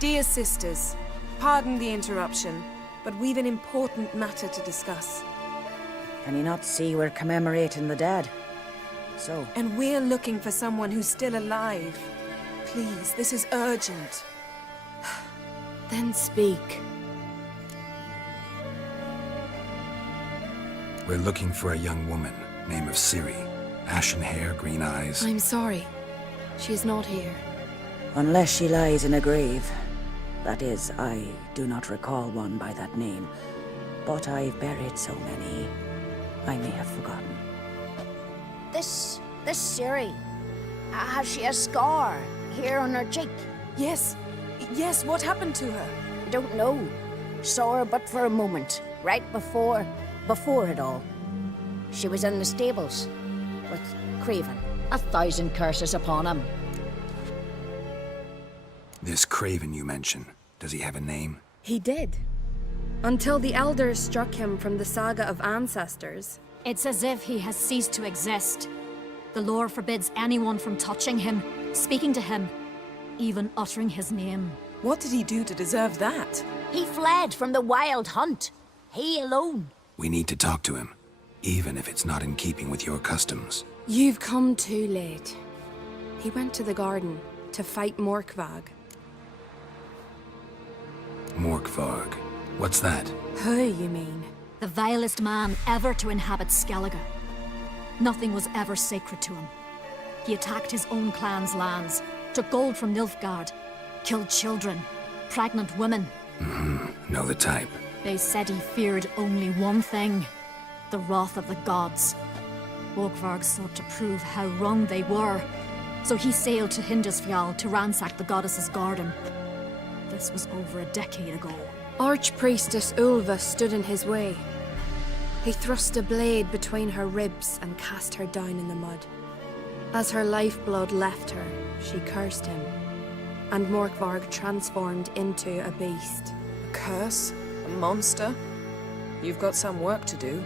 Dear sisters, pardon the interruption, but we've an important matter to discuss. Can you not see we're commemorating the dead? So? And we're looking for someone who's still alive. Please, this is urgent. Then speak. We're looking for a young woman, name of Ciri. Ashen hair, green eyes. I'm sorry. She is not here. Unless she lies in a grave. That is, I do not recall one by that name. But I've buried so many, I may have forgotten. This Ciri, has she a scar here on her cheek? Yes, what happened to her? I don't know. Saw her but for a moment, right before it all. She was in the stables with Craven. 1,000 curses upon him. This Craven you mention, does he have a name? He did. Until the Elders struck him from the Saga of Ancestors. It's as if he has ceased to exist. The lore forbids anyone from touching him, speaking to him, even uttering his name. What did he do to deserve that? He fled from the Wild Hunt. He alone. We need to talk to him, even if it's not in keeping with your customs. You've come too late. He went to the garden to fight Morkvarg. Morkvarg. What's that? Who, you mean? The vilest man ever to inhabit Skellige. Nothing was ever sacred to him. He attacked his own clan's lands, took gold from Nilfgaard, killed children, pregnant women. Know the type. They said he feared only one thing, the wrath of the gods. Morkvarg sought to prove how wrong they were, so he sailed to Hindarsfjall to ransack the goddess's garden. This was over a decade ago. Archpriestess Ulva stood in his way. He thrust a blade between her ribs and cast her down in the mud. As her lifeblood left her, she cursed him, and Morkvarg transformed into a beast. A curse? A monster? You've got some work to do.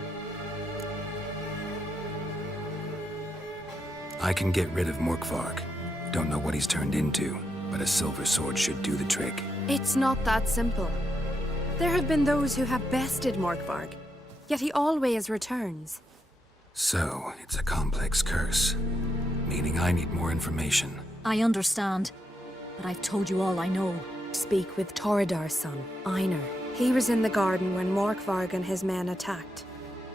I can get rid of Morkvarg. Don't know what he's turned into, but a silver sword should do the trick. It's not that simple. There have been those who have bested Morkvarg, yet he always returns. So, it's a complex curse, meaning I need more information. I understand, but I've told you all I know. Speak with Torridar's son, Einar. He was in the garden when Morkvarg and his men attacked.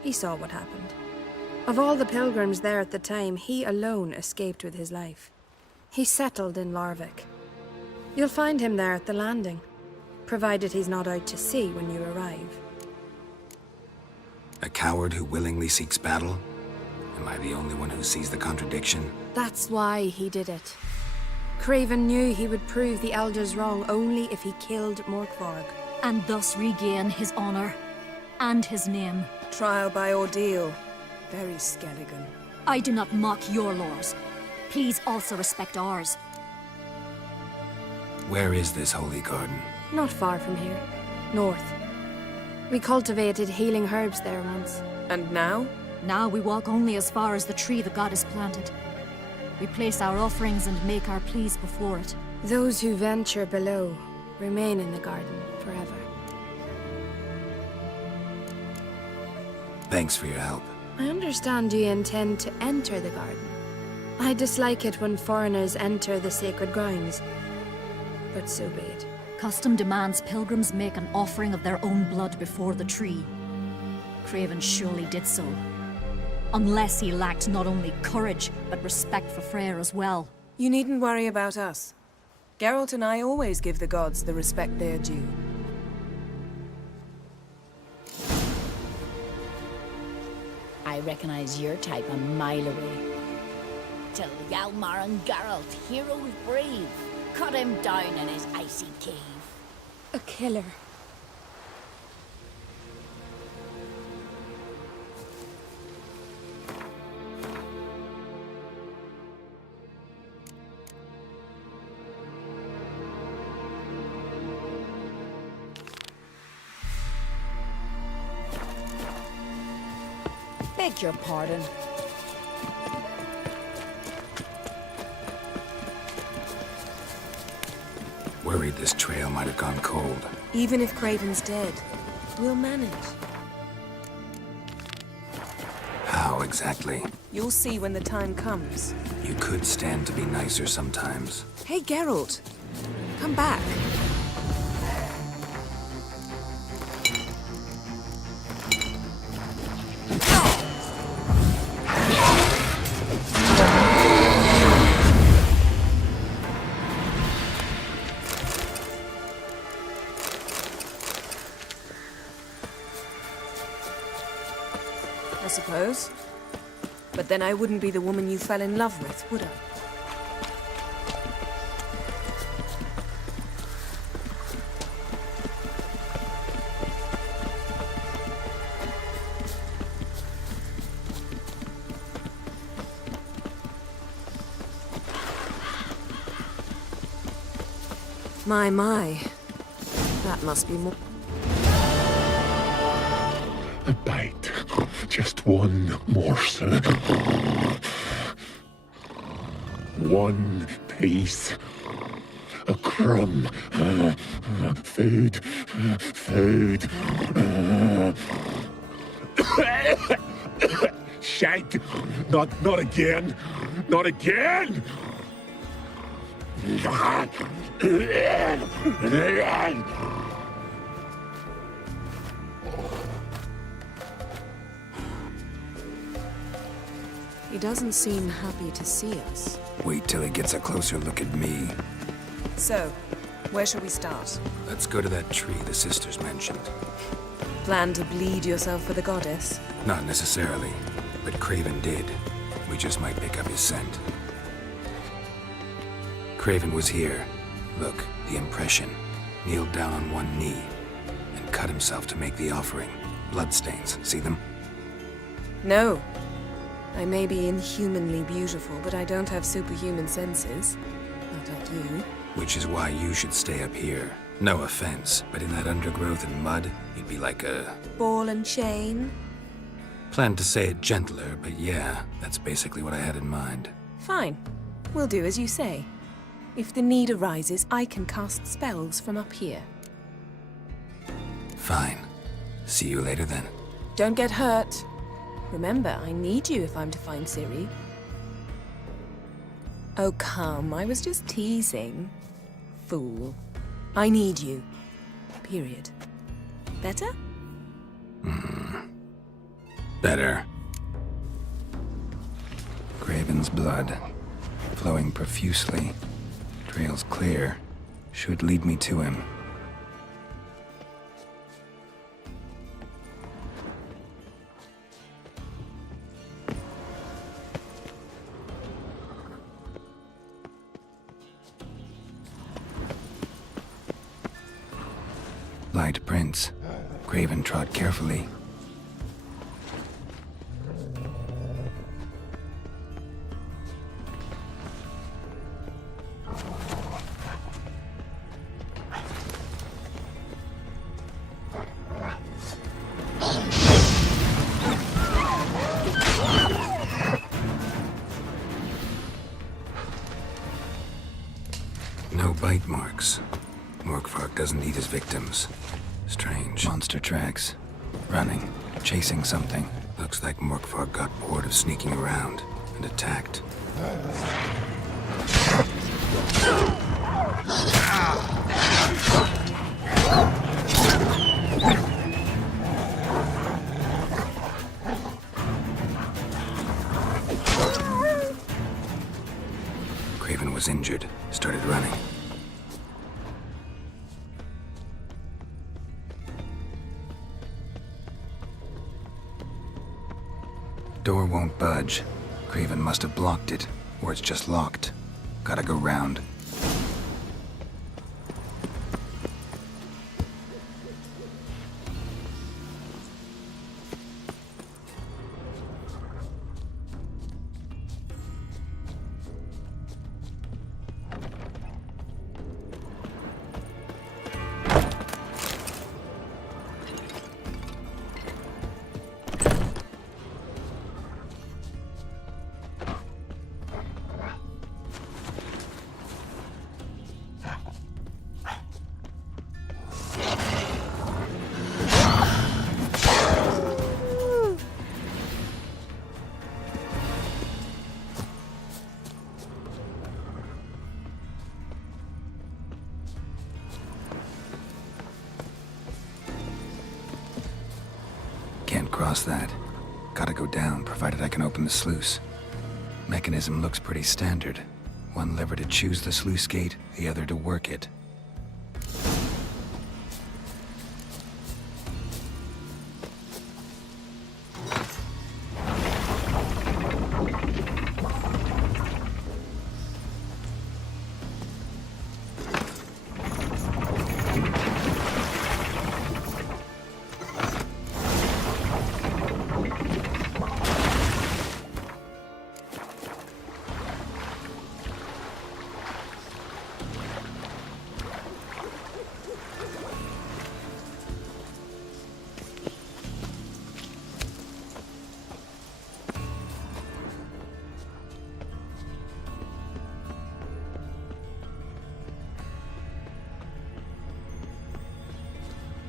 He saw what happened. Of all the pilgrims there at the time, he alone escaped with his life. He settled in Larvik. You'll find him there at the landing, provided he's not out to sea when you arrive. A coward who willingly seeks battle? Am I the only one who sees the contradiction? That's why he did it. Craven knew he would prove the elders wrong only if he killed Morkvarg. And thus regain his honor and his name. Trial by ordeal. Very Skelligan. I do not mock your laws. Please also respect ours. Where is this holy garden? Not far from here. North. We cultivated healing herbs there once. And now? Now we walk only as far as the tree the goddess planted. We place our offerings and make our pleas before it. Those who venture below remain in the garden forever. Thanks for your help. I understand you intend to enter the garden. I dislike it when foreigners enter the sacred grounds. But so be it. Custom demands pilgrims make an offering of their own blood before the tree. Craven surely did so. Unless he lacked not only courage, but respect for Freyr as well. You needn't worry about us. Geralt and I always give the gods the respect they are due. I recognize your type a mile away. Till Hjalmar and Geralt, heroes brave, cut him down in his icy cave. A killer. Beg your pardon. Worried this trail might have gone cold. Even if Craven's dead, we'll manage. How exactly? You'll see when the time comes. You could stand to be nicer sometimes. Hey, Geralt. Come back. I suppose. But then I wouldn't be the woman you fell in love with, would I? My. That must be more... A bite. Just one morsel. One piece. A crumb. Food. Food. Shite. Not again. Not again. He doesn't seem happy to see us. Wait till he gets a closer look at me. So, where shall we start? Let's go to that tree the sisters mentioned. Plan to bleed yourself for the goddess? Not necessarily, but Craven did. We just might pick up his scent. Craven was here. Look, the impression. Kneeled down on one knee and cut himself to make the offering. Bloodstains, see them? No. I may be inhumanly beautiful, but I don't have superhuman senses. Not like you. Which is why you should stay up here. No offense, but in that undergrowth and mud, you'd be like a... Ball and chain? Planned to say it gentler, but yeah, that's basically what I had in mind. Fine. We'll do as you say. If the need arises, I can cast spells from up here. Fine. See you later then. Don't get hurt. Remember, I need you if I'm to find Ciri. Oh, come. I was just teasing. Fool. I need you. Period. Better? Better. Craven's blood, flowing profusely. Trail's clear. Should lead me to him. Light prints. Craven trod carefully. No bite marks. Morkvark doesn't eat his victims. Strange. Monster tracks. Running. Chasing something. Looks like Morkvark got bored of sneaking around and attacked. Craven was injured. Started running. Door won't budge. Craven must have blocked it, or it's just locked. Gotta go round. Can't cross that. Gotta go down, provided I can open the sluice. Mechanism looks pretty standard. One lever to choose the sluice gate, the other to work it.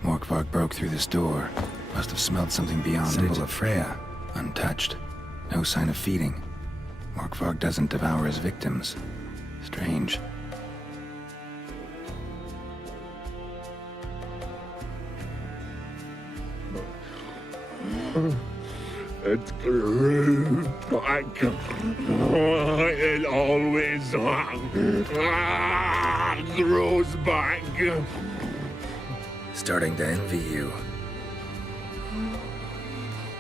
Morkvark broke through this door. Must have smelled something beyond it. Symbol of Freya. Untouched. No sign of feeding. Morkvark doesn't devour his victims. Strange. It grew back. It always grows back. Starting to envy you.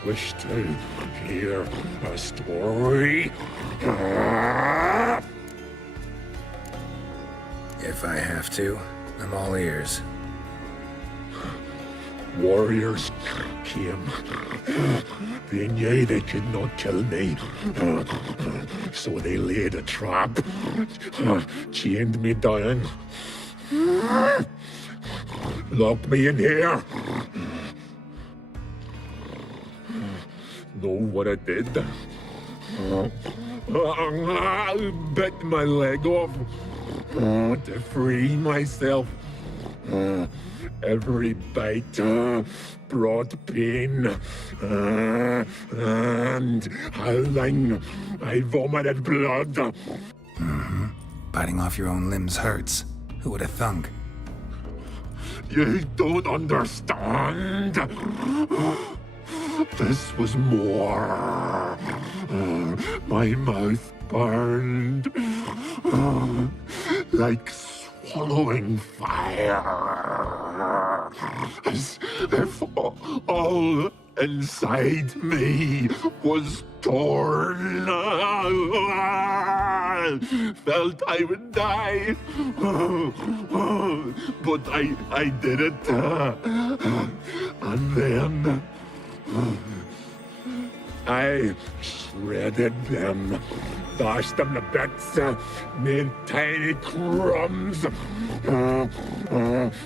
Wish to hear a story? If I have to, I'm all ears. Warriors came. They knew they could not kill me. So they laid a trap. Chained me down. Locked me in here. Know what I did? Bit my leg off to free myself. Every bite brought pain, and howling, I vomited blood. Mm-hmm. Biting off your own limbs hurts. Who would have thunk? You don't understand. This was more. My mouth burned like swallowing fire, as if all inside me was torn felt I would die. But I did it. And then I shredded them, dashed them to bits, made tiny crumbs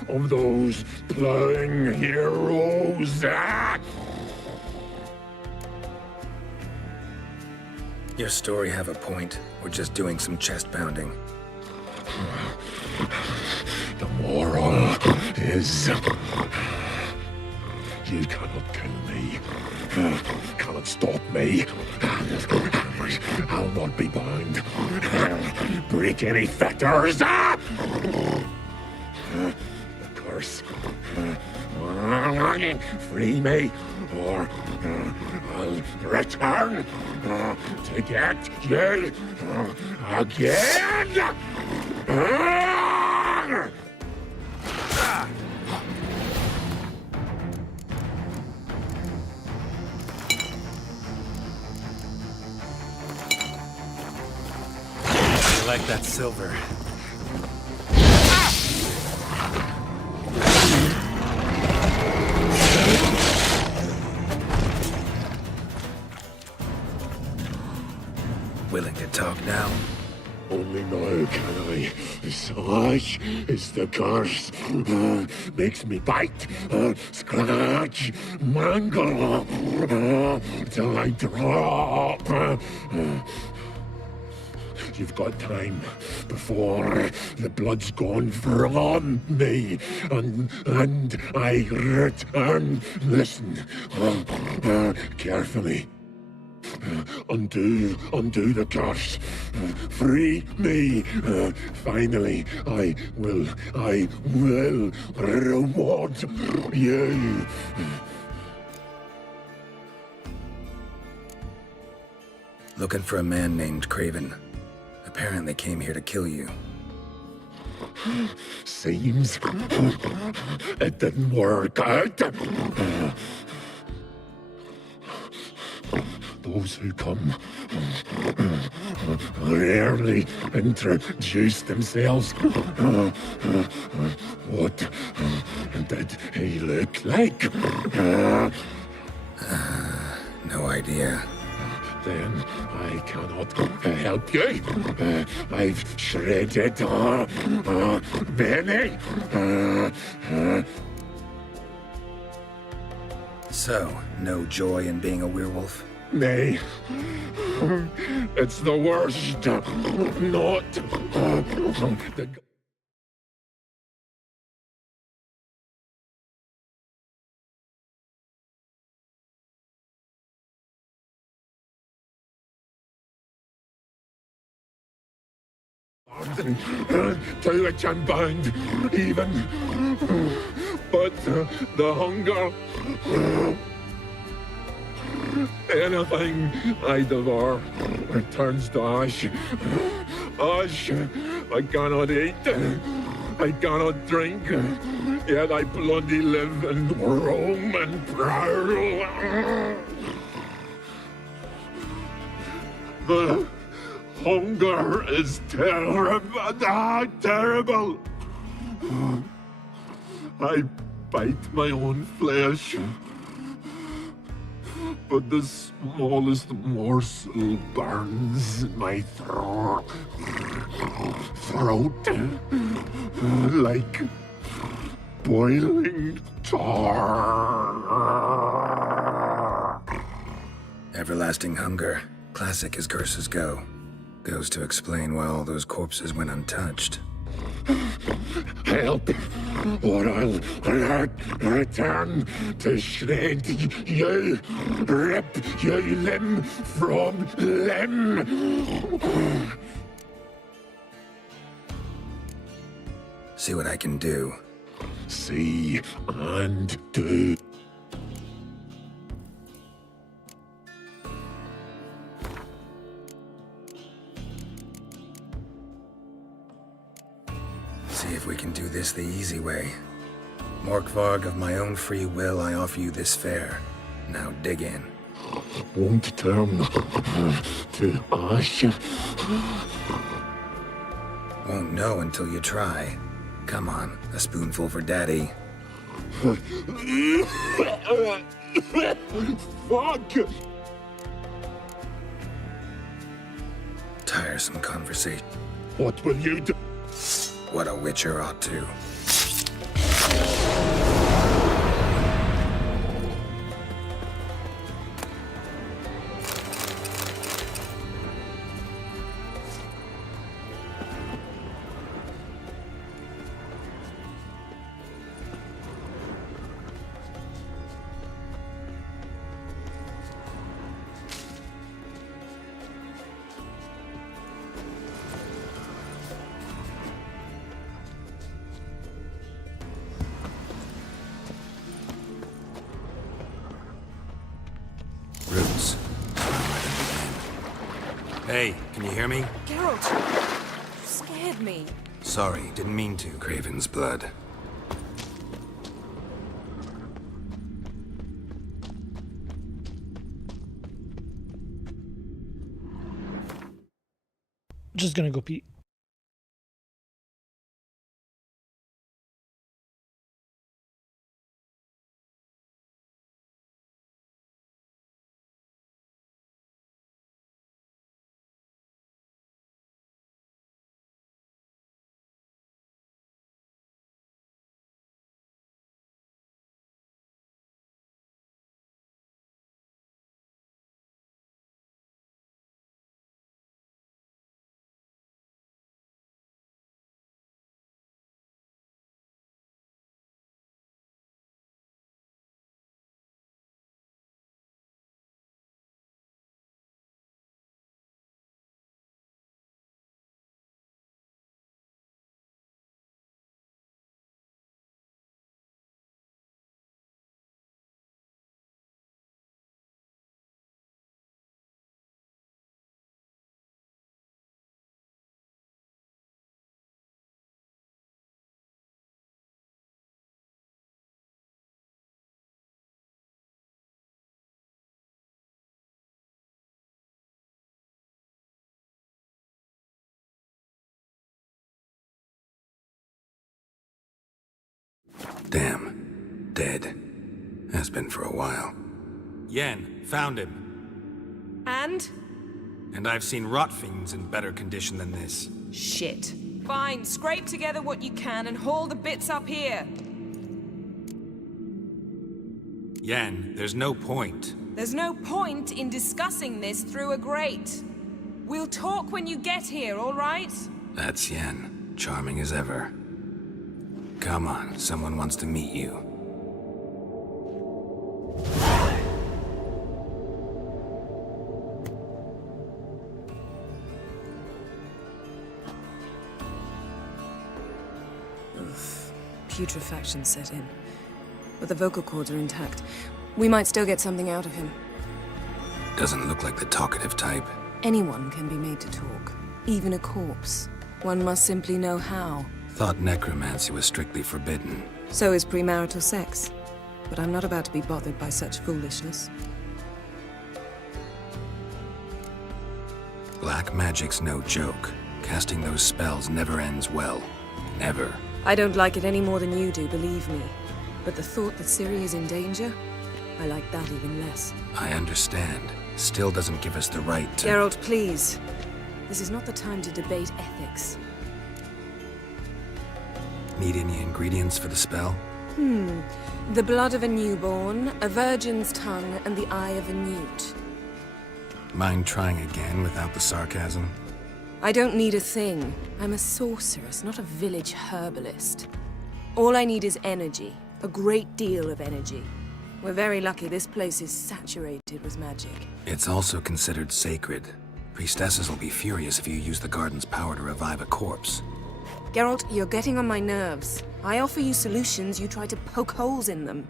of those plowing heroes. Your story have a point. We're just doing some chest pounding. The moral is you cannot kill me. Cannot stop me. I'll not be bound. Break any fetters. The curse. Free me, or I'll return to get you again. I like that silver. Willing to talk now? Only now can I. Such is the curse. Makes me bite, scratch, mangle, till I drop. You've got time before the blood's gone from me, and I return. Listen, carefully. Undo the curse. Free me. Finally, I will reward you. Looking for a man named Craven. Apparently came here to kill you. Seems it didn't work out. Those who come rarely introduce themselves. What did he look like? No idea. Then I cannot help you. I've shredded many. So, no joy in being a werewolf? Nay. It's the worst. Not. The to which I'm bound, even. But the hunger. Anything I devour returns to ash. Ash I cannot eat. I cannot drink. Yet I bloody live and roam and prowl. The hunger is terrible. I bite my own flesh, but the smallest morsel burns my throat like boiling tar. Everlasting hunger. Classic as curses go. Goes to explain why all those corpses went untouched. Help, or I'll return to shred you, rip you limb from limb. See what I can do. See and do. See if we can do this the easy way. Morkvarg, of my own free will, I offer you this fare. Now dig in. won't turn to ash. Won't know until you try. Come on, a spoonful for Daddy. Fuck! Tiresome conversation. What will you do? What a witcher ought to. Roots. Hey, can you hear me? Geralt, you scared me. Sorry, didn't mean to. Craven's blood. Just gonna go pee. Damn. Dead. Has been for a while. Yen, found him. And? And I've seen rot fiends in better condition than this. Shit. Fine, scrape together what you can and haul the bits up here. Yen, there's no point. There's no point in discussing this through a grate. We'll talk when you get here, all right? That's Yen. Charming as ever. Come on, someone wants to meet you. Putrefaction set in. But the vocal cords are intact. We might still get something out of him. Doesn't look like the talkative type. Anyone can be made to talk. Even a corpse. One must simply know how. Thought necromancy was strictly forbidden. So is premarital sex. But I'm not about to be bothered by such foolishness. Black magic's no joke. Casting those spells never ends well. Never. I don't like it any more than you do, believe me. But the thought that Ciri is in danger, I like that even less. I understand. Still doesn't give us the right to— Geralt, please. This is not the time to debate ethics. Need any ingredients for the spell? The blood of a newborn, a virgin's tongue, and the eye of a newt. Mind trying again without the sarcasm? I don't need a thing. I'm a sorceress, not a village herbalist. All I need is energy. A great deal of energy. We're very lucky this place is saturated with magic. It's also considered sacred. Priestesses will be furious if you use the garden's power to revive a corpse. Geralt, you're getting on my nerves. I offer you solutions, you try to poke holes in them.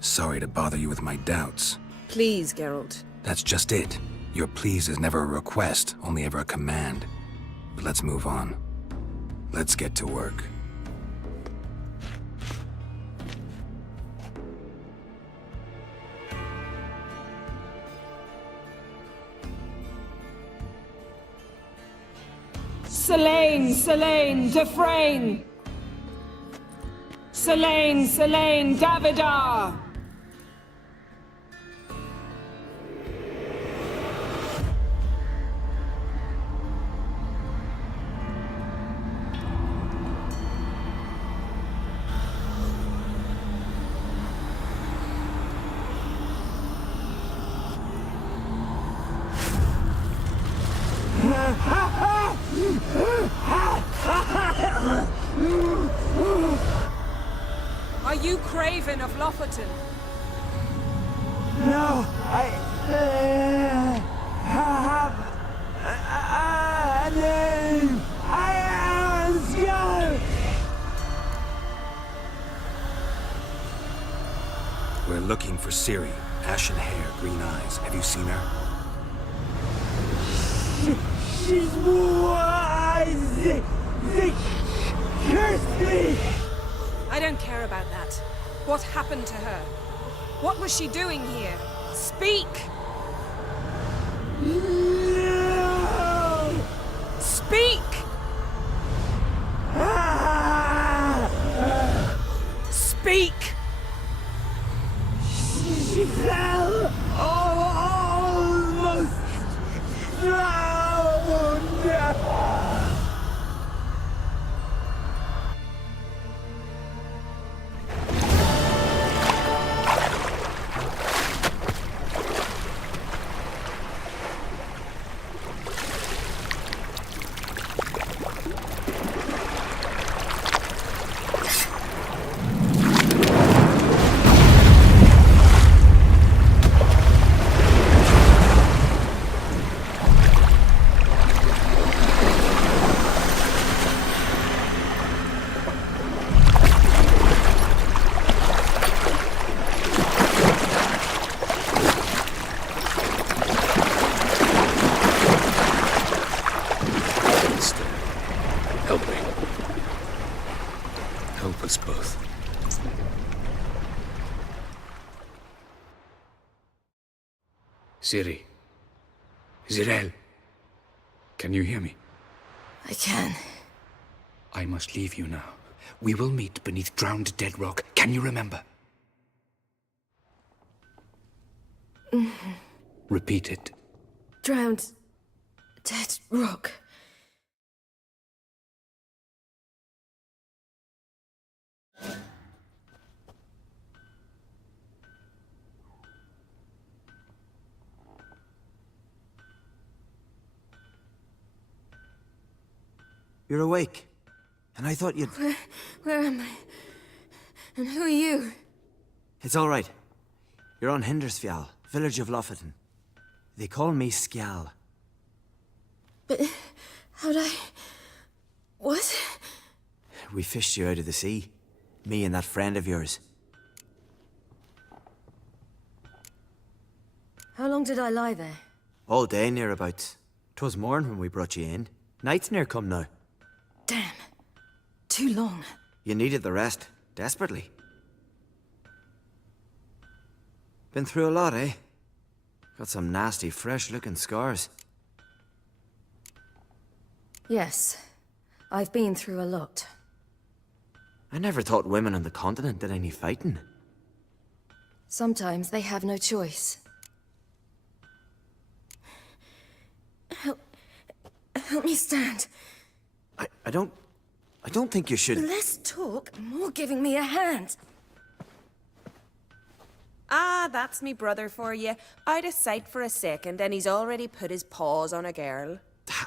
Sorry to bother you with my doubts. Please, Geralt. That's just it. Your please is never a request, only ever a command. But let's move on. Let's get to work. Selene, Selene, Dufresne! Selene, Selene, Davidar! Are you Craven of Lofoten? No, I have a name. I am Skjal. We're looking for Ciri. Ashen hair, green eyes. Have you seen her? She's wise. They cursed me. I don't care about that. What happened to her? What was she doing here? Speak! No! Speak! Speak! She fell almost drowned. Help me. Help us both. Ciri. Zirael. Can you hear me? I can. I must leave you now. We will meet beneath drowned dead rock. Can you remember? Repeat it. Drowned. Dead rock. You're awake. And I thought you'd... Where am I? And who are you? It's all right. You're on Hindersfjall, village of Lofoten. They call me Skjal. But how'd I... What? We fished you out of the sea. Me and that friend of yours. How long did I lie there? All day nearabouts. 'Twas morn when we brought you in. Night's near come now. Damn. Too long. You needed the rest. Desperately. Been through a lot, eh? Got some nasty, fresh-looking scars. Yes. I've been through a lot. I never thought women on the continent did any fighting. Sometimes they have no choice. Help me stand. I don't think you should... Less talk, more giving me a hand. Ah, that's me brother for you. Out of sight for a second, and he's already put his paws on a girl.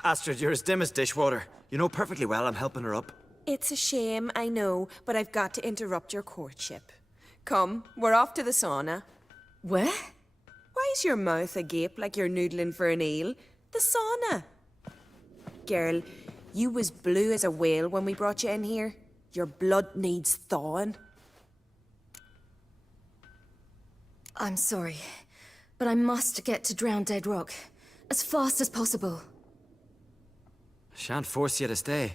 Astrid, you're as dim as dishwater. You know perfectly well I'm helping her up. It's a shame, I know, but I've got to interrupt your courtship. Come, we're off to the sauna. Where? Why is your mouth agape like you're noodling for an eel? The sauna. Girl, you was blue as a whale when we brought you in here. Your blood needs thawing. I'm sorry, but I must get to Drowned Dead Rock as fast as possible. Shan't force you to stay.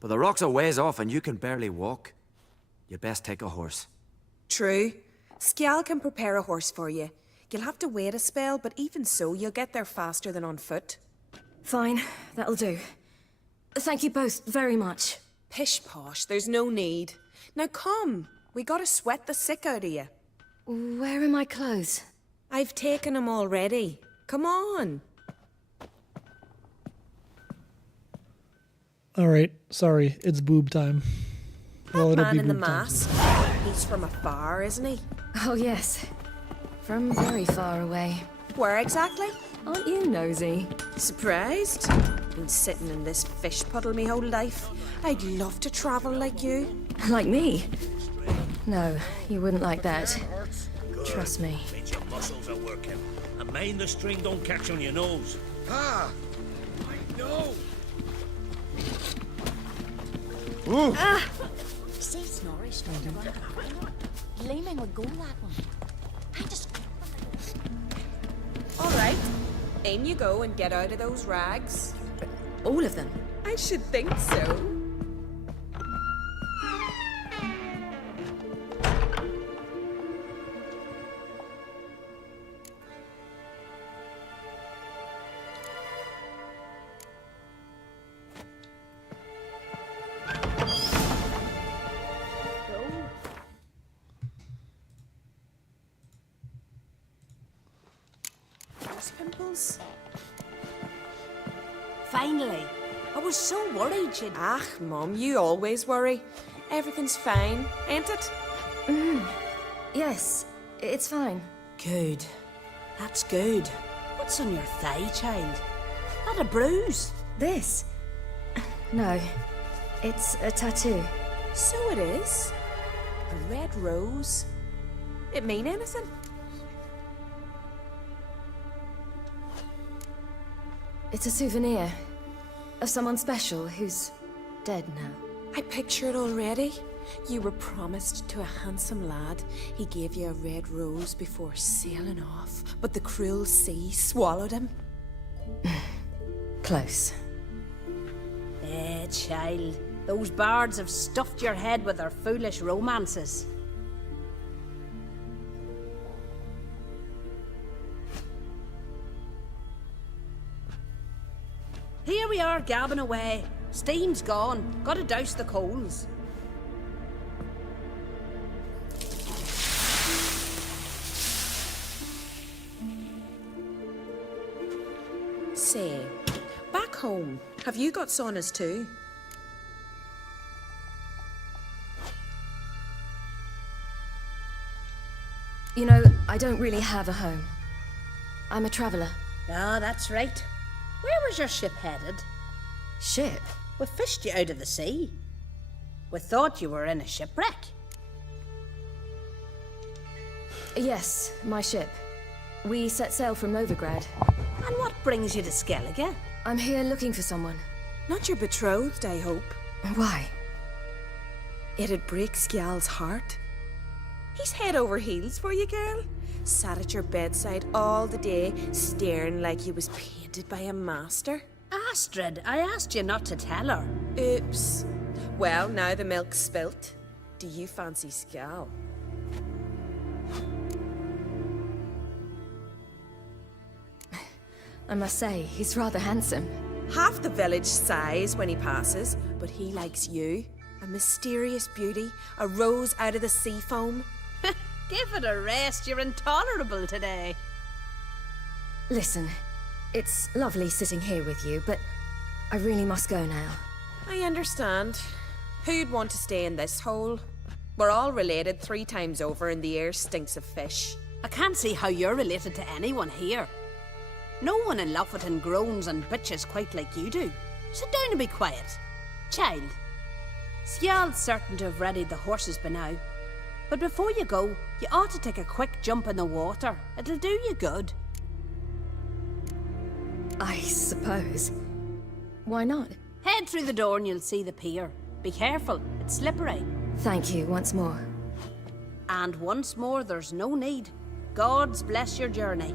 But the rock's a ways off and you can barely walk. You'd best take a horse. True. Skjal can prepare a horse for you. You'll have to wait a spell, but even so, you'll get there faster than on foot. Fine, that'll do. Thank you both very much. Pish posh, there's no need. Now come, we gotta sweat the sick out of you. Where are my clothes? I've taken them already. Come on. Alright, sorry, it's boob time. Well, That it'll man be in the boob time mask, he's from afar, isn't he? Oh, yes. From very far away. Where exactly? Aren't you nosy? Surprised? Been sitting in this fish puddle me whole life. I'd love to travel like you. Like me? No, you wouldn't like that. Trust me. Means your muscles are working. And mind the string don't catch on your nose. Ah! I know! Ah! See, Snorri straight around. Gleaming would go that one. I just... All right, in you go and get out of those rags. All of them? I should think so. Pimples? Finally. I was so worried you'd... Ah, Mum, you always worry. Everything's fine, ain't it? Yes, it's fine. Good. That's good. What's on your thigh, child? Not a bruise? This? No, it's a tattoo. So it is. A red rose. It mean anything? It's a souvenir of someone special who's dead now. I picture it already. You were promised to a handsome lad. He gave you a red rose before sailing off, but the cruel sea swallowed him. Close. Eh, child. Those bards have stuffed your head with their foolish romances. Here we are, gabbing away. Steam's gone. Gotta douse the coals. Say, back home, have you got saunas too? You know, I don't really have a home. I'm a traveller. Ah, that's right. Where was your ship headed? Ship? We fished you out of the sea. We thought you were in a shipwreck. Yes, my ship. We set sail from Novigrad. And what brings you to Skellige? I'm here looking for someone. Not your betrothed, I hope. Why? It'd break Skjal's heart. He's head over heels for you, girl. Sat at your bedside all the day, staring like he was painted by a master. Astrid, I asked you not to tell her. Oops. Well, now the milk's spilt. Do you fancy Skjal? I must say, he's rather handsome. Half the village sighs when he passes, but he likes you. A mysterious beauty, a rose out of the sea foam. Give it a rest, you're intolerable today. Listen, it's lovely sitting here with you, but I really must go now. I understand. Who'd want to stay in this hole? We're all related 3 times over and the air stinks of fish. I can't see how you're related to anyone here. No one in Lofferton groans and bitches quite like you do. Sit down and be quiet. Child, Skjal's certain to have readied the horses by now. But before you go, you ought to take a quick jump in the water. It'll do you good. I suppose. Why not? Head through the door and you'll see the pier. Be careful, it's slippery. Thank you once more. And once more, there's no need. Gods bless your journey.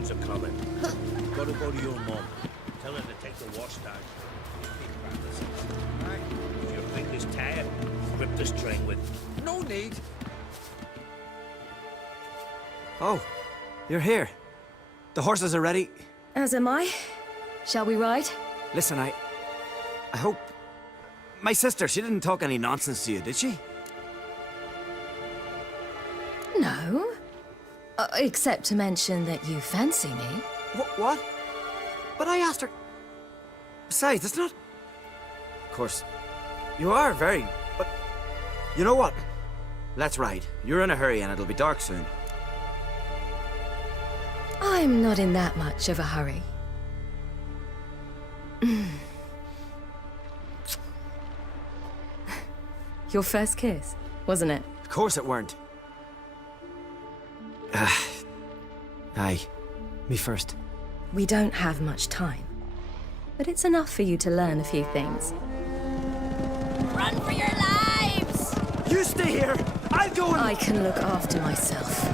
hounds are coming. Gotta go to your mum. Tell her to take the wash down. If your finger's tired, grip the string with. No need. Oh, you're here. The horses are ready. As am I. Shall we ride? Listen, I hope... My sister, she didn't talk any nonsense to you, did she? No. Except to mention that you fancy me. What? But I asked her... Besides, it's not... Of course, you are very... But... You know what? Let's ride. You're in a hurry and it'll be dark soon. I'm not in that much of a hurry. Your first kiss, wasn't it? Of course it weren't. Aye. Me first. We don't have much time. But it's enough for you to learn a few things. Run for your lives! You stay here! I'll go and... I can look after myself.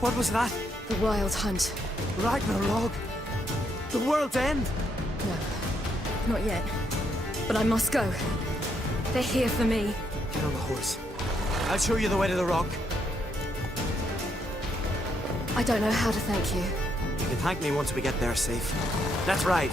What was that? The Wild Hunt. Ragnarok? The world's end? No, not yet. But I must go. They're here for me. Get on the horse. I'll show you the way to the rock. I don't know how to thank you. You can thank me once we get there safe. Let's ride.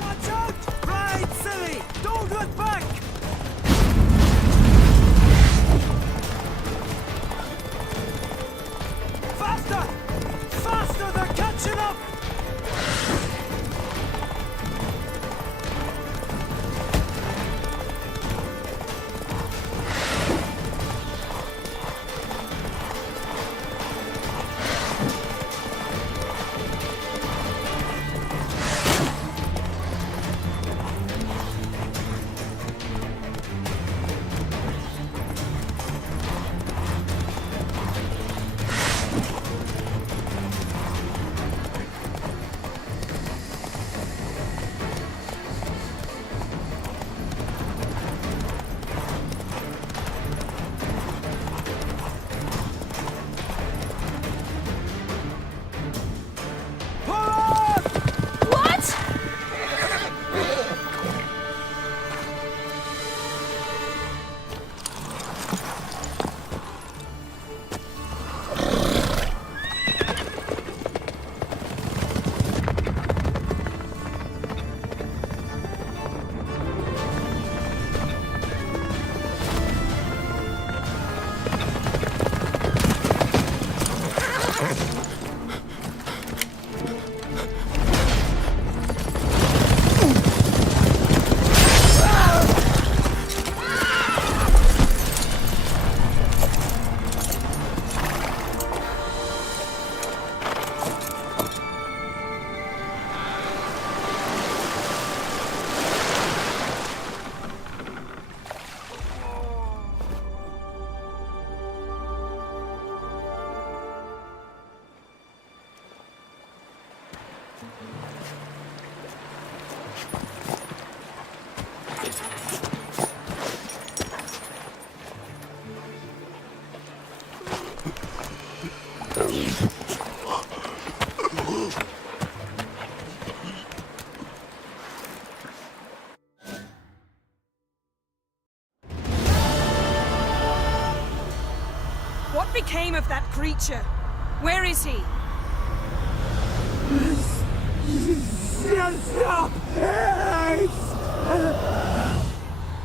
Watch out! Ride, silly! Don't look back! Faster! Faster! They're catching up! became of that creature? Where is he? Stop!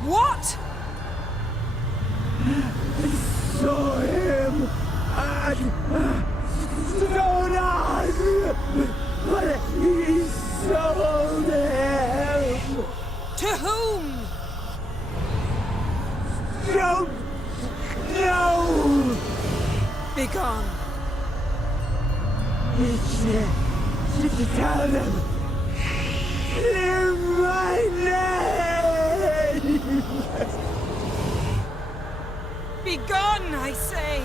What? Saw him at Stonehouse, but he sold him. To whom? Don't know. Begone. To tell them. Clear my name. Begone, I say!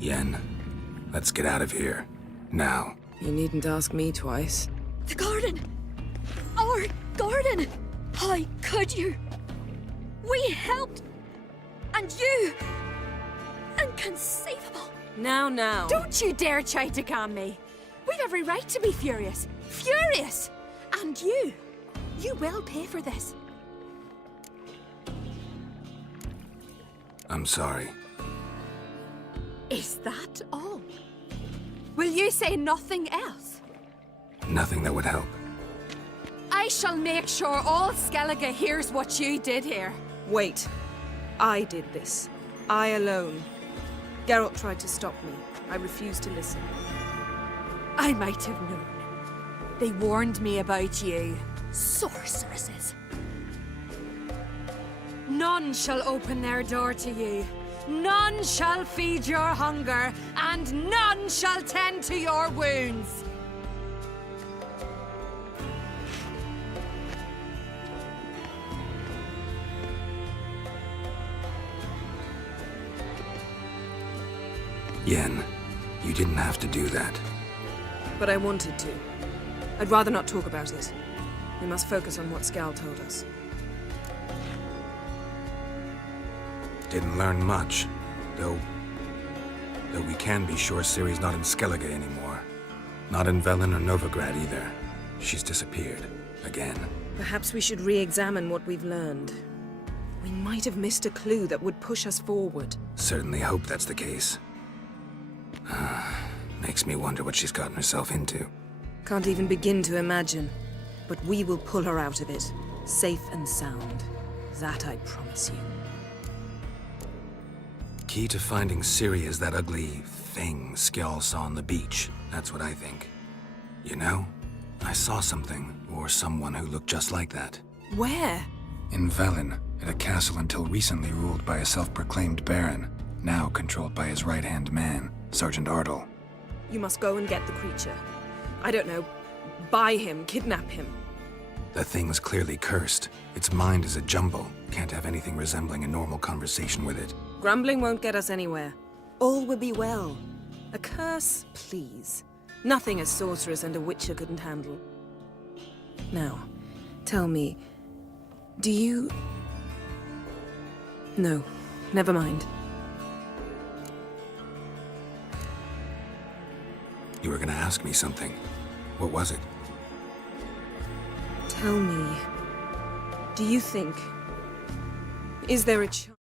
Yen, let's get out of here. Now. You needn't ask me twice. The garden! Our garden! How could you? We helped! And you! Inconceivable! Now. Don't you dare try to calm me! We've every right to be furious! Furious! And you! You will pay for this. I'm sorry. Is that all? Will you say nothing else? Nothing that would help. I shall make sure all Skellige hears what you did here. Wait. I did this. I alone. Geralt tried to stop me. I refused to listen. I might have known. They warned me about you. Sorceresses. None shall open their door to you. None shall feed your hunger, and none shall tend to your wounds. Yen, you didn't have to do that. But I wanted to. I'd rather not talk about it. We must focus on what Skal told us. Didn't learn much, though we can be sure Ciri's not in Skellige anymore. Not in Velen or Novigrad either. She's disappeared. Again. Perhaps we should re-examine what we've learned. We might have missed a clue that would push us forward. Certainly hope that's the case. Makes me wonder what she's gotten herself into. Can't even begin to imagine. But we will pull her out of it. Safe and sound. That I promise you. Key to finding Ciri is that ugly thing Skjall saw on the beach. That's what I think. You know, I saw something, or someone who looked just like that. Where? In Velen, at a castle until recently ruled by a self-proclaimed baron, now controlled by his right-hand man, Sergeant Ardle. You must go and get the creature. I don't know, buy him, kidnap him. The thing's clearly cursed. Its mind is a jumble. Can't have anything resembling a normal conversation with it. Grumbling won't get us anywhere. All will be well. A curse, please. Nothing a sorceress and a witcher couldn't handle. Now, tell me, do you... No, never mind. You were gonna ask me something. What was it? Tell me, do you think... Is there a chance...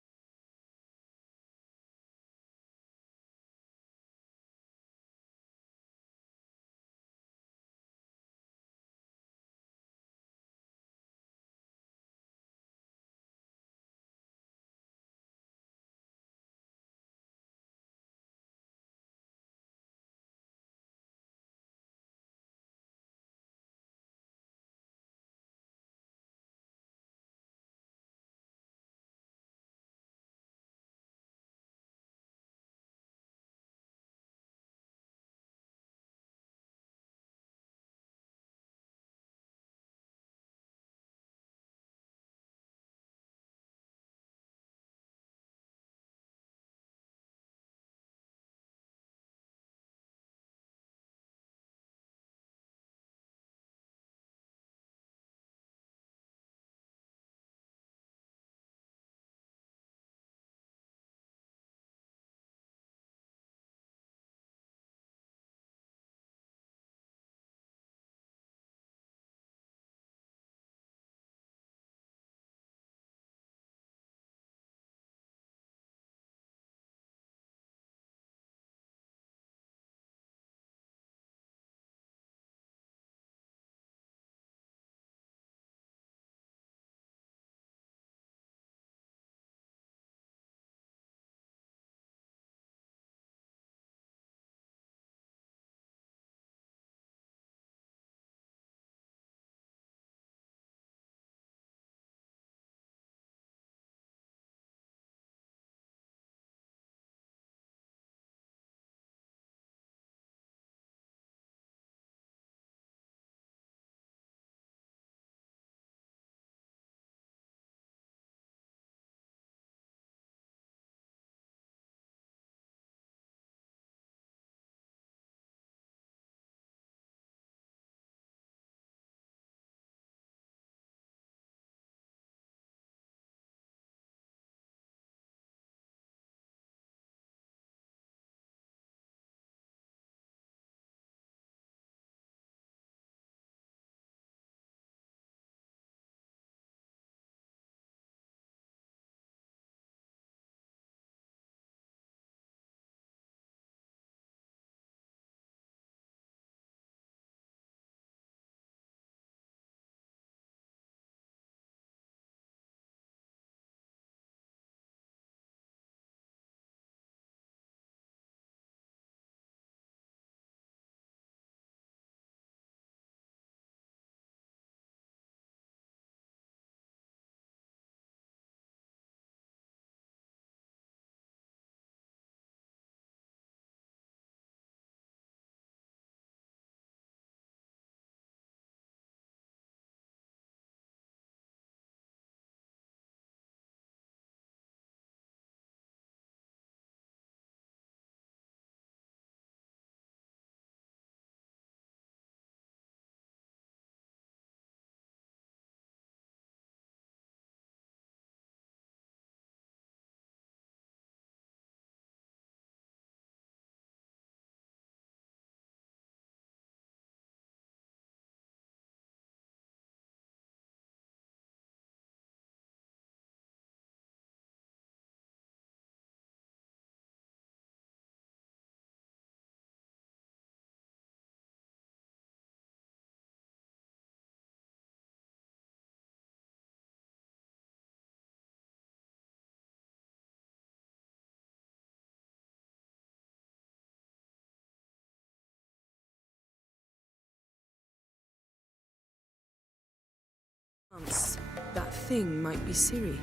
thing might be Ciri.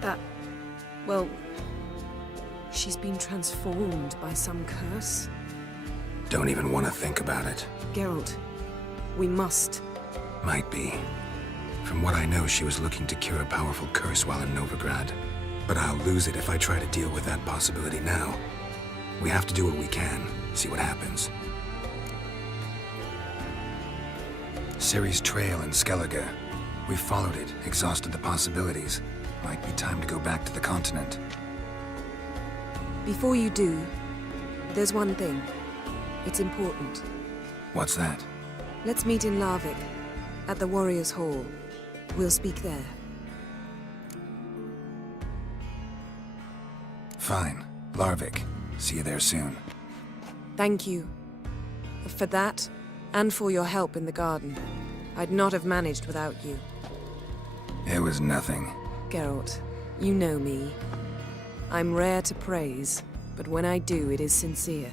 That, well, she's been transformed by some curse. Don't even want to think about it. Geralt, we must. Might be. From what I know, she was looking to cure a powerful curse while in Novigrad. But I'll lose it if I try to deal with that possibility now. We have to do what we can, see what happens. Ciri's trail in Skellige. We followed it, exhausted the possibilities. Might be time to go back to the continent. Before you do, there's one thing. It's important. What's that? Let's meet in Larvik, at the Warriors' Hall. We'll speak there. Fine. Larvik. See you there soon. Thank you. For that, and for your help in the garden. I'd not have managed without you. It was nothing. Geralt, you know me. I'm rare to praise, but when I do, it is sincere.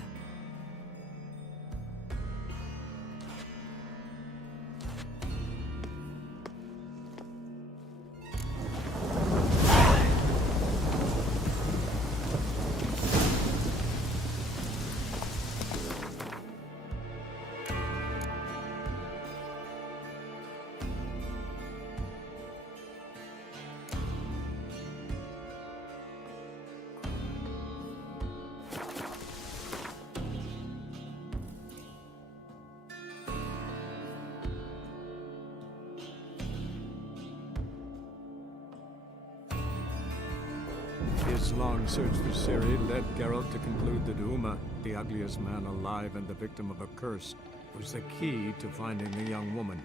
His long search for Ciri led Geralt to conclude that Uma, the ugliest man alive and the victim of a curse, was the key to finding the young woman.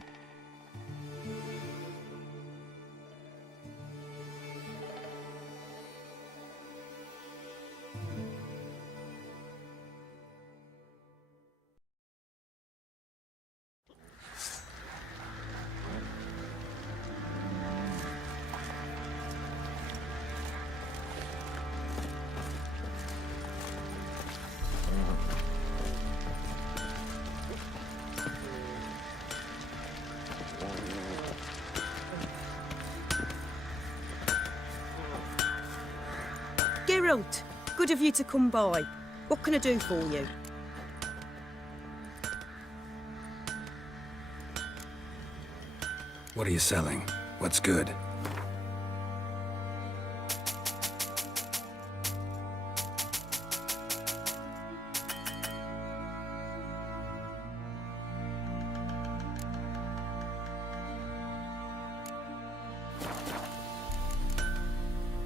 Geralt, good of you to come by. What can I do for you? What are you selling? What's good?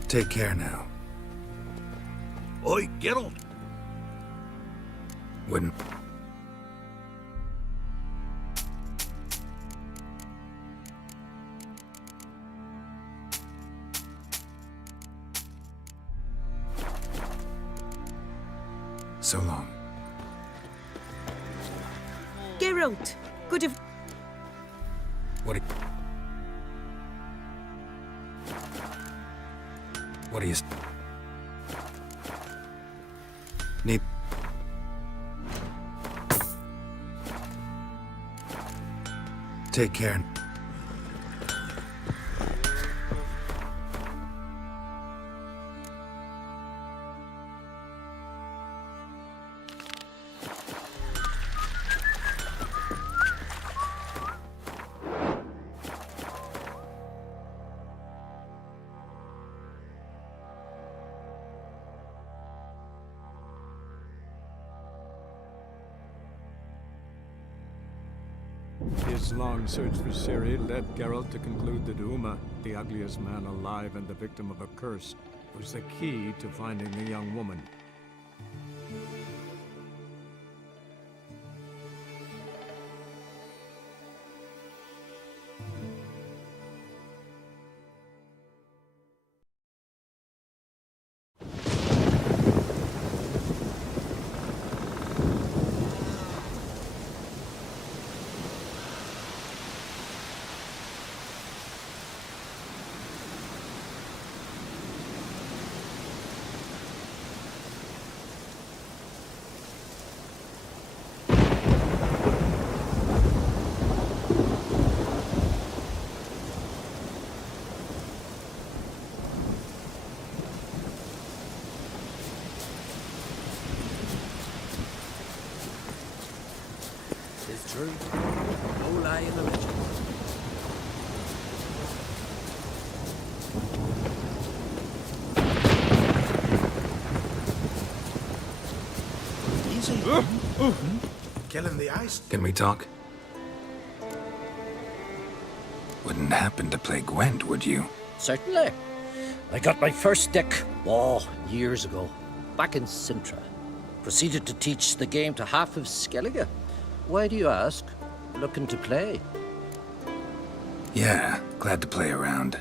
Take care now. Oi, Geralt! Wouldn't... So long. Geralt, good of... What do you... Need... Take care. His long search for Ciri led Geralt to conclude that Uma, the ugliest man alive and the victim of a curse, was the key to finding the young woman. true. No lie in the legend. Easy. Killing the ice. Can we talk? Wouldn't happen to play Gwent, would you? Certainly. I got my first deck, years ago, back in Sintra. Proceeded to teach the game to half of Skellige. Why do you ask? Looking to play? Yeah, glad to play around.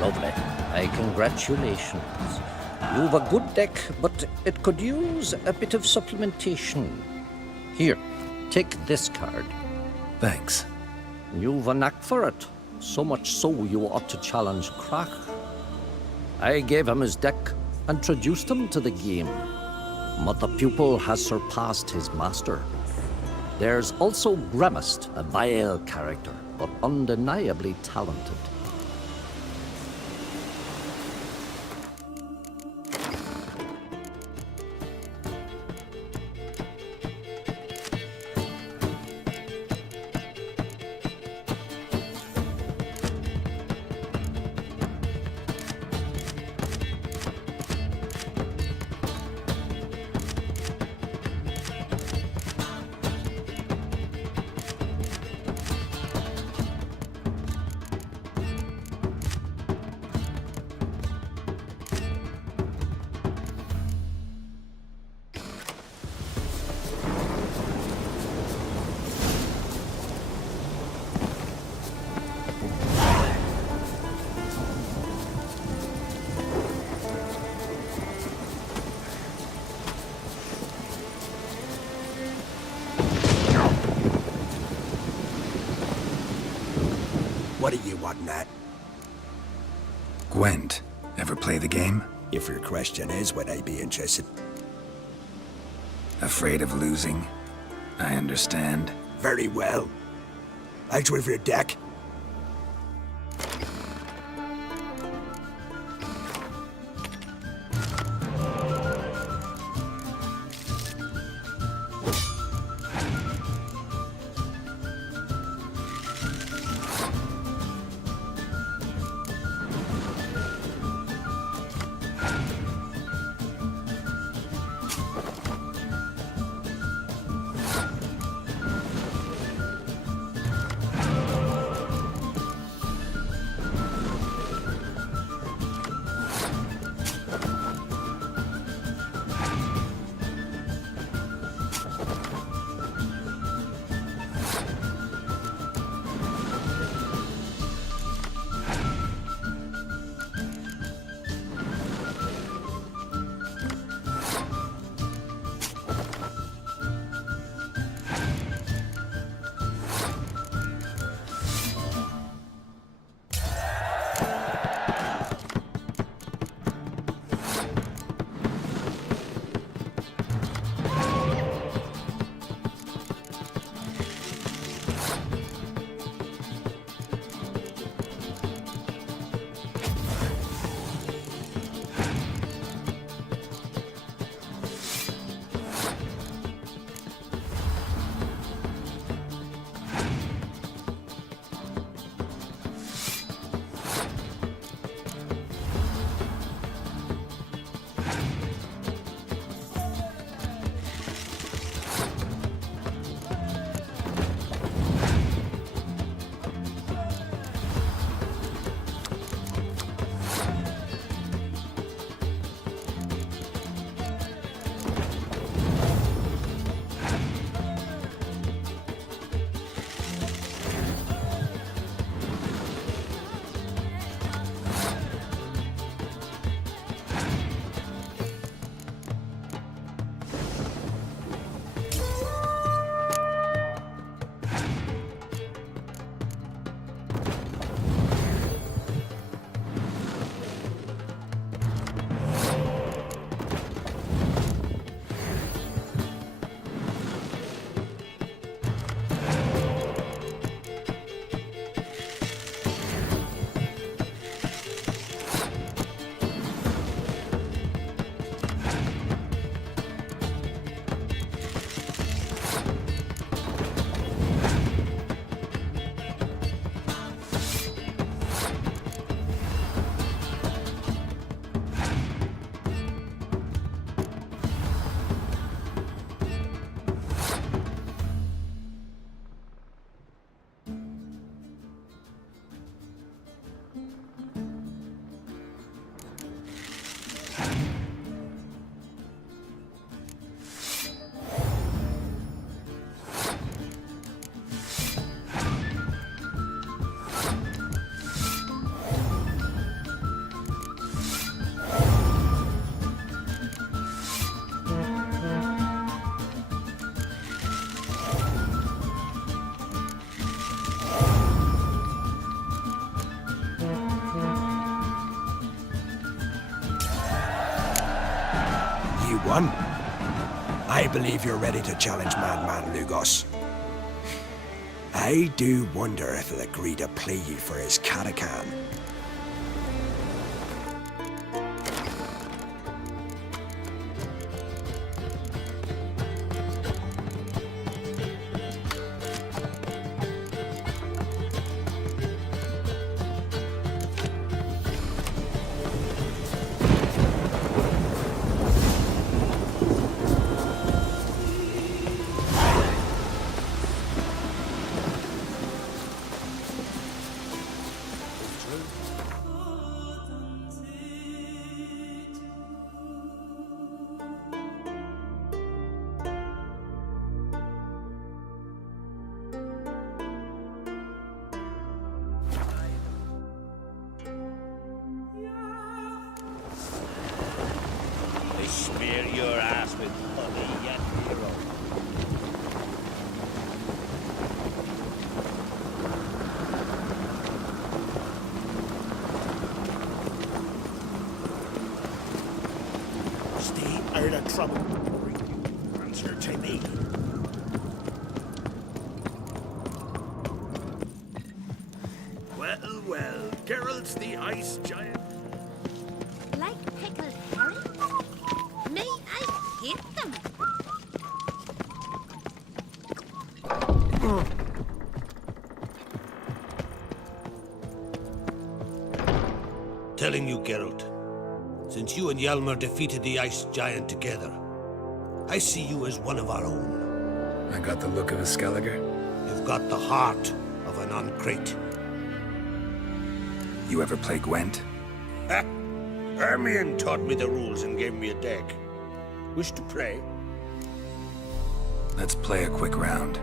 Lovely. Congratulations. You've a good deck, but it could use a bit of supplementation. Here, take this card. Thanks. You've a knack for it. So much so you ought to challenge Krach. I gave him his deck, introduced him to the game. But the pupil has surpassed his master. There's also Gremist, a vile character, but undeniably talented. forgotten that. Gwent. Ever play the game? If your question is, would I be interested? Afraid of losing? I understand. Very well. Out with your deck. One, I believe you're ready to challenge Madman Lugos. I do wonder if he'll agree to play you for his Catacan. Smear your ass with honey, yet hero. tired of trouble. Answer to me. Well, well, Geralt's the ice giant. Like pickled herring? Me, I hate them. Telling you, Geralt, since you and Hjalmar defeated the ice giant together, I see you as one of our own. I got the look of a Skelliger. You've got the heart of an Uncrate. You ever play Gwent? Ha! Ermion taught me the rules and gave me a deck. Wish to play? Let's play a quick round.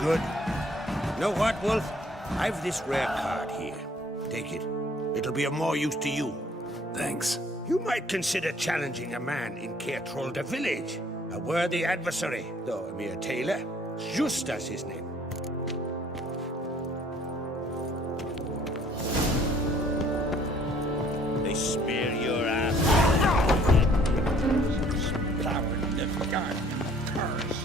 Good. Know what, Wolf? I've this rare card here. Take it. It'll be of more use to you. Thanks. You might consider challenging a man in Caertrolda village. A worthy adversary, though a mere tailor. Just as his name. They spear your ass. Plowing the garden of curse.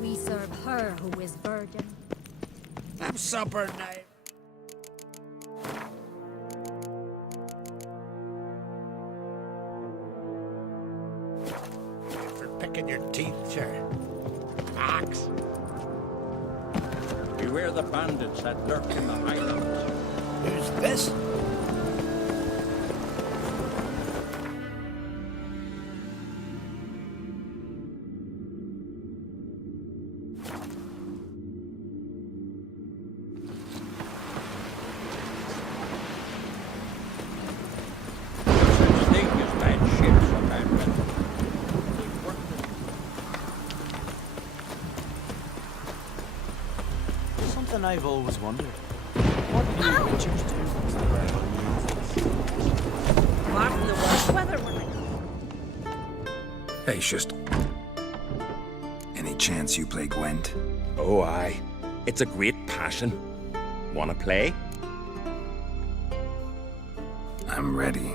We serve her who is virgin. Have supper, knight. For picking your teeth, sir. Ox. Beware the bandits that lurk in the highlands. Who's this? Something I've always wondered. What do you witchers do once the weather leaves? Apart from the worst weather when Hey, just. Any chance you play Gwent? Oh, aye. It's a great passion. Wanna play? I'm ready.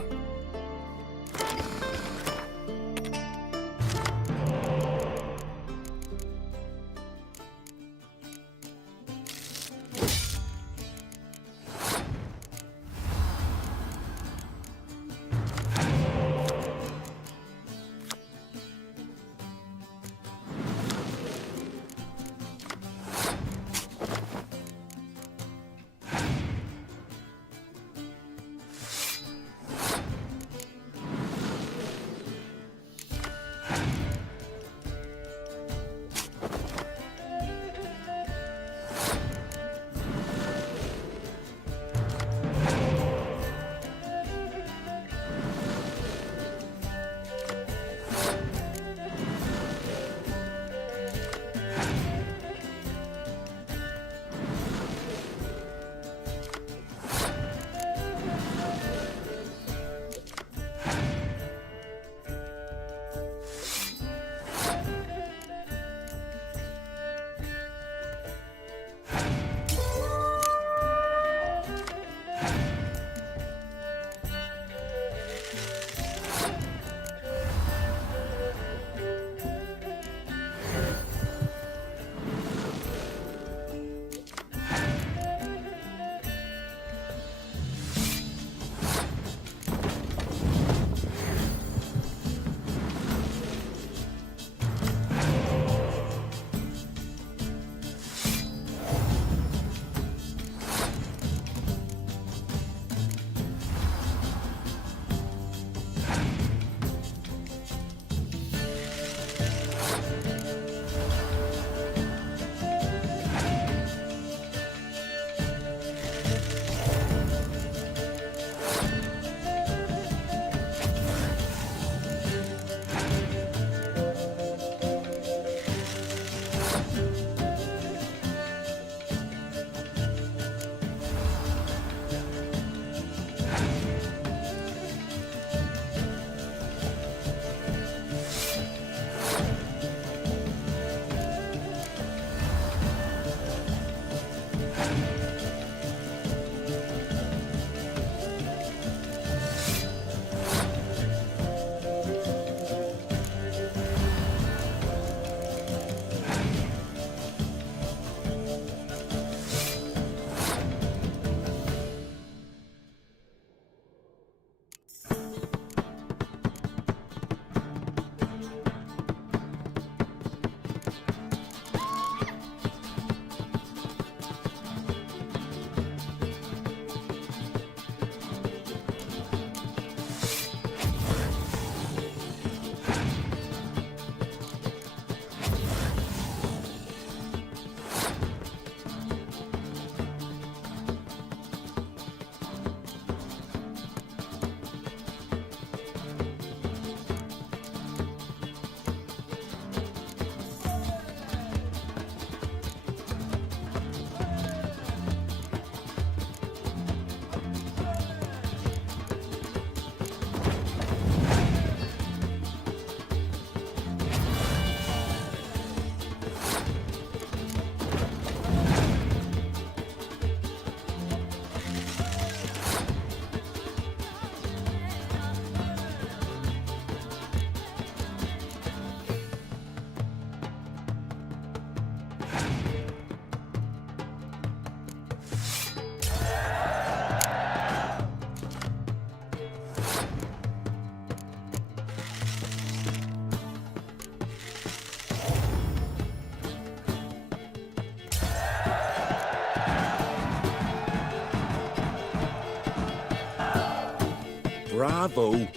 Bravo.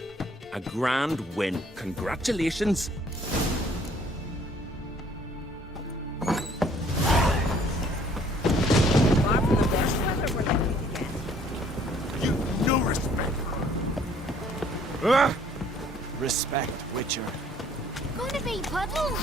A grand win. Congratulations. No respect. Respect, Witcher. Gonna be puddles.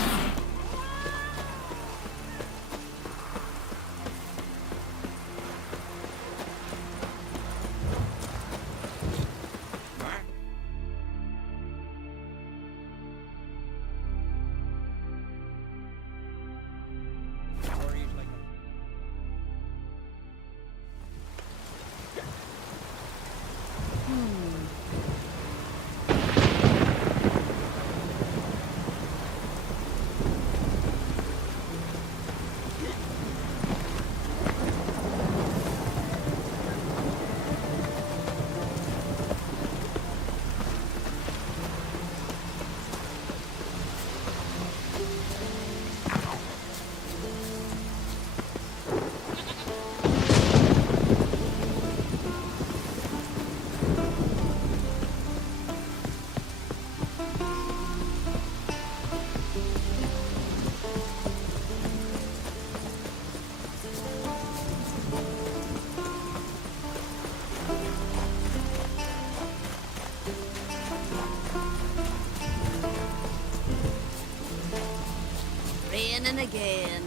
Raining again.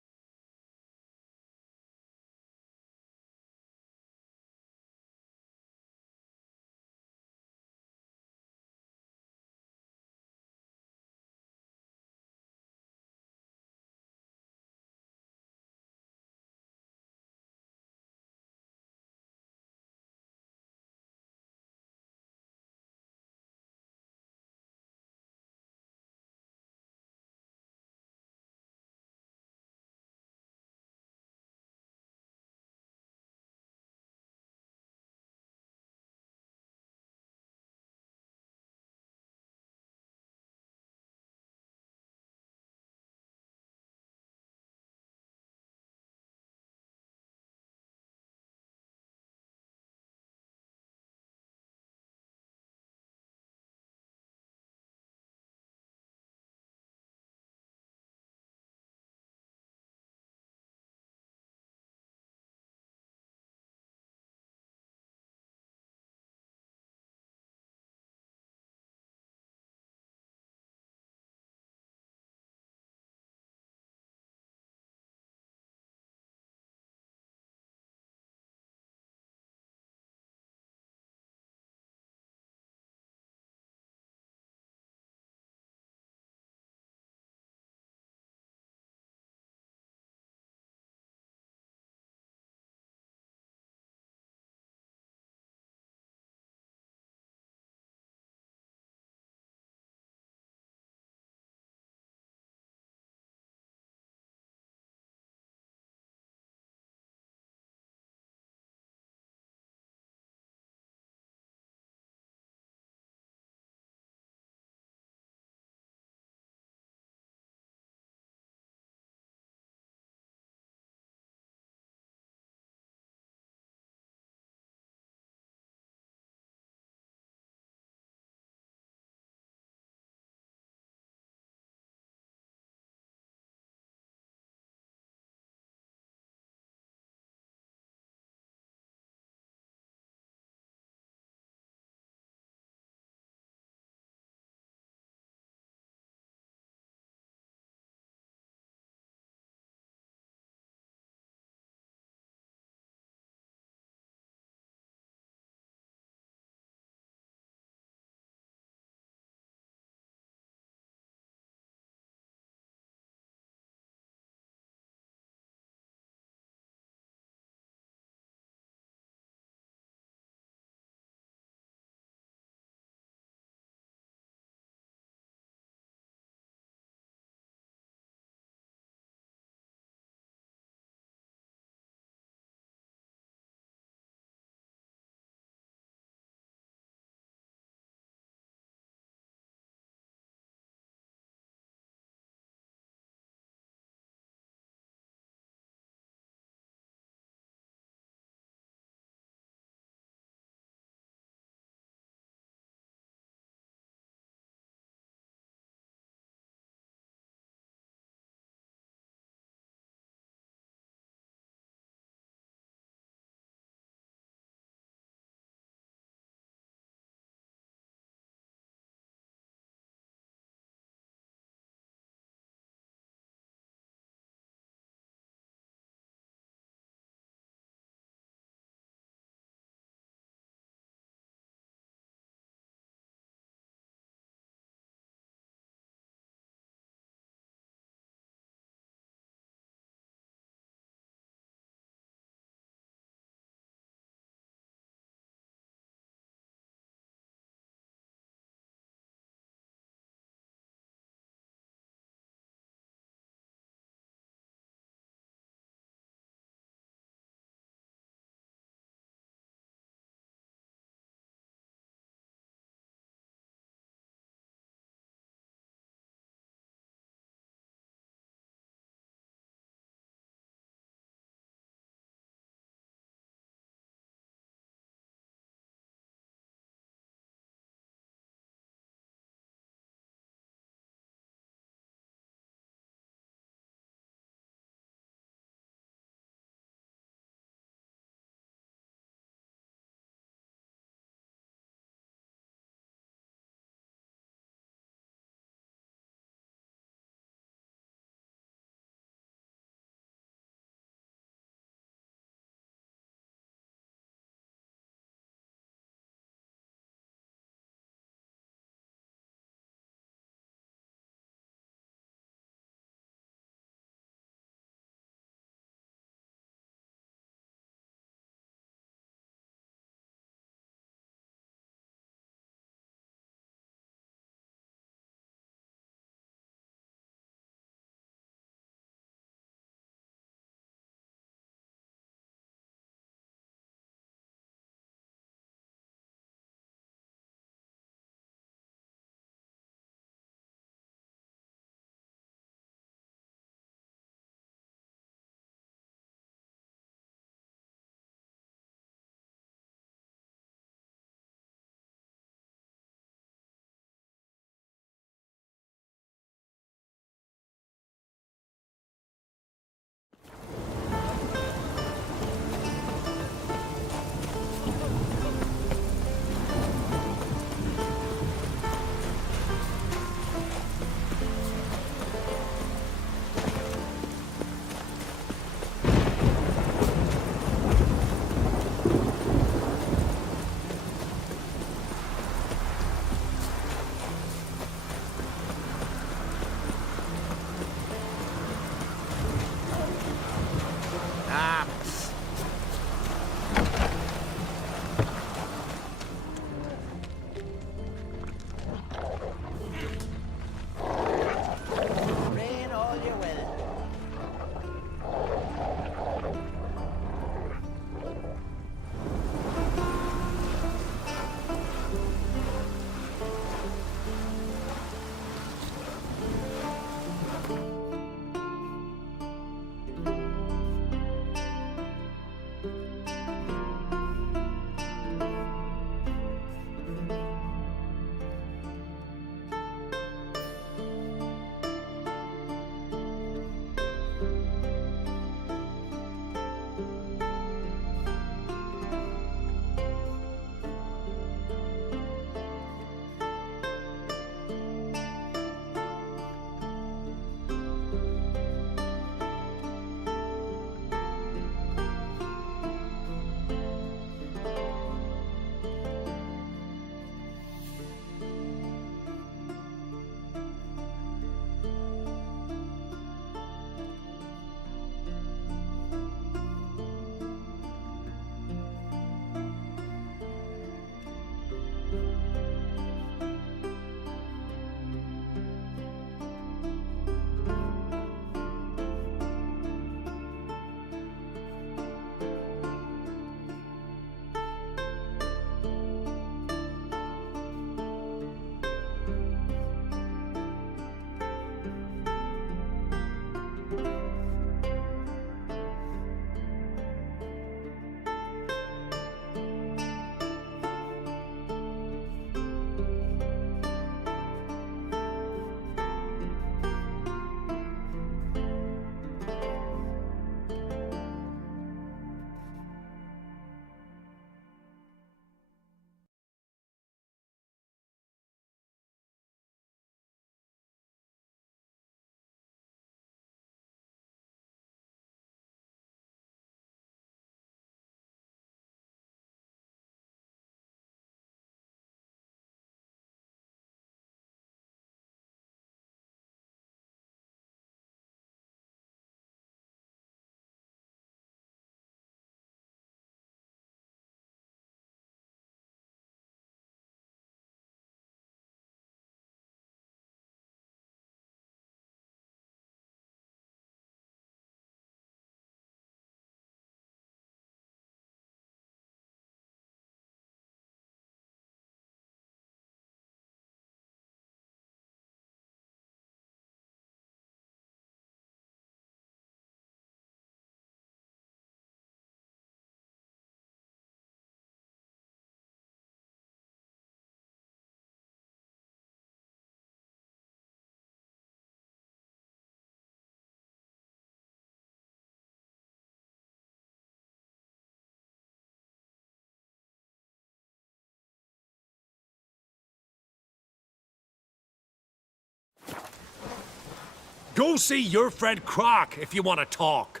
Go see your friend Croc if you want to talk.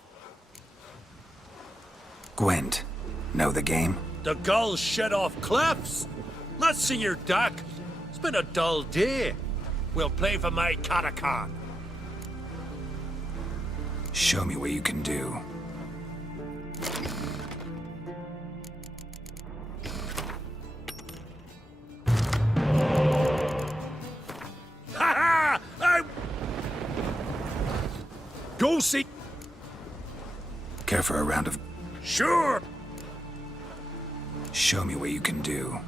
Gwent. Know the game? The gulls shed off cliffs. Let's see your duck. It's been a dull day. We'll play for my Katakan. Show me what you can do. Ha ha! Go see. Care for a round of... Sure! Show me what you can do.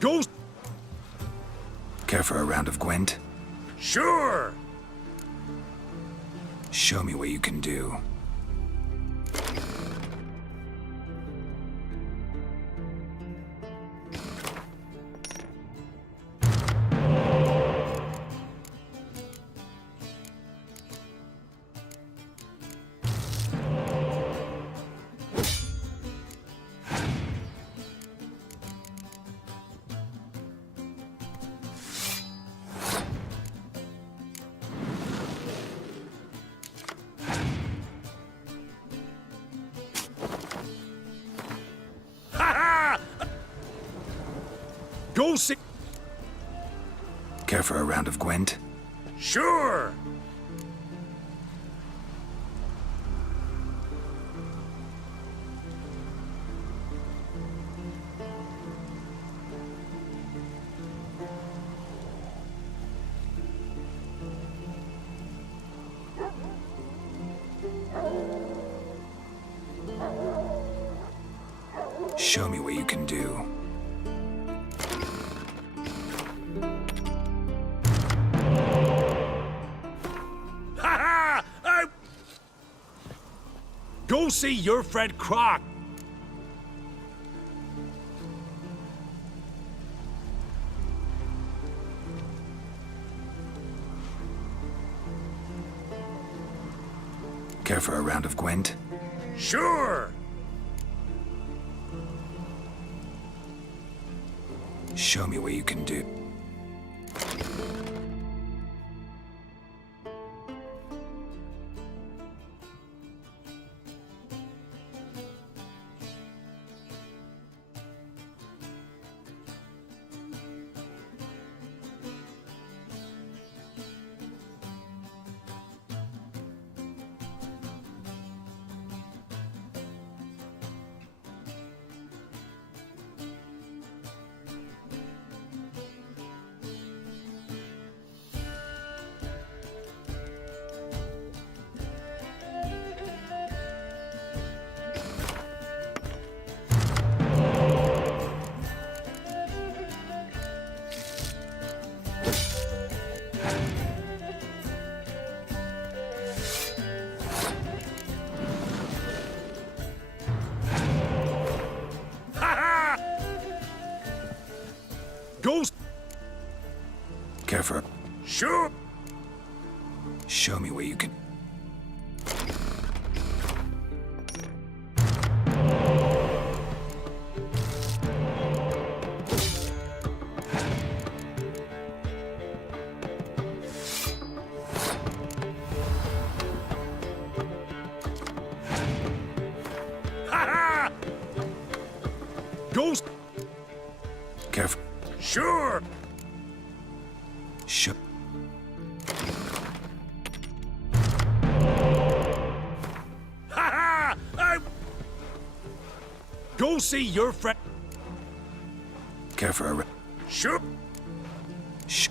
Go. Care for a round of Gwent? Sure! Show me what you can do. Go see. Care for a round of Gwent? Sure! Show me what you can do. Go see your friend Croc. Care for a round of Gwent? Sure! Show me what you can do. Ghost. Care for... Sure. Show me what you can... Ghost. Careful. Sure. Sure. Ha ha! Go see your friend. Care for a... Sure. Shh.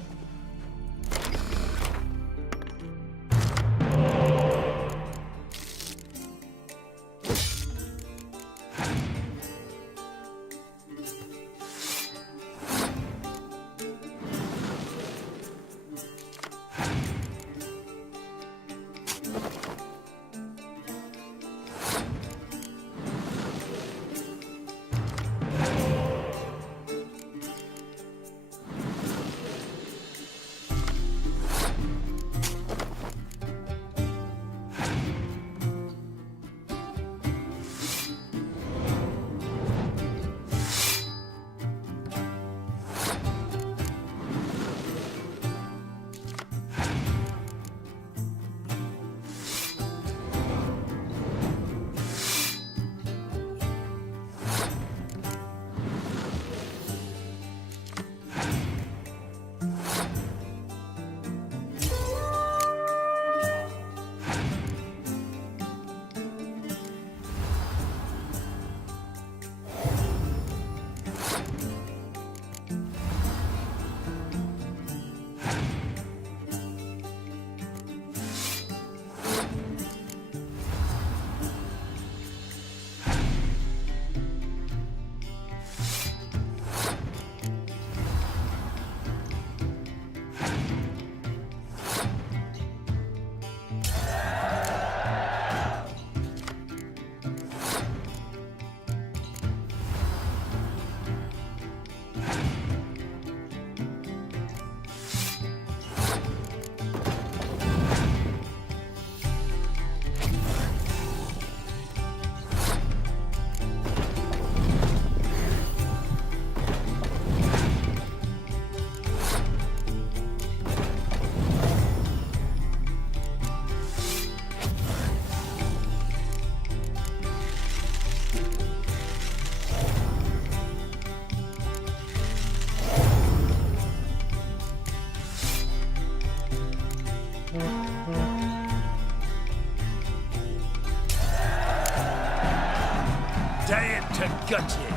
got you.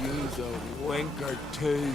Use a wink or two.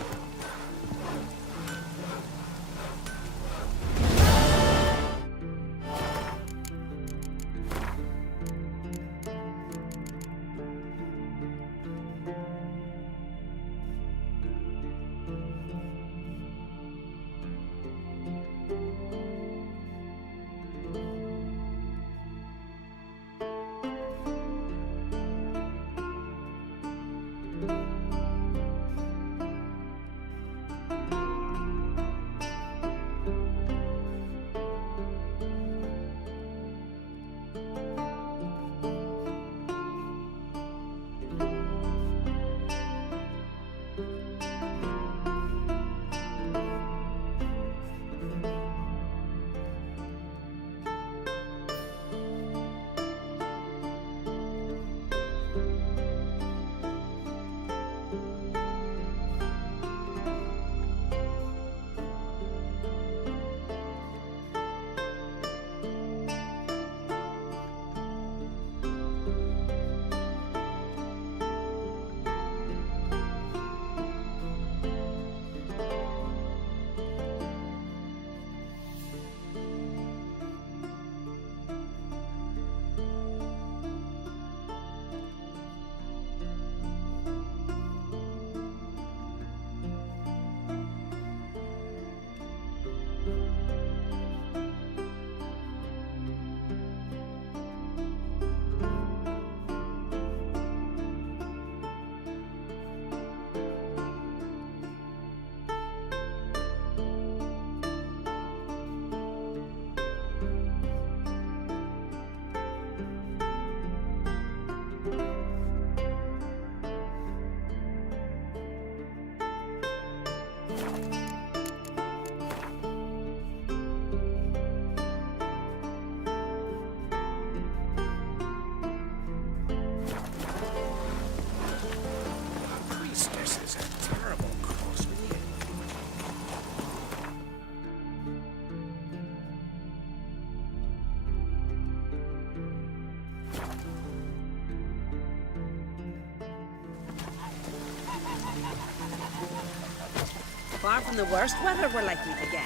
Far from the worst weather we're likely to get.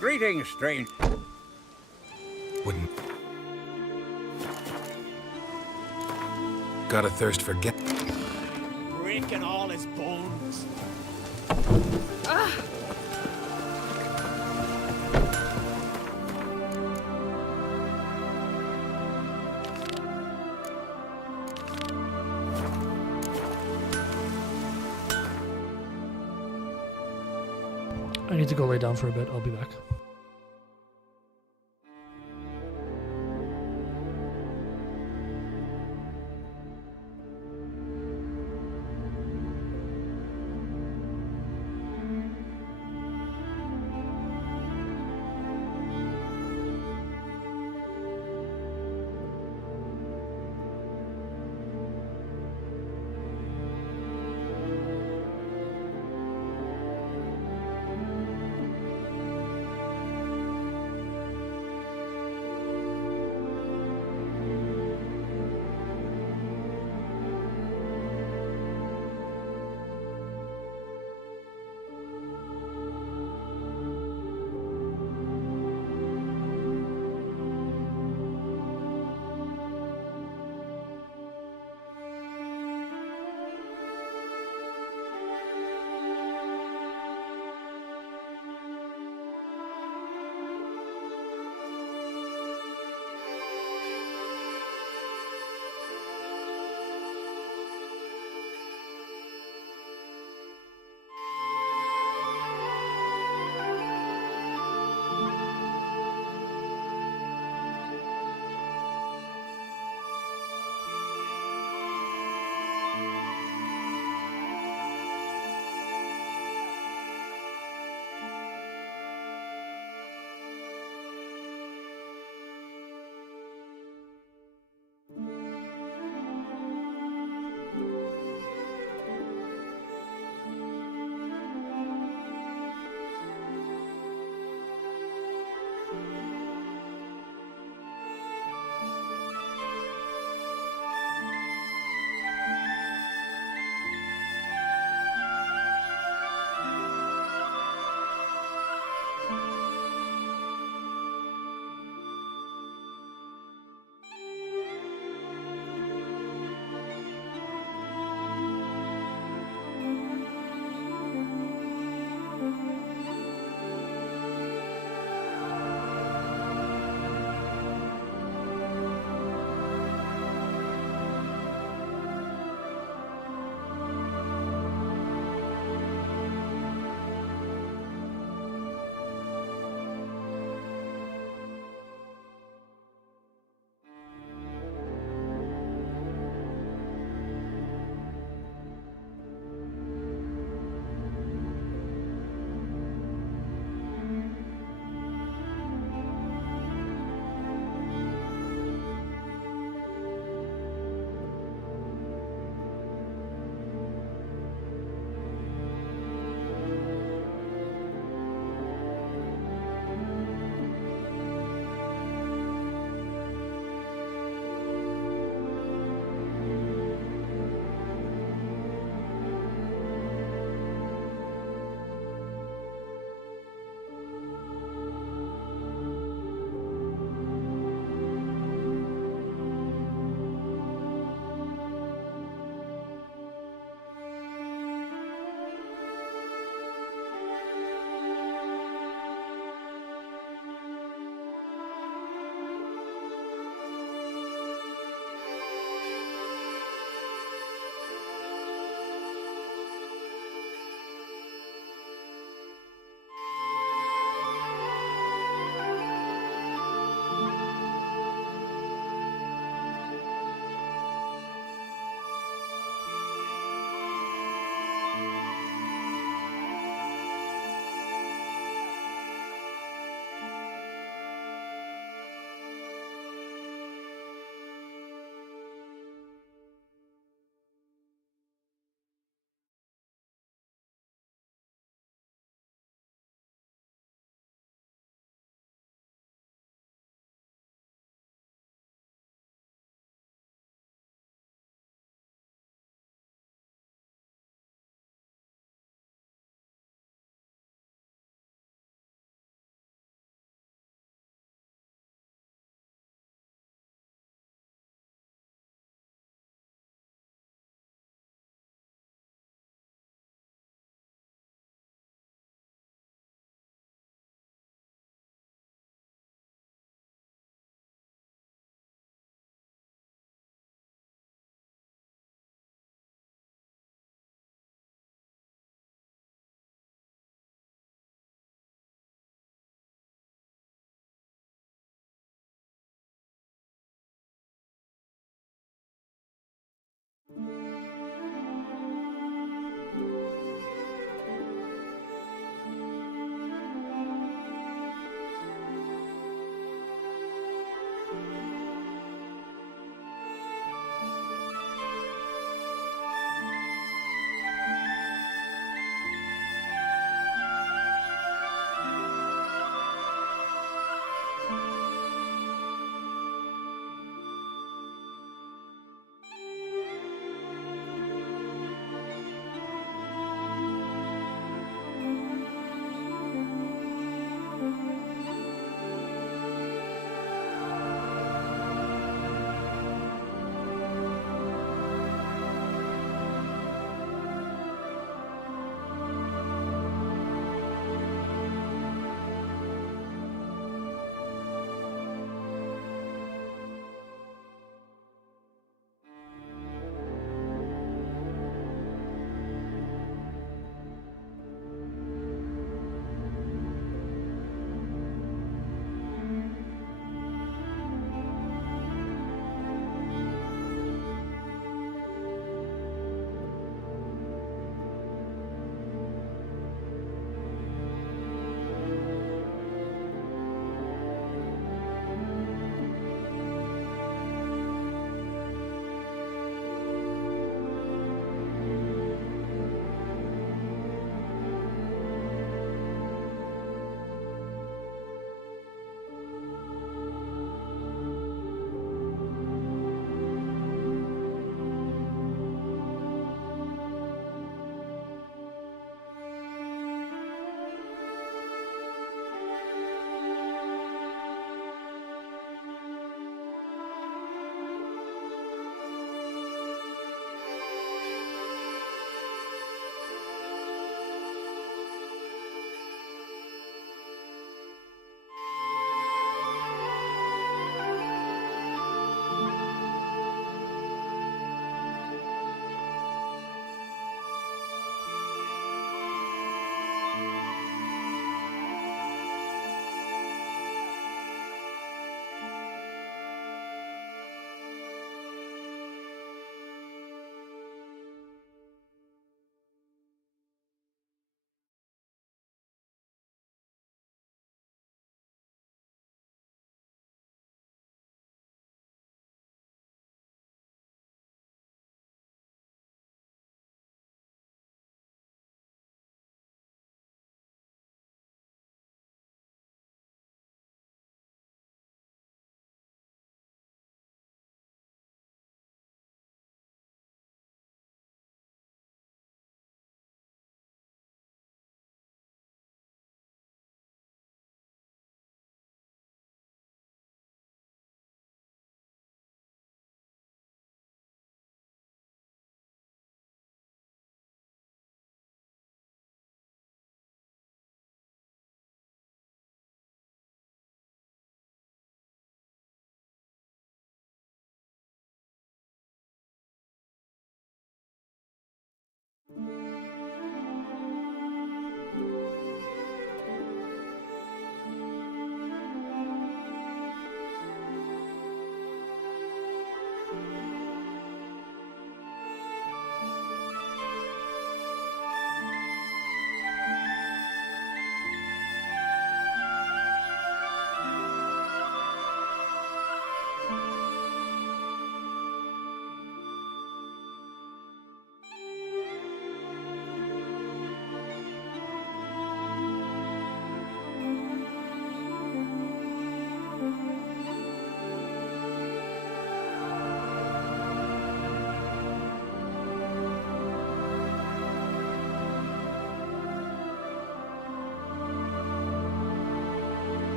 Greetings, strange. Wouldn't. Got a thirst for get. Breaking all his bones. I need to go lay down for a bit. I'll be back.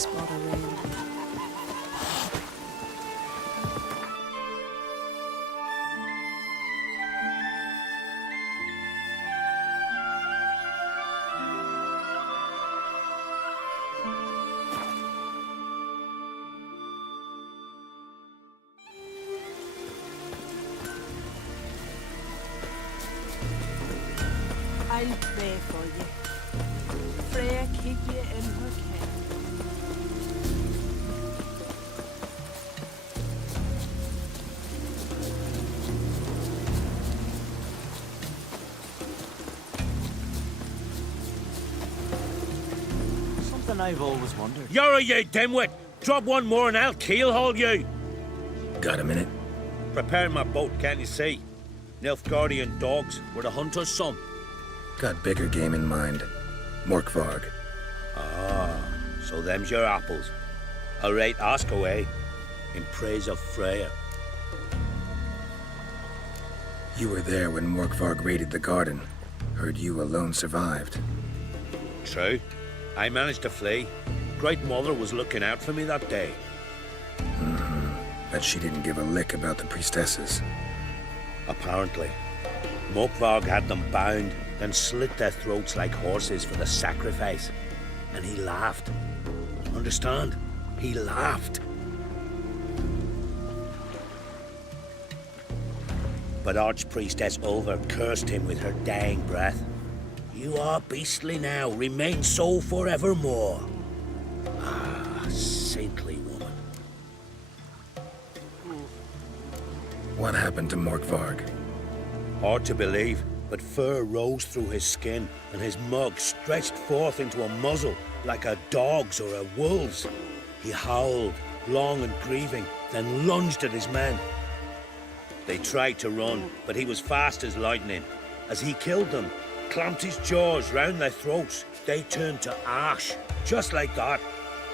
spot around. I'll pray for you. Freya keep you in her care. Something I've always wondered. You're you dimwit! Drop one more and I'll keelhaul you! Got a minute? Preparing my boat, can't you see? Nilfgaardian dogs were the hunter's son. Got bigger game in mind. Morkvarg. Ah, so them's your apples. All right, ask away. In praise of Freya. You were there when Morkvarg raided the garden. Heard you alone survived. True. I managed to flee. Great Mother was looking out for me that day. Bet she didn't give a lick about the priestesses. Apparently. Morkvarg had them bound, then slit their throats like horses for the sacrifice. And he laughed. Understand? He laughed. But Archpriestess Ulver cursed him with her dying breath. You are beastly now, remain so forevermore. Ah, saintly woman. What happened to Morkvarg? Hard to believe, but fur rose through his skin, and his mug stretched forth into a muzzle like a dog's or a wolf's. He howled, long and grieving, then lunged at his men. They tried to run, but he was fast as lightning. As he killed them, clamped his jaws round their throats, they turned to ash, just like that.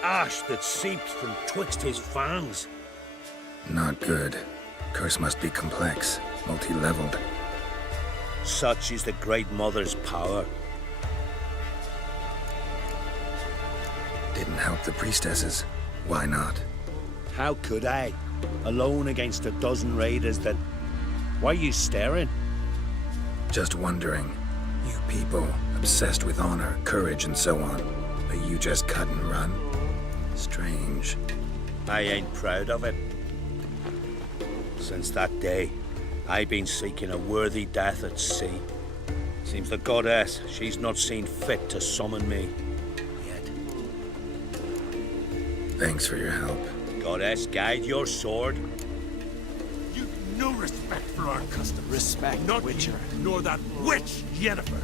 Ash that seeped from twixt his fangs. Not good. Curse must be complex, multi-leveled. Such is the Great Mother's power. Didn't help the priestesses. Why not? How could I? Alone against a dozen raiders that... Why are you staring? Just wondering. You people, obsessed with honor, courage, and so on. But you just cut and run? Strange. I ain't proud of it. Since that day, I've been seeking a worthy death at sea. Seems the goddess, she's not seen fit to summon me. Yet. Thanks for your help. Goddess, guide your sword. You've no respect for our customs. Respect, Not Witcher. you, nor that witch, Yennefer.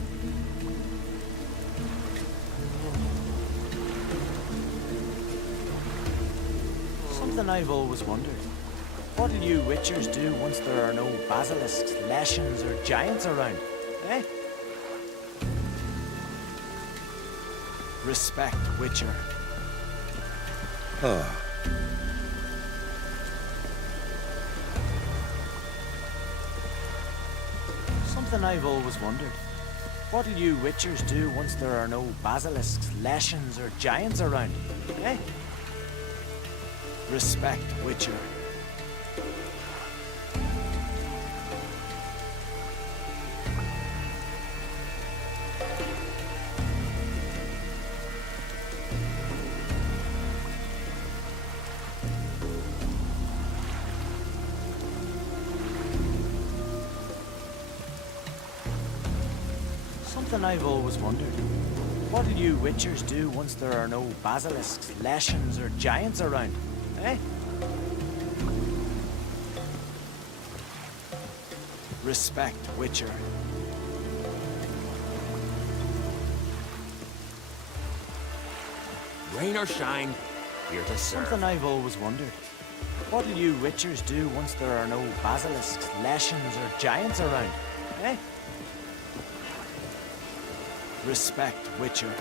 Something I've always wondered. What'll you Witchers do once there are no basilisks, leshens, or giants around? Eh? Respect, Witcher. Oh. Something I've always wondered. What'll you Witchers do once there are no basilisks, leshens, or giants around? Eh? Respect, Witcher. Something I've always wondered. What'll you Witchers do once there are no basilisks, leshens, or giants around? Eh? Respect, Witcher. Rain or shine, here to serve. Something I've always wondered. What'll you Witchers do once there are no basilisks, leshens, or giants around? Eh? Respect, Witcher.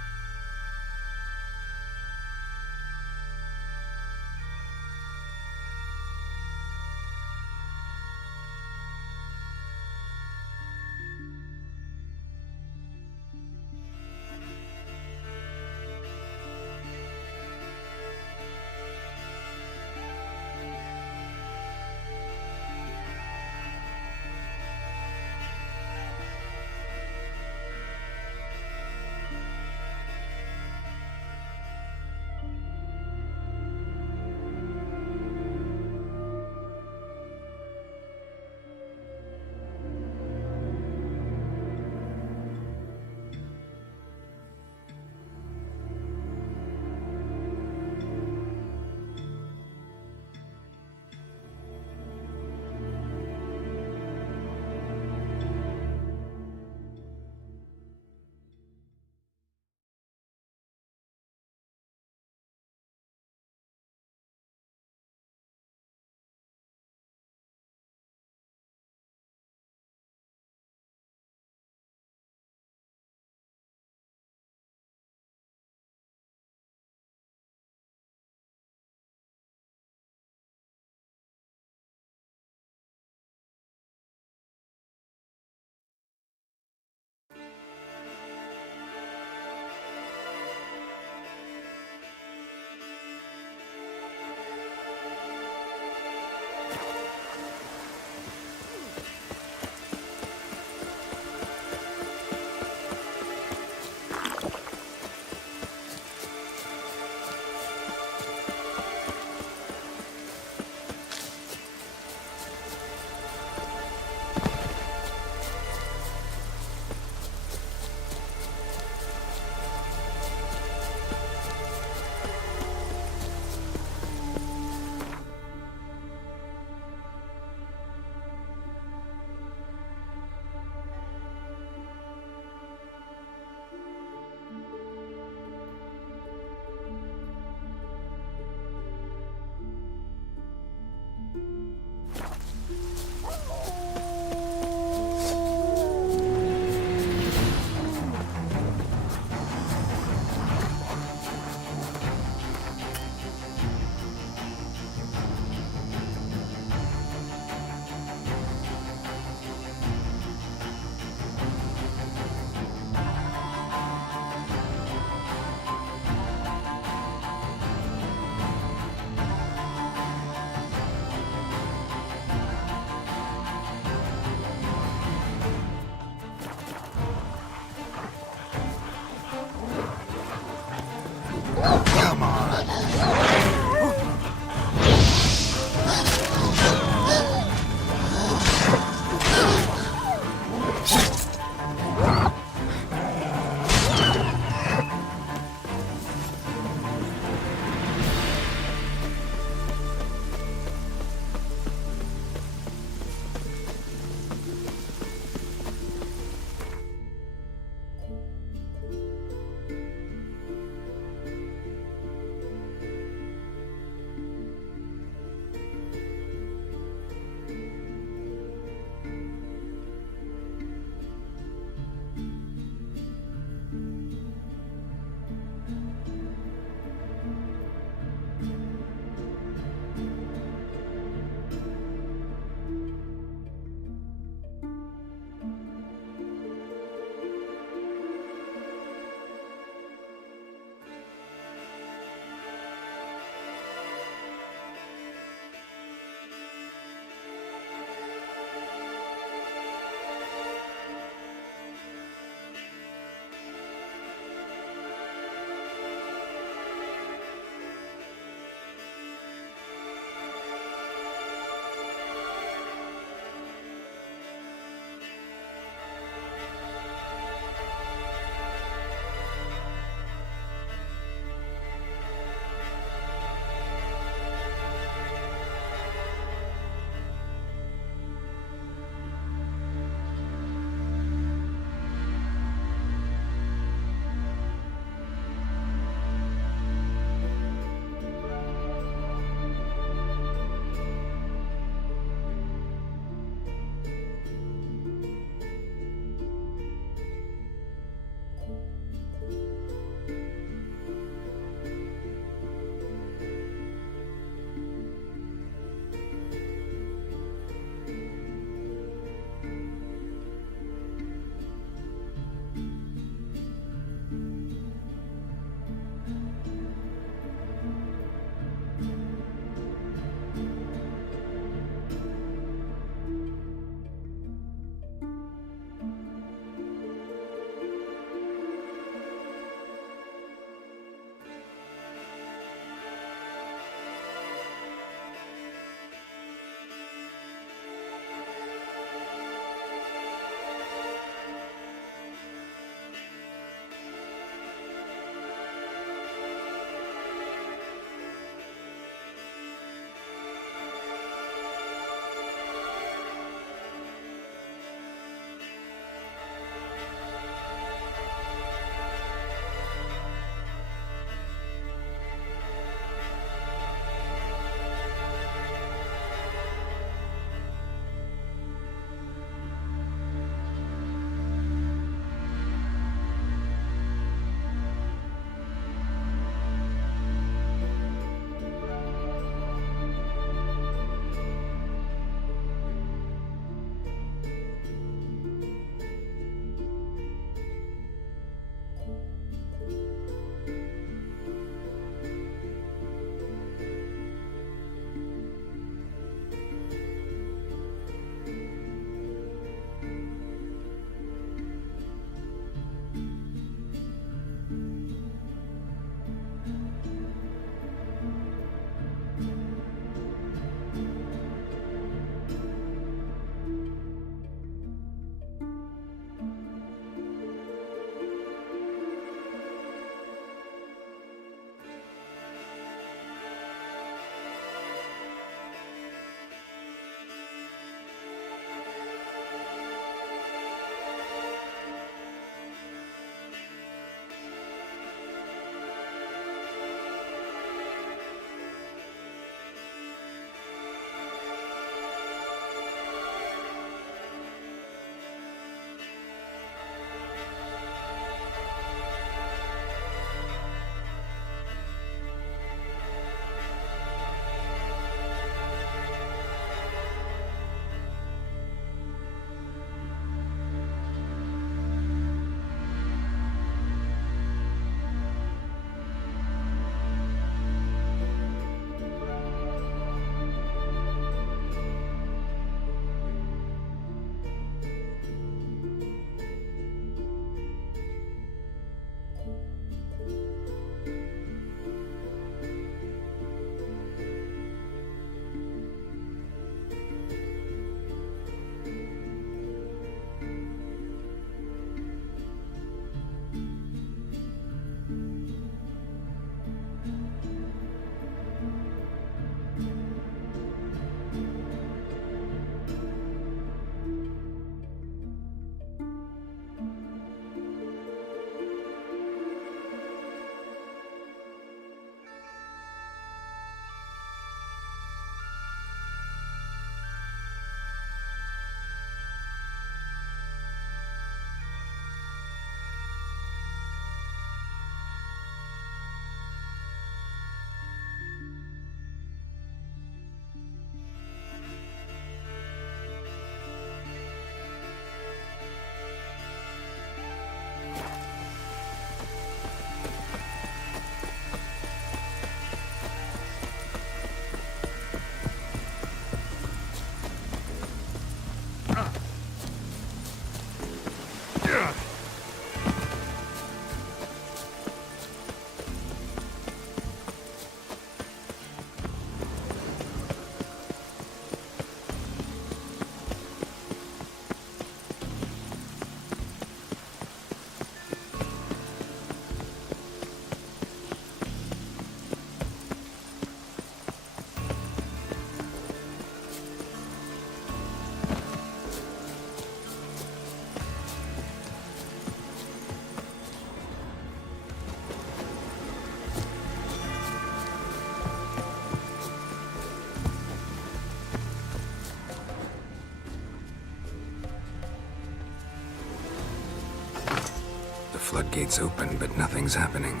floodgates open, but nothing's happening.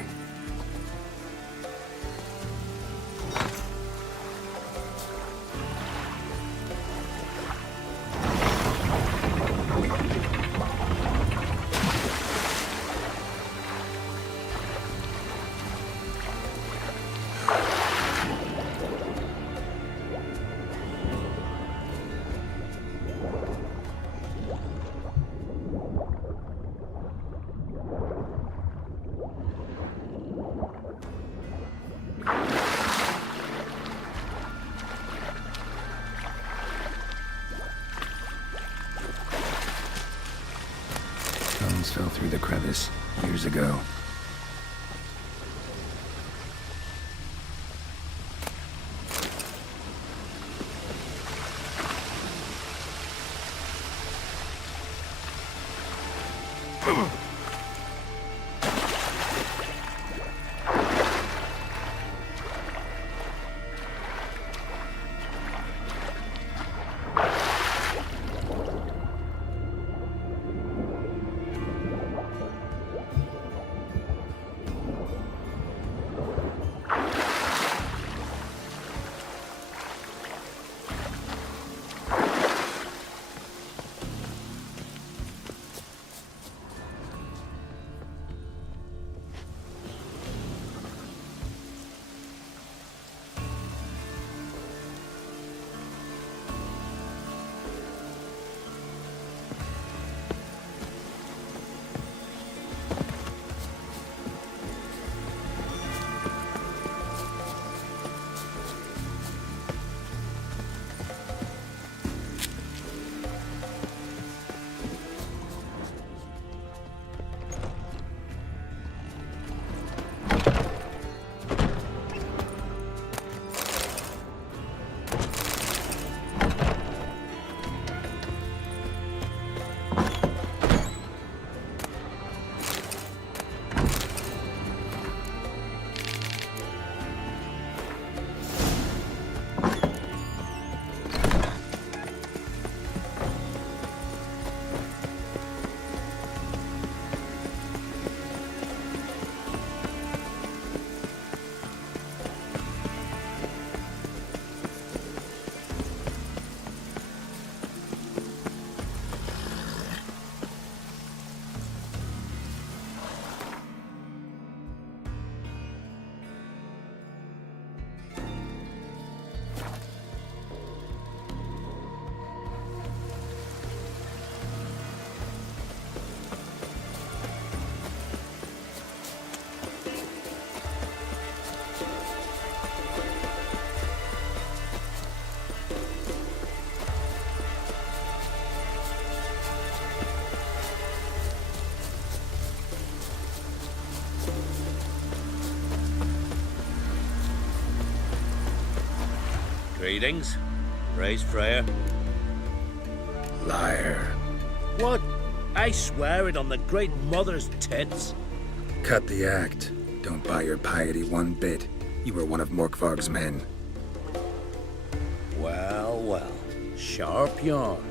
Stones fell through the crevice years ago. Greetings. Praise Freya. Liar. What? I swear it on the Great Mother's tits. Cut the act. Don't buy your piety one bit. You were one of Morkvarg's men. Well, well. Sharp yarn.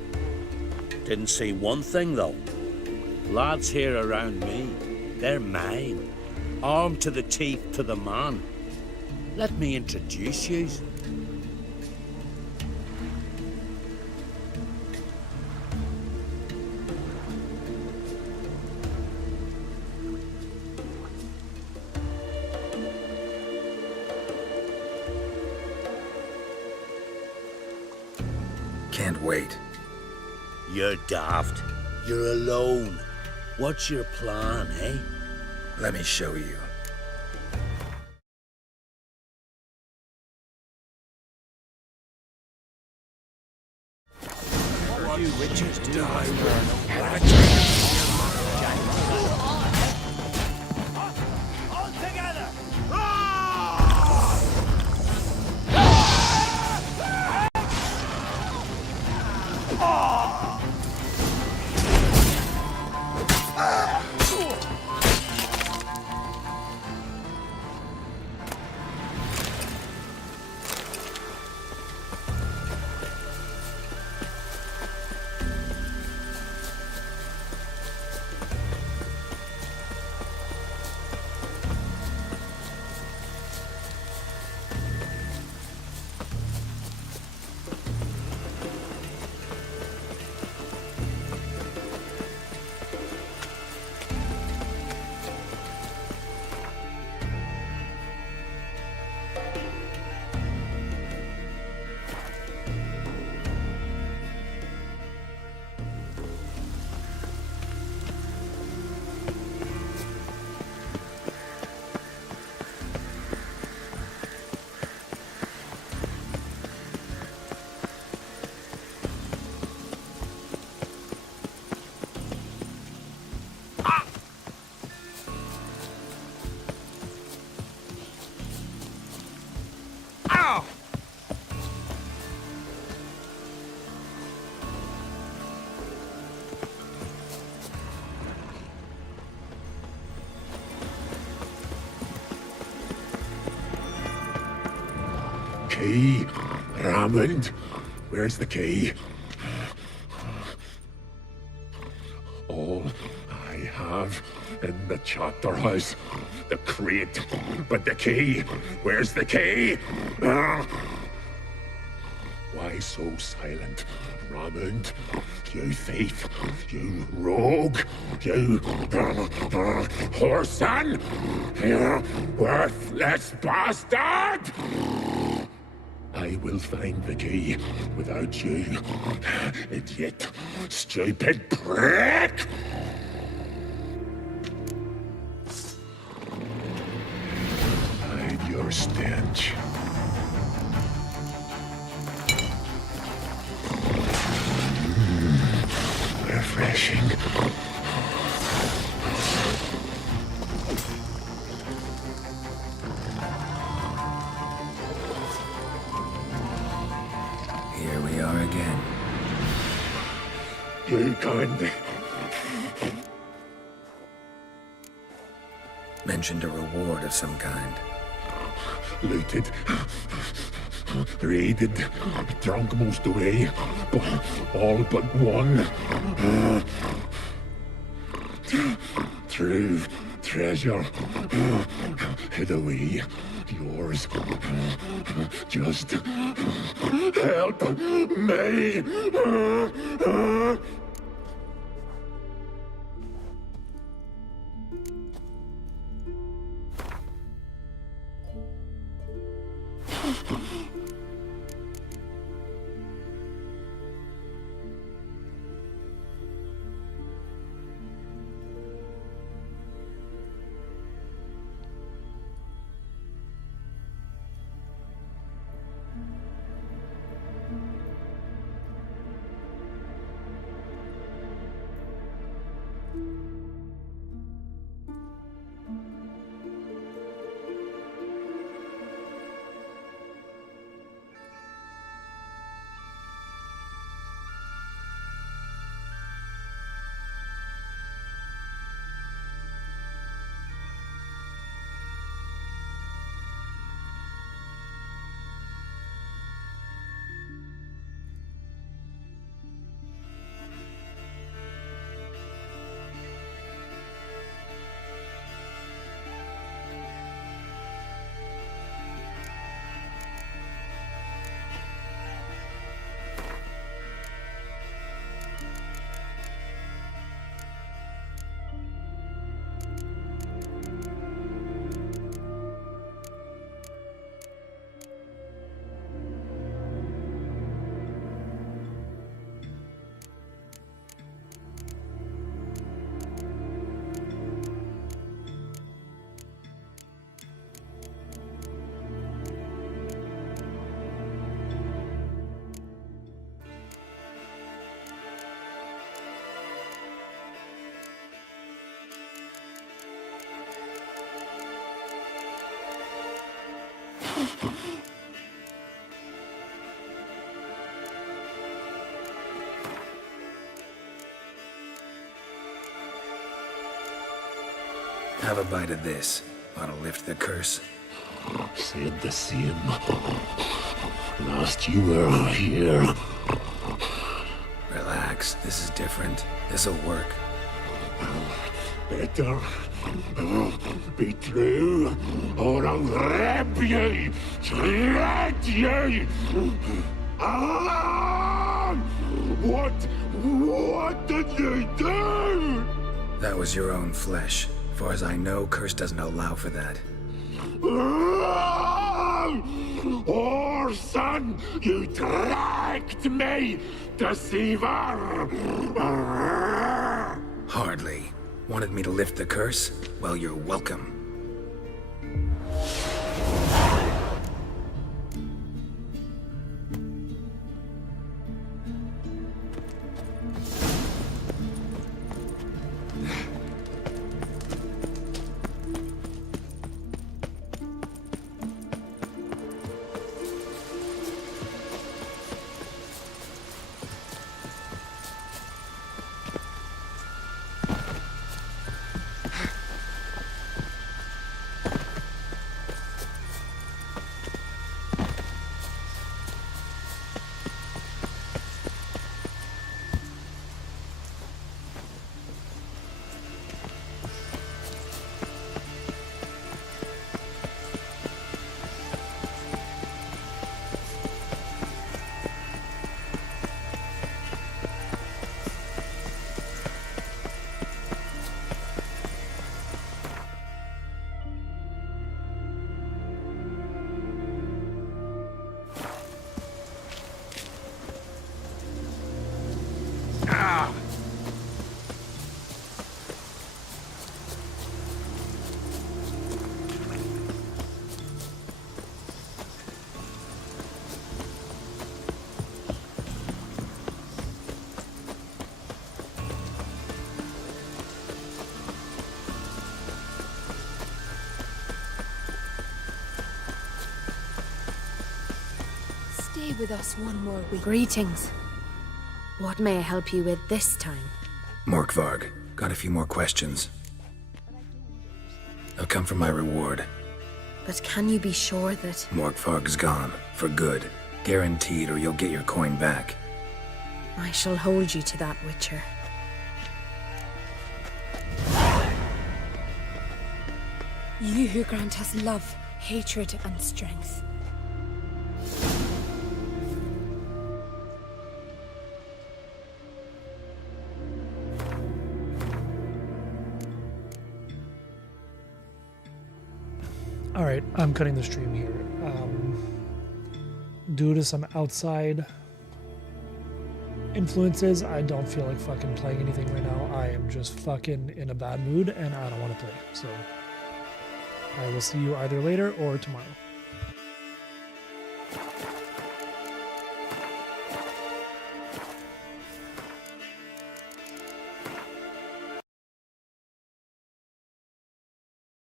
Didn't see one thing, though. Lads here around me, they're mine. Armed to the teeth to the man. Let me introduce you. Can't wait. You're daft. You're alone. What's your plan, eh? Let me show you. What you witches do, all together! key? Raymond, where's the key? All I have in the chapter house, the crate, but the key, where's the key? Why so silent, Raymond? You thief, you rogue, you whoreson, you worthless bastard! I will find the key without you, idiot, stupid prick! Hide your stench. Refreshing. Here we are again. You kindly mentioned a reward of some kind. Looted, raided, drunk most away, but all but one. True treasure hid away. Yours. Just help me. Have a bite of this. Ought to lift the curse. Said the same. Last you were here. Relax. This is different. This'll work. Better be true, or I'll rip you, shred you. Ah! What did you do? That was your own flesh. As far as I know, Curse doesn't allow for that. Oh, son, you tricked me, deceiver! Hardly. Wanted me to lift the curse? Well, you're welcome. with us one more week. Greetings. What may I help you with this time? Morkvarg, got a few more questions. I've come for my reward. But can you be sure that... Morkvarg's gone. For good. Guaranteed, or you'll get your coin back. I shall hold you to that, Witcher. You who grant us love, hatred, and strength. Alright, I'm cutting the stream here. Due to some outside influences, I don't feel like fucking playing anything right now. I am just fucking in a bad mood and I don't want to play. So I will see you either later or tomorrow.